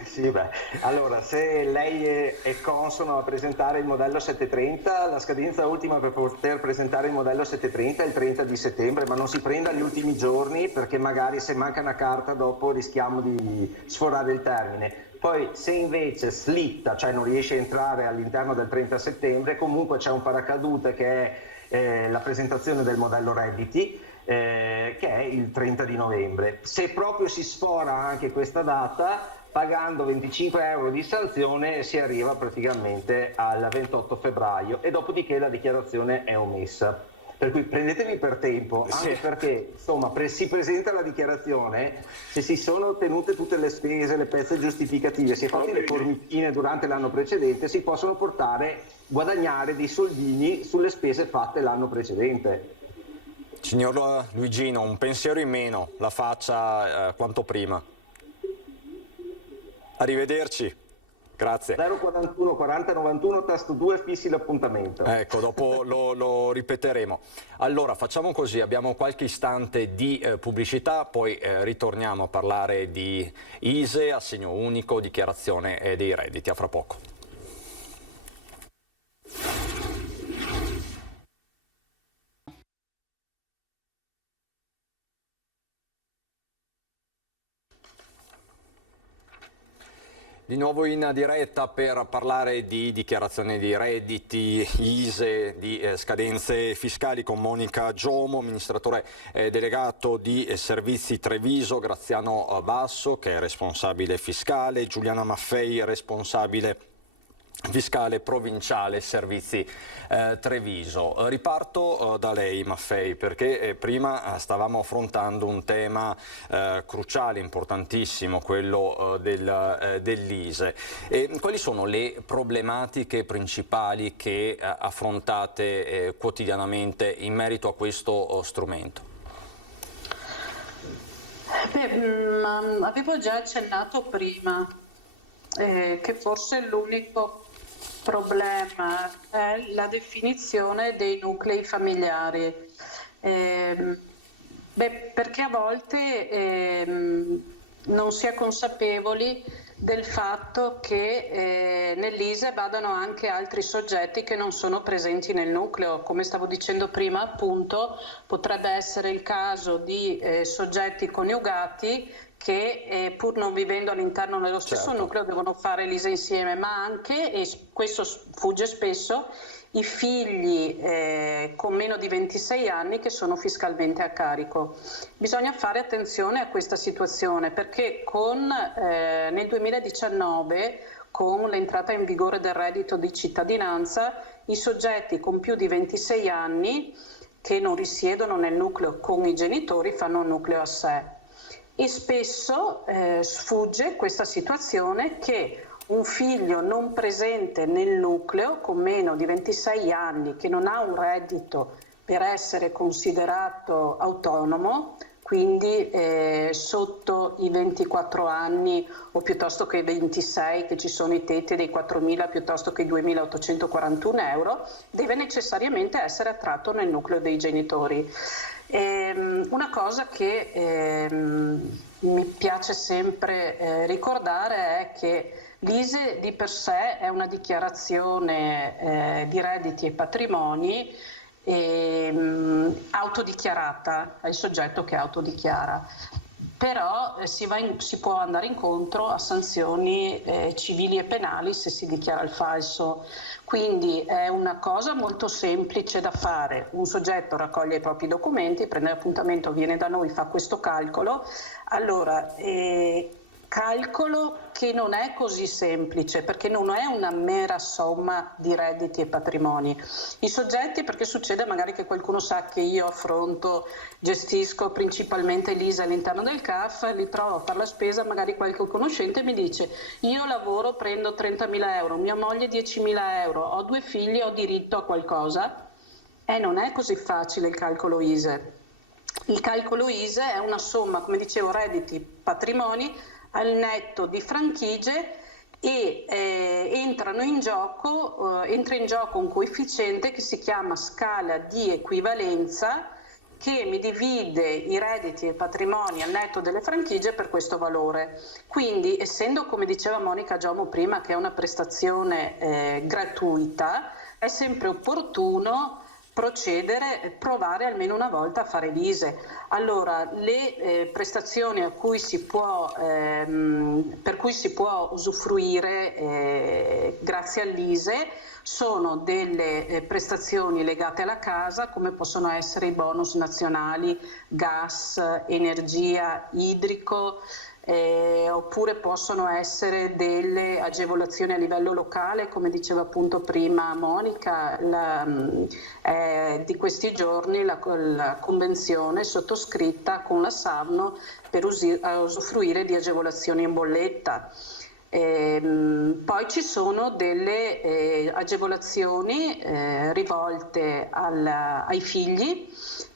Sì, beh. Allora, se lei è consono a presentare il modello 730, la scadenza ultima per poter presentare il modello 730 è il 30 di settembre, ma non si prenda gli ultimi giorni perché magari se manca una carta dopo rischiamo di sforare il termine. Poi se invece slitta, cioè non riesce a entrare all'interno del 30 settembre, comunque c'è un paracadute che è la presentazione del modello redditi, che è il 30 di novembre. Se proprio si sfora anche questa data, pagando 25 euro di sanzione si arriva praticamente al 28 febbraio e dopodiché la dichiarazione è omessa. Per cui prendetevi per tempo, anche perché insomma si presenta la dichiarazione, se si sono ottenute tutte le spese, le pezze giustificative, si è fatte le formichine durante l'anno precedente, si possono guadagnare dei soldini sulle spese fatte l'anno precedente. Signor Luigino, un pensiero in meno, la faccia quanto prima. Arrivederci, grazie. 041 40 91 tasto 2, fissi l'appuntamento. Ecco, dopo lo ripeteremo. Allora, facciamo così, abbiamo qualche istante di pubblicità, poi ritorniamo a parlare di ISEE, assegno unico, dichiarazione dei redditi. A fra poco. Di nuovo in diretta per parlare di dichiarazione di redditi, ISEE, di scadenze fiscali con Monica Giomo, amministratore delegato di Servizi Treviso, Graziano Basso che è responsabile fiscale, Giuliana Maffei, responsabile fiscale provinciale Servizi Treviso. Riparto da lei Maffei perché prima stavamo affrontando un tema cruciale, importantissimo, quello dell'ISEE. Quali sono le problematiche principali che affrontate quotidianamente in merito a questo strumento? Avevo già accennato prima che forse l'unico problema è la definizione dei nuclei familiari, perché a volte non si è consapevoli del fatto che nell'ISEE vadano anche altri soggetti che non sono presenti nel nucleo. Come stavo dicendo prima, appunto, potrebbe essere il caso di soggetti coniugati che pur non vivendo all'interno dello stesso nucleo devono fare l'ISEE insieme, ma anche, e questo sfugge spesso, i figli con meno di 26 anni che sono fiscalmente a carico. Bisogna fare attenzione a questa situazione perché nel 2019, con l'entrata in vigore del reddito di cittadinanza, i soggetti con più di 26 anni che non risiedono nel nucleo con i genitori fanno un nucleo a sé. E spesso sfugge questa situazione che un figlio non presente nel nucleo con meno di 26 anni che non ha un reddito per essere considerato autonomo, quindi sotto i 24 anni o piuttosto che i 26 che ci sono i tetti dei 4.000 piuttosto che i 2.841 euro, deve necessariamente essere attratto nel nucleo dei genitori. Una cosa che mi piace sempre ricordare è che l'ISEE di per sé è una dichiarazione di redditi e patrimoni autodichiarata, è il soggetto che autodichiara, però si può andare incontro a sanzioni civili e penali se si dichiara il falso. Quindi è una cosa molto semplice da fare. Un soggetto raccoglie i propri documenti, prende l'appuntamento, viene da noi, fa questo calcolo. Allora, calcolo che non è così semplice, perché non è una mera somma di redditi e patrimoni. I soggetti, perché succede magari che qualcuno sa che io gestisco principalmente l'ISE all'interno del CAF, li trovo a fare la spesa, magari qualche conoscente mi dice: io lavoro, prendo 30.000 euro, mia moglie 10.000 euro, ho 2 figli, ho diritto a qualcosa? Non è così facile il calcolo ISE. Il calcolo ISE è una somma, come dicevo, redditi, patrimoni, al netto di franchigie, e entra in gioco un coefficiente che si chiama scala di equivalenza, che mi divide i redditi e i patrimoni al netto delle franchigie per questo valore. Quindi, essendo, come diceva Monica Giomo prima, che è una prestazione gratuita, è sempre opportuno provare almeno una volta a fare l'ISE. Allora, le prestazioni per cui si può usufruire grazie all'ISE sono delle prestazioni legate alla casa, come possono essere i bonus nazionali, gas, energia, idrico, oppure possono essere delle agevolazioni a livello locale, come diceva appunto prima Monica. Di questi giorni la convenzione sottoscritta con la Savno per usufruire di agevolazioni in bolletta. Poi ci sono delle agevolazioni rivolte ai figli,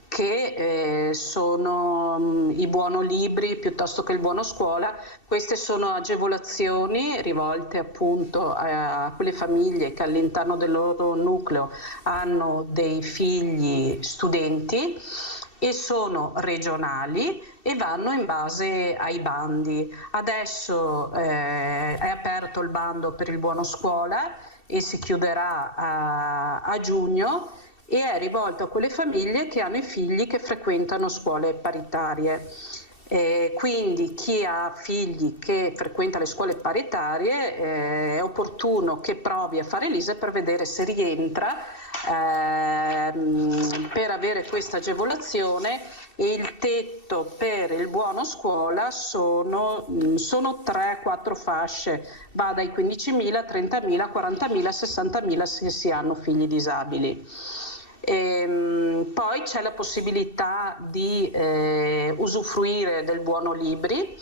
che sono i buono libri piuttosto che il buono scuola. Queste sono agevolazioni rivolte appunto a quelle famiglie che all'interno del loro nucleo hanno dei figli studenti, e sono regionali e vanno in base ai bandi. Adesso è aperto il bando per il buono scuola e si chiuderà a giugno, e è rivolto a quelle famiglie che hanno i figli che frequentano scuole paritarie. Quindi chi ha figli che frequenta le scuole paritarie è opportuno che provi a fare l'ISE per vedere se rientra per avere questa agevolazione. E il tetto per il buono scuola sono 3-4 fasce, va dai 15.000, 30.000, 40.000, 60.000 se si hanno figli disabili. Poi c'è la possibilità di usufruire del buono libri,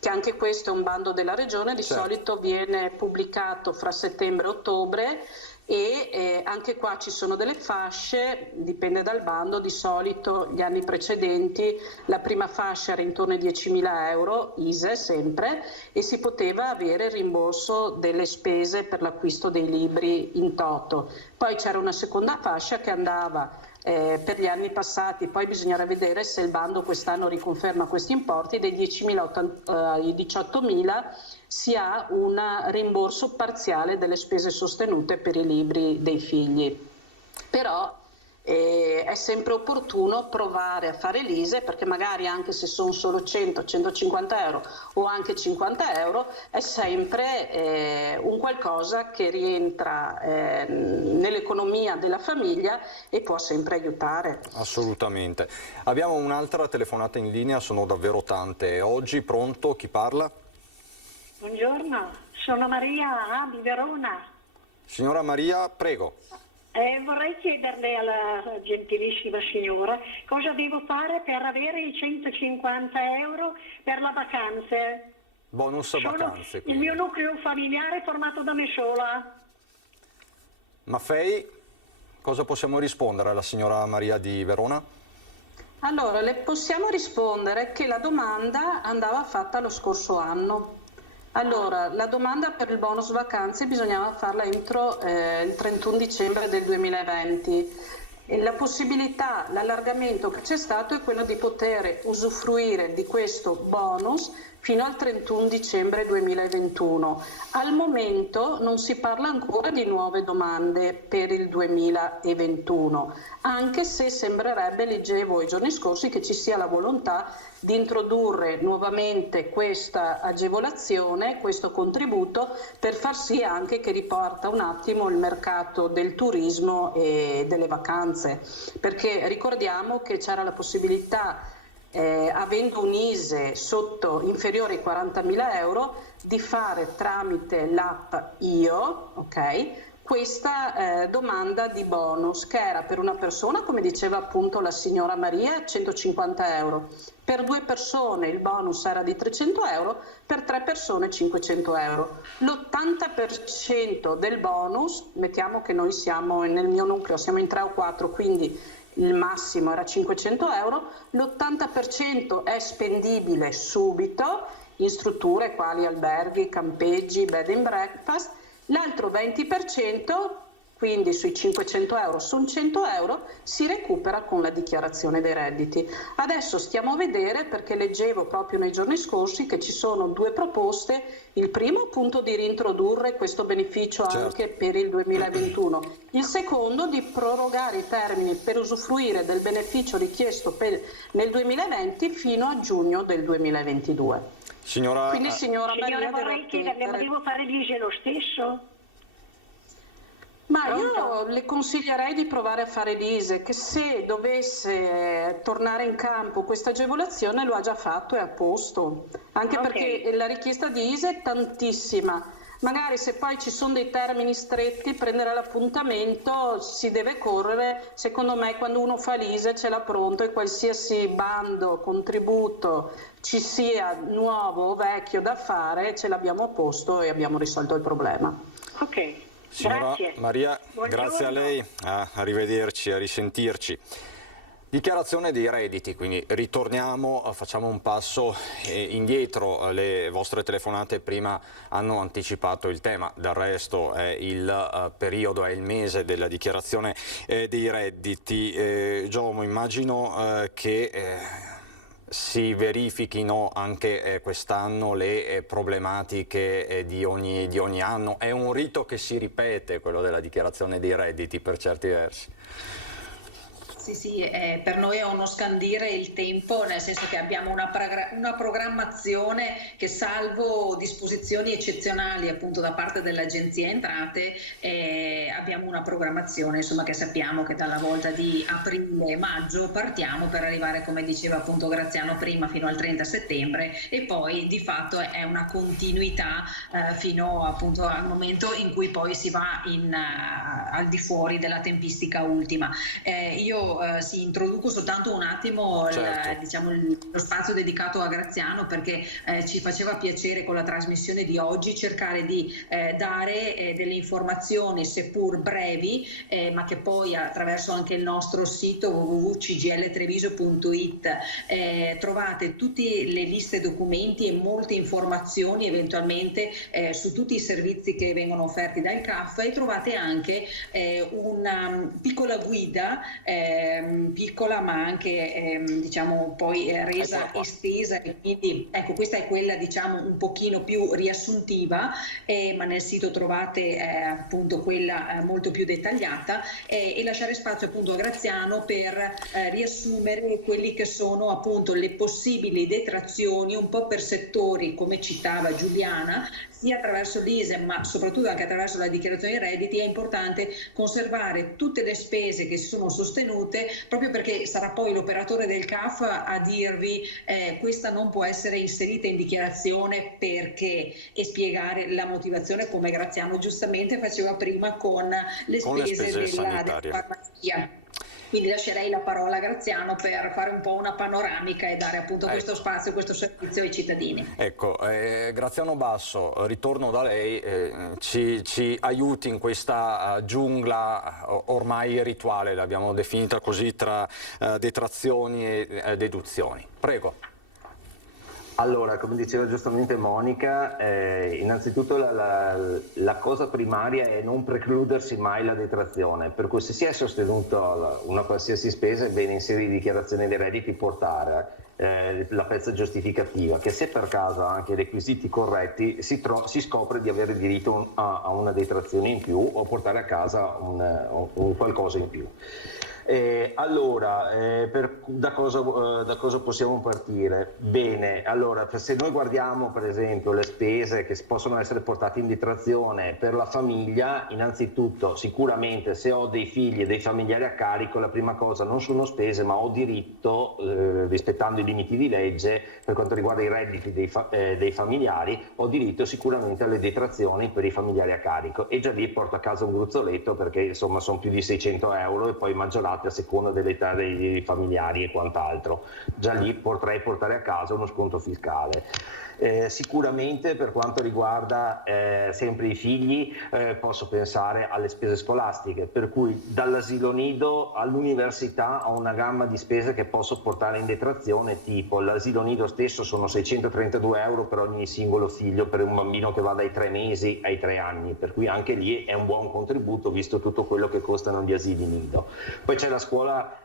che anche questo è un bando della regione, di solito viene pubblicato fra settembre e ottobre, e anche qua ci sono delle fasce, dipende dal bando. Di solito gli anni precedenti la prima fascia era intorno ai 10.000 euro, ISE sempre, e si poteva avere il rimborso delle spese per l'acquisto dei libri in toto. Poi c'era una seconda fascia che andava per gli anni passati, poi bisognerà vedere se il bando quest'anno riconferma questi importi, dai 10.000 ai 18.000 si ha un rimborso parziale delle spese sostenute per i libri dei figli. Però è sempre opportuno provare a fare l'ISE, perché magari anche se sono solo 100, 150 euro o anche 50 euro è sempre un qualcosa che rientra nell'economia della famiglia e può sempre aiutare. Assolutamente. Abbiamo un'altra telefonata in linea, sono davvero tante oggi. Pronto? Chi parla? Buongiorno, sono Maria di Verona. Signora Maria, prego. Vorrei chiederle alla gentilissima signora cosa devo fare per avere i 150 euro per le vacanze. Bonus vacanze. Il mio nucleo familiare è formato da me sola. Maffei, cosa possiamo rispondere alla signora Maria di Verona? Allora, le possiamo rispondere che la domanda andava fatta lo scorso anno. Allora, la domanda per il bonus vacanze bisognava farla entro il 31 dicembre del 2020. E la possibilità, l'allargamento che c'è stato è quello di poter usufruire di questo bonus fino al 31 dicembre 2021. Al momento non si parla ancora di nuove domande per il 2021, anche se sembrerebbe, leggevo i giorni scorsi, che ci sia la volontà di introdurre nuovamente questa agevolazione, questo contributo, per far sì anche che riporta un attimo il mercato del turismo e delle vacanze, perché ricordiamo che c'era la possibilità avendo un ISEE inferiore ai 40.000 euro, di fare tramite l'app Io, ok? Questa domanda di bonus, che era per una persona, come diceva appunto la signora Maria, 150 euro. Per 2 persone il bonus era di 300 euro, per 3 persone 500 euro. L'80% del bonus, mettiamo che noi siamo nel mio nucleo, siamo in 3 o 4, quindi il massimo era 500 euro, l'80% è spendibile subito in strutture quali alberghi, campeggi, bed and breakfast. L'altro 20%, quindi sui 500 euro, su 100 euro, si recupera con la dichiarazione dei redditi. Adesso stiamo a vedere, perché leggevo proprio nei giorni scorsi che ci sono 2 proposte. Il primo appunto di reintrodurre questo beneficio anche per il 2021. Il secondo di prorogare i termini per usufruire del beneficio richiesto nel 2020 fino a giugno del 2022. Quindi signora Maria, vorrei chiederle, ma devo fare l'ISEE lo stesso? Ma io le consiglierei di provare a fare l'ISEE, che se dovesse tornare in campo questa agevolazione lo ha già fatto, è a posto, anche perché la richiesta di ISEE è tantissima. Magari se poi ci sono dei termini stretti, prendere l'appuntamento, si deve correre. Secondo me quando uno fa l'ISEE ce l'ha pronto, e qualsiasi bando, contributo ci sia nuovo o vecchio da fare, ce l'abbiamo a posto e abbiamo risolto il problema. Ok, signora grazie. Maria, Buongiorno. grazie a lei, arrivederci, a risentirci. Dichiarazione dei redditi, quindi ritorniamo, facciamo un passo indietro. Le vostre telefonate prima hanno anticipato il tema, del resto è il periodo, è il mese della dichiarazione dei redditi. Giacomo, immagino che si verifichino anche quest'anno le problematiche di ogni anno. È un rito che si ripete, quello della dichiarazione dei redditi, per certi versi. Sì, per noi è uno scandire il tempo, nel senso che abbiamo una programmazione che, salvo disposizioni eccezionali appunto da parte dell'Agenzia Entrate, abbiamo una programmazione insomma che sappiamo che dalla volta di aprile-maggio partiamo per arrivare, come diceva appunto Graziano prima, fino al 30 settembre, e poi di fatto è una continuità fino appunto al momento in cui poi si va al di fuori della tempistica ultima. Io introduco soltanto un attimo lo spazio dedicato a Graziano, perché ci faceva piacere con la trasmissione di oggi cercare di dare delle informazioni seppur brevi, ma che poi attraverso anche il nostro sito www.cgltreviso.it trovate tutte le liste documenti e molte informazioni eventualmente su tutti i servizi che vengono offerti dal CAF, e trovate anche una piccola guida, piccola ma anche diciamo poi resa estesa, e quindi ecco, questa è quella diciamo un pochino più riassuntiva, ma nel sito trovate appunto quella molto più dettagliata, e lasciare spazio appunto a Graziano per riassumere quelli che sono appunto le possibili detrazioni un po' per settori, come citava Giuliana, sia attraverso l'ISEE ma soprattutto anche attraverso la dichiarazione dei redditi. È importante conservare tutte le spese che si sono sostenute, proprio perché sarà poi l'operatore del CAF a dirvi questa non può essere inserita in dichiarazione perché, e spiegare la motivazione, come Graziano giustamente faceva prima con le spese della farmacia. Quindi lascerei la parola a Graziano per fare un po' una panoramica e dare appunto questo spazio, questo servizio ai cittadini. Ecco, Graziano Basso, ritorno da lei, ci aiuti in questa giungla ormai rituale, l'abbiamo definita così, tra detrazioni e deduzioni. Prego. Allora, come diceva giustamente Monica, innanzitutto la cosa primaria è non precludersi mai la detrazione, per cui se si è sostenuto una qualsiasi spesa è bene inserire in dichiarazione dei redditi, portare la pezza giustificativa, che se per caso ha anche i requisiti corretti si scopre di avere diritto a una detrazione in più o portare a casa un qualcosa in più. Da cosa possiamo partire? Bene, allora se noi guardiamo per esempio le spese che possono essere portate in detrazione per la famiglia, innanzitutto sicuramente se ho dei figli e dei familiari a carico, la prima cosa non sono spese, ma ho diritto, rispettando i limiti di legge per quanto riguarda i redditi dei familiari, ho diritto sicuramente alle detrazioni per i familiari a carico, e già lì porto a casa un gruzzoletto, perché insomma sono più di 600 euro e poi maggiorati a seconda dell'età dei familiari e quant'altro. Già lì potrei portare a casa uno sconto fiscale. Sicuramente per quanto riguarda sempre i figli, posso pensare alle spese scolastiche, per cui dall'asilo nido all'università ho una gamma di spese che posso portare in detrazione, tipo l'asilo nido stesso sono 632 euro per ogni singolo figlio per un bambino che va dai 3 mesi ai 3 anni, per cui anche lì è un buon contributo visto tutto quello che costano gli asili nido. Poi c'è la scuola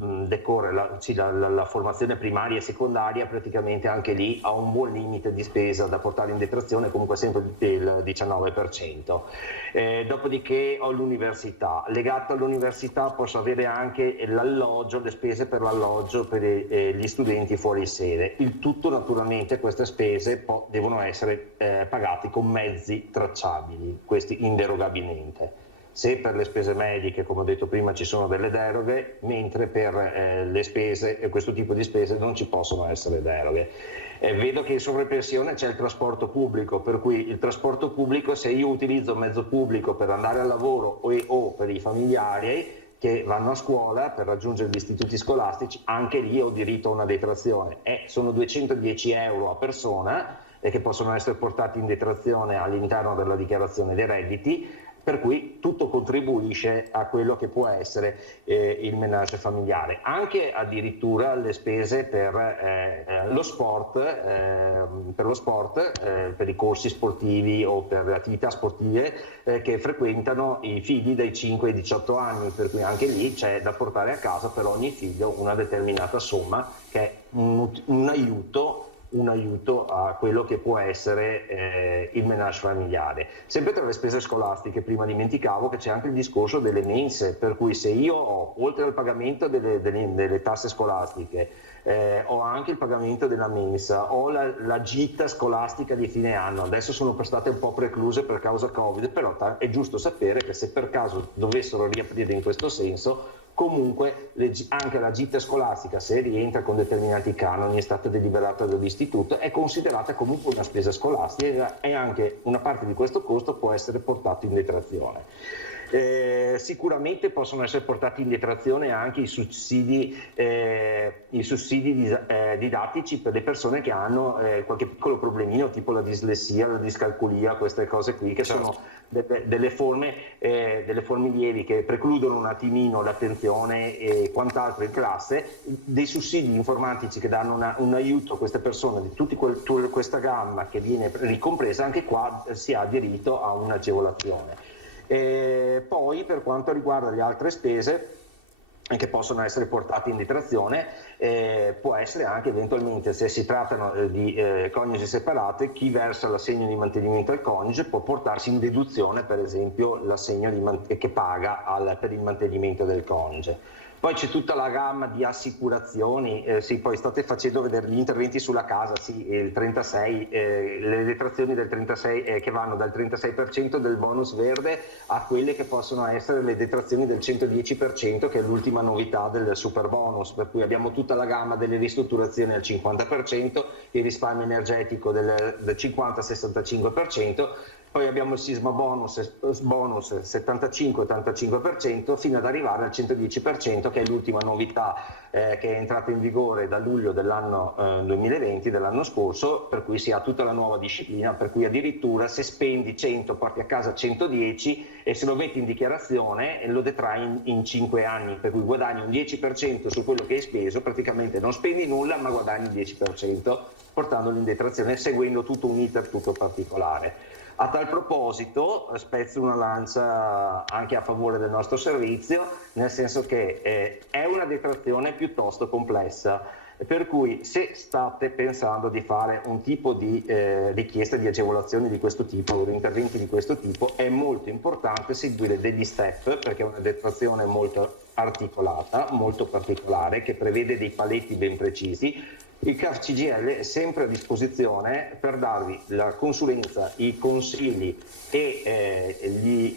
decorre la formazione primaria e secondaria, praticamente anche lì ha un buon limite di spesa da portare in detrazione, comunque sempre del 19%. Dopodiché ho l'università. Legato all'università posso avere anche l'alloggio, le spese per l'alloggio per gli studenti fuori sede. Il tutto naturalmente, queste spese devono essere pagate con mezzi tracciabili, questi inderogabilmente. Se per le spese mediche, come ho detto prima, ci sono delle deroghe, mentre per le spese, questo tipo di spese non ci possono essere deroghe. Vedo che in sovraimpressione c'è il trasporto pubblico, per cui il trasporto pubblico, se io utilizzo mezzo pubblico per andare al lavoro o per i familiari che vanno a scuola per raggiungere gli istituti scolastici, anche lì ho diritto a una detrazione. Sono 210 euro a persona che possono essere portati in detrazione all'interno della dichiarazione dei redditi, per cui tutto contribuisce a quello che può essere il ménage familiare. Anche addirittura le spese per lo sport, per i corsi sportivi o per le attività sportive che frequentano i figli dai 5 ai 18 anni, per cui anche lì c'è da portare a casa per ogni figlio una determinata somma che è un aiuto a quello che può essere il ménage familiare. Sempre tra le spese scolastiche, prima dimenticavo che c'è anche il discorso delle mense, per cui se io ho, oltre al pagamento delle tasse scolastiche, ho anche il pagamento della mensa, ho la gita scolastica di fine anno, adesso sono state un po' precluse per causa Covid, però è giusto sapere che se per caso dovessero riaprire in questo senso, comunque anche la gita scolastica, se rientra con determinati canoni, è stata deliberata dall'istituto, è considerata comunque una spesa scolastica e anche una parte di questo costo può essere portato in detrazione. Sicuramente possono essere portati in detrazione anche i sussidi didattici per le persone che hanno qualche piccolo problemino, tipo la dislessia, la discalculia, queste cose qui che sono delle forme lievi che precludono un attimino l'attenzione e quant'altro in classe, dei sussidi informatici che danno un aiuto a queste persone di tutta questa gamma che viene ricompresa, anche qua si ha diritto a un'agevolazione. Poi per quanto riguarda le altre spese che possono essere portate in detrazione, può essere anche eventualmente, se si trattano di coniugi separati, chi versa l'assegno di mantenimento al coniuge può portarsi in deduzione per esempio l'assegno che paga per il mantenimento del coniuge. Poi c'è tutta la gamma di assicurazioni, poi state facendo vedere gli interventi sulla casa, il 36, le detrazioni del 36 che vanno dal 36% del bonus verde a quelle che possono essere le detrazioni del 110%, che è l'ultima novità del super bonus, per cui abbiamo tutta la gamma delle ristrutturazioni al 50%, il risparmio energetico del 50-65%, poi abbiamo il sisma bonus 75-85% fino ad arrivare al 110%, che è l'ultima novità che è entrata in vigore da luglio dell'anno 2020, dell'anno scorso, per cui si ha tutta la nuova disciplina, per cui addirittura se spendi 100 porti a casa 110 e se lo metti in dichiarazione lo detrai in 5 anni, per cui guadagni un 10% su quello che hai speso, praticamente non spendi nulla ma guadagni il 10%, portandolo in detrazione, seguendo tutto un iter tutto particolare. A tal proposito spezzo una lancia anche a favore del nostro servizio, nel senso che è una detrazione piuttosto complessa, per cui se state pensando di fare un tipo di richiesta di agevolazioni di questo tipo o di interventi di questo tipo, è molto importante seguire degli step, perché è una detrazione molto articolata, molto particolare, che prevede dei paletti ben precisi. Il CAF CGIL è sempre a disposizione per darvi la consulenza, i consigli e gli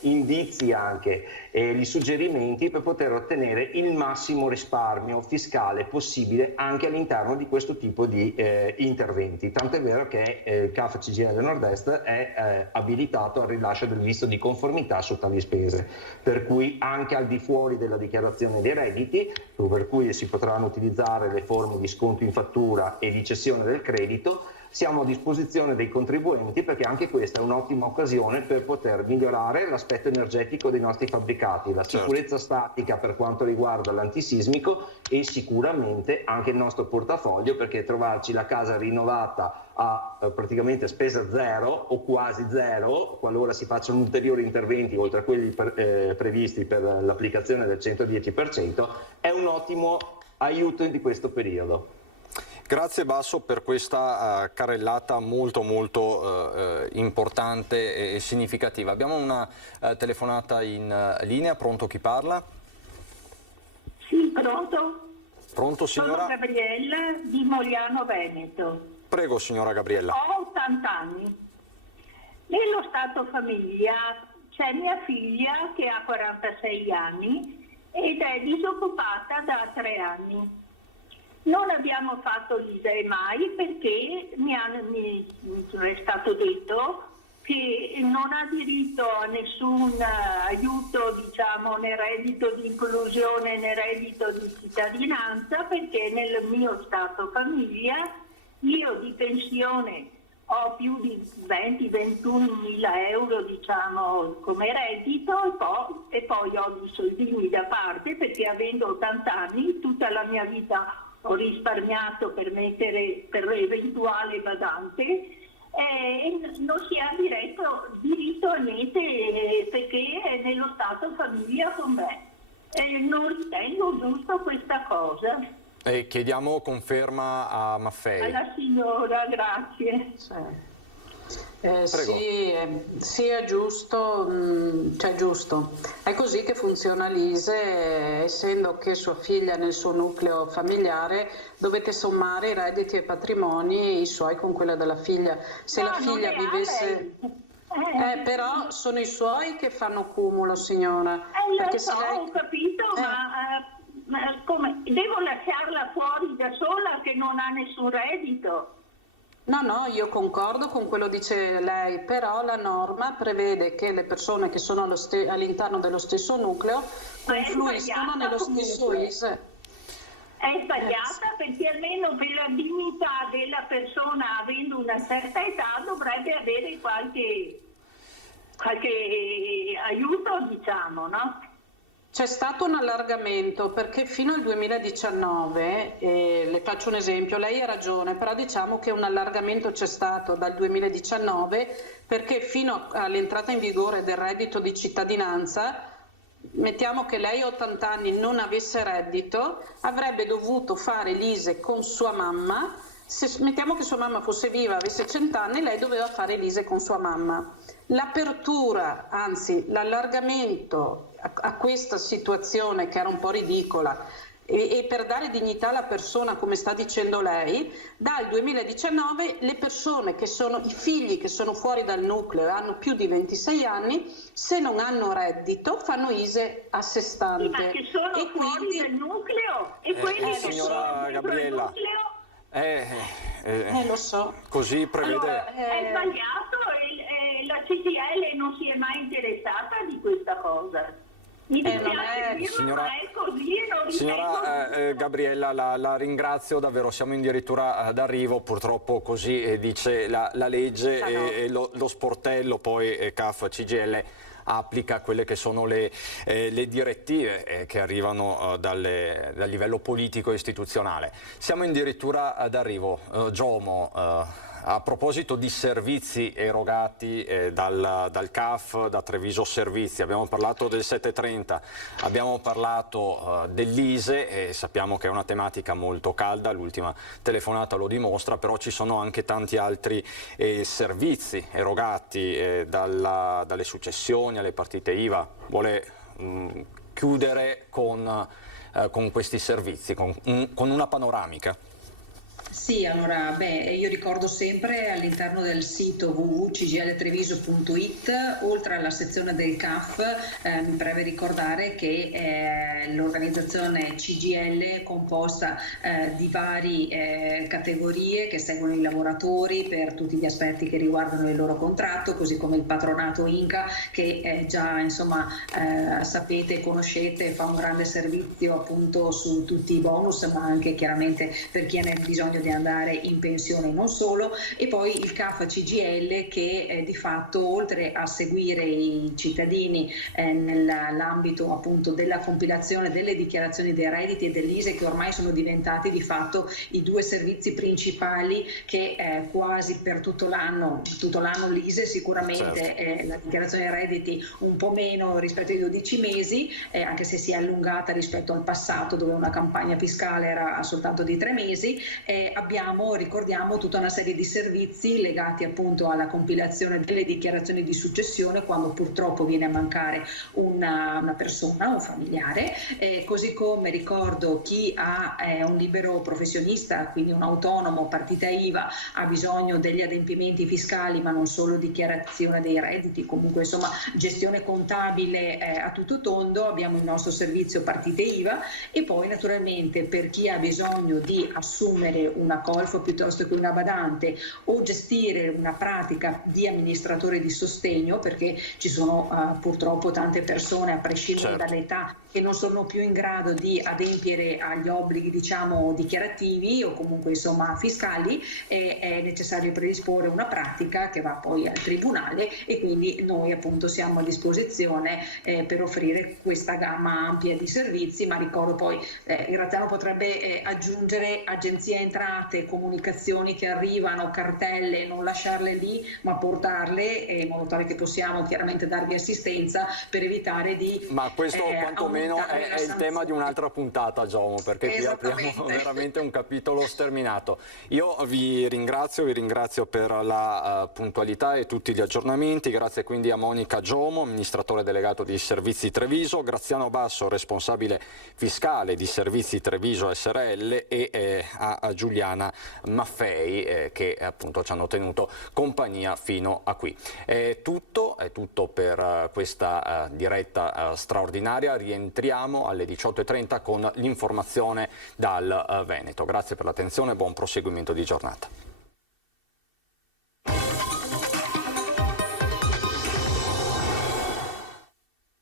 indizi anche e gli suggerimenti per poter ottenere il massimo risparmio fiscale possibile anche all'interno di questo tipo di interventi. Tant'è vero che il CAF CGIL Nord-Est è abilitato al rilascio del visto di conformità su tali spese, per cui anche al di fuori della dichiarazione dei redditi, per cui si potranno utilizzare le forme di sconto in fattura e di cessione del credito, siamo a disposizione dei contribuenti, perché anche questa è un'ottima occasione per poter migliorare l'aspetto energetico dei nostri fabbricati, la sicurezza statica per quanto riguarda l'antisismico e sicuramente anche il nostro portafoglio, perché trovarci la casa rinnovata a praticamente spesa zero o quasi zero, qualora si facciano ulteriori interventi oltre a quelli previsti per l'applicazione del 110%, è un ottimo aiuto di questo periodo. Grazie Basso per questa carrellata molto importante e significativa. Abbiamo una telefonata in linea, pronto chi parla? Sì, pronto? Pronto signora? Sono Gabriella di Mogliano Veneto. Prego signora Gabriella. Ho 80 anni. Nello stato famiglia c'è mia figlia che ha 46 anni ed è disoccupata da 3 anni. Non abbiamo fatto l'ISEE mai perché mi è stato detto che non ha diritto a nessun aiuto, diciamo, né reddito di inclusione né reddito di cittadinanza, perché nel mio stato famiglia io di pensione ho più di 20-21 mila euro, diciamo, come reddito e poi ho i soldini da parte, perché avendo 80 anni tutta la mia vita ho risparmiato per mettere per eventuale badante e non si ha diritto a niente perché è nello stato famiglia con me. Non ritengo giusto questa cosa. Chiediamo conferma a Maffei. Alla signora, grazie. Sì, è giusto, cioè giusto. È così che funziona l'ISEE, essendo che sua figlia nel suo nucleo familiare dovete sommare i redditi e patrimoni, i suoi con quelli della figlia. Se la figlia vivesse... però sono i suoi che fanno cumulo, signora. Perché ho capito, ma come? Devo lasciarla fuori da sola che non ha nessun reddito? No, io concordo con quello che dice lei, però la norma prevede che le persone che sono all'interno dello stesso nucleo confluiscono nello stesso ISEE. È sbagliata perché almeno per la dignità della persona, avendo una certa età, dovrebbe avere qualche aiuto, diciamo, no? C'è stato un allargamento perché fino al 2019, le faccio un esempio, lei ha ragione, però diciamo che un allargamento c'è stato dal 2019 perché fino all'entrata in vigore del reddito di cittadinanza, mettiamo che lei a 80 anni non avesse reddito, avrebbe dovuto fare l'ISEE con sua mamma. Se mettiamo che sua mamma fosse viva, avesse 100 anni, lei doveva fare l'ISEE con sua mamma. L'apertura, anzi l'allargamento a questa situazione che era un po' ridicola e per dare dignità alla persona, come sta dicendo lei, dal 2019 le persone che sono, i figli che sono fuori dal nucleo e hanno più di 26 anni, se non hanno reddito fanno ISEE a sé stante. Sì, ma che sono e fuori quindi... dal nucleo e quelli che sono dentro il nucleo... lo so. Così prevede... Allora, è sbagliato e la CGIL non si è mai interessata di questa cosa. Mi dispiace dirlo, ma è così e non Signora Gabriella, la ringrazio davvero, siamo addirittura d'arrivo, purtroppo così dice la legge e lo sportello poi CAF CGIL applica quelle che sono le direttive che arrivano dal livello politico e istituzionale. Siamo addirittura d'arrivo. Giomo, A proposito di servizi erogati dal CAF, da Treviso Servizi, abbiamo parlato del 730, abbiamo parlato dell'ISE e sappiamo che è una tematica molto calda, l'ultima telefonata lo dimostra, però ci sono anche tanti altri servizi erogati dalle successioni alle partite IVA. Vuole chiudere con questi servizi, con una panoramica? Sì, allora, io ricordo sempre all'interno del sito www.cgltreviso.it, oltre alla sezione del CAF, mi preme ricordare che l'organizzazione CGL è composta di varie categorie che seguono i lavoratori per tutti gli aspetti che riguardano il loro contratto, così come il patronato INCA che già sapete e conoscete, fa un grande servizio appunto su tutti i bonus, ma anche chiaramente per chi ha bisogno di andare in pensione, non solo, e poi il CAF CGL che di fatto, oltre a seguire i cittadini nell'ambito appunto della compilazione delle dichiarazioni dei redditi e dell'ISE, che ormai sono diventati di fatto i due servizi principali che quasi per tutto l'anno l'ISE sicuramente, la dichiarazione dei redditi un po' meno rispetto ai 12 mesi, anche se si è allungata rispetto al passato dove una campagna fiscale era soltanto di 3 mesi. Ricordiamo tutta una serie di servizi legati appunto alla compilazione delle dichiarazioni di successione quando purtroppo viene a mancare una persona, un familiare, così come ricordo chi è un libero professionista, quindi un autonomo, partita IVA, ha bisogno degli adempimenti fiscali, ma non solo dichiarazione dei redditi, comunque insomma gestione contabile a tutto tondo, abbiamo il nostro servizio partite IVA. E poi naturalmente per chi ha bisogno di assumere una colf piuttosto che una badante o gestire una pratica di amministratore di sostegno, perché ci sono purtroppo tante persone, a prescindere dall'età, che non sono più in grado di adempiere agli obblighi dichiarativi o comunque insomma fiscali, è necessario predisporre una pratica che va poi al tribunale, e quindi noi appunto siamo a disposizione per offrire questa gamma ampia di servizi. Ma ricordo poi Graziano potrebbe aggiungere agenzie entrate, comunicazioni che arrivano, cartelle, non lasciarle lì ma portarle in modo tale che possiamo chiaramente darvi assistenza per evitare di ma questo quantomeno è il tema di un'altra puntata, Giomo, perché qui apriamo veramente un capitolo sterminato. Io vi ringrazio per la puntualità e tutti gli aggiornamenti. Grazie quindi a Monica Giomo, amministratore delegato di Servizi Treviso, Graziano Basso, responsabile fiscale di Servizi Treviso SRL, e a Giuliana Maffei che appunto ci hanno tenuto compagnia fino a qui. È tutto per questa diretta straordinaria. Rientriamo alle 18:30 con l'informazione dal Veneto. Grazie per l'attenzione e buon proseguimento di giornata.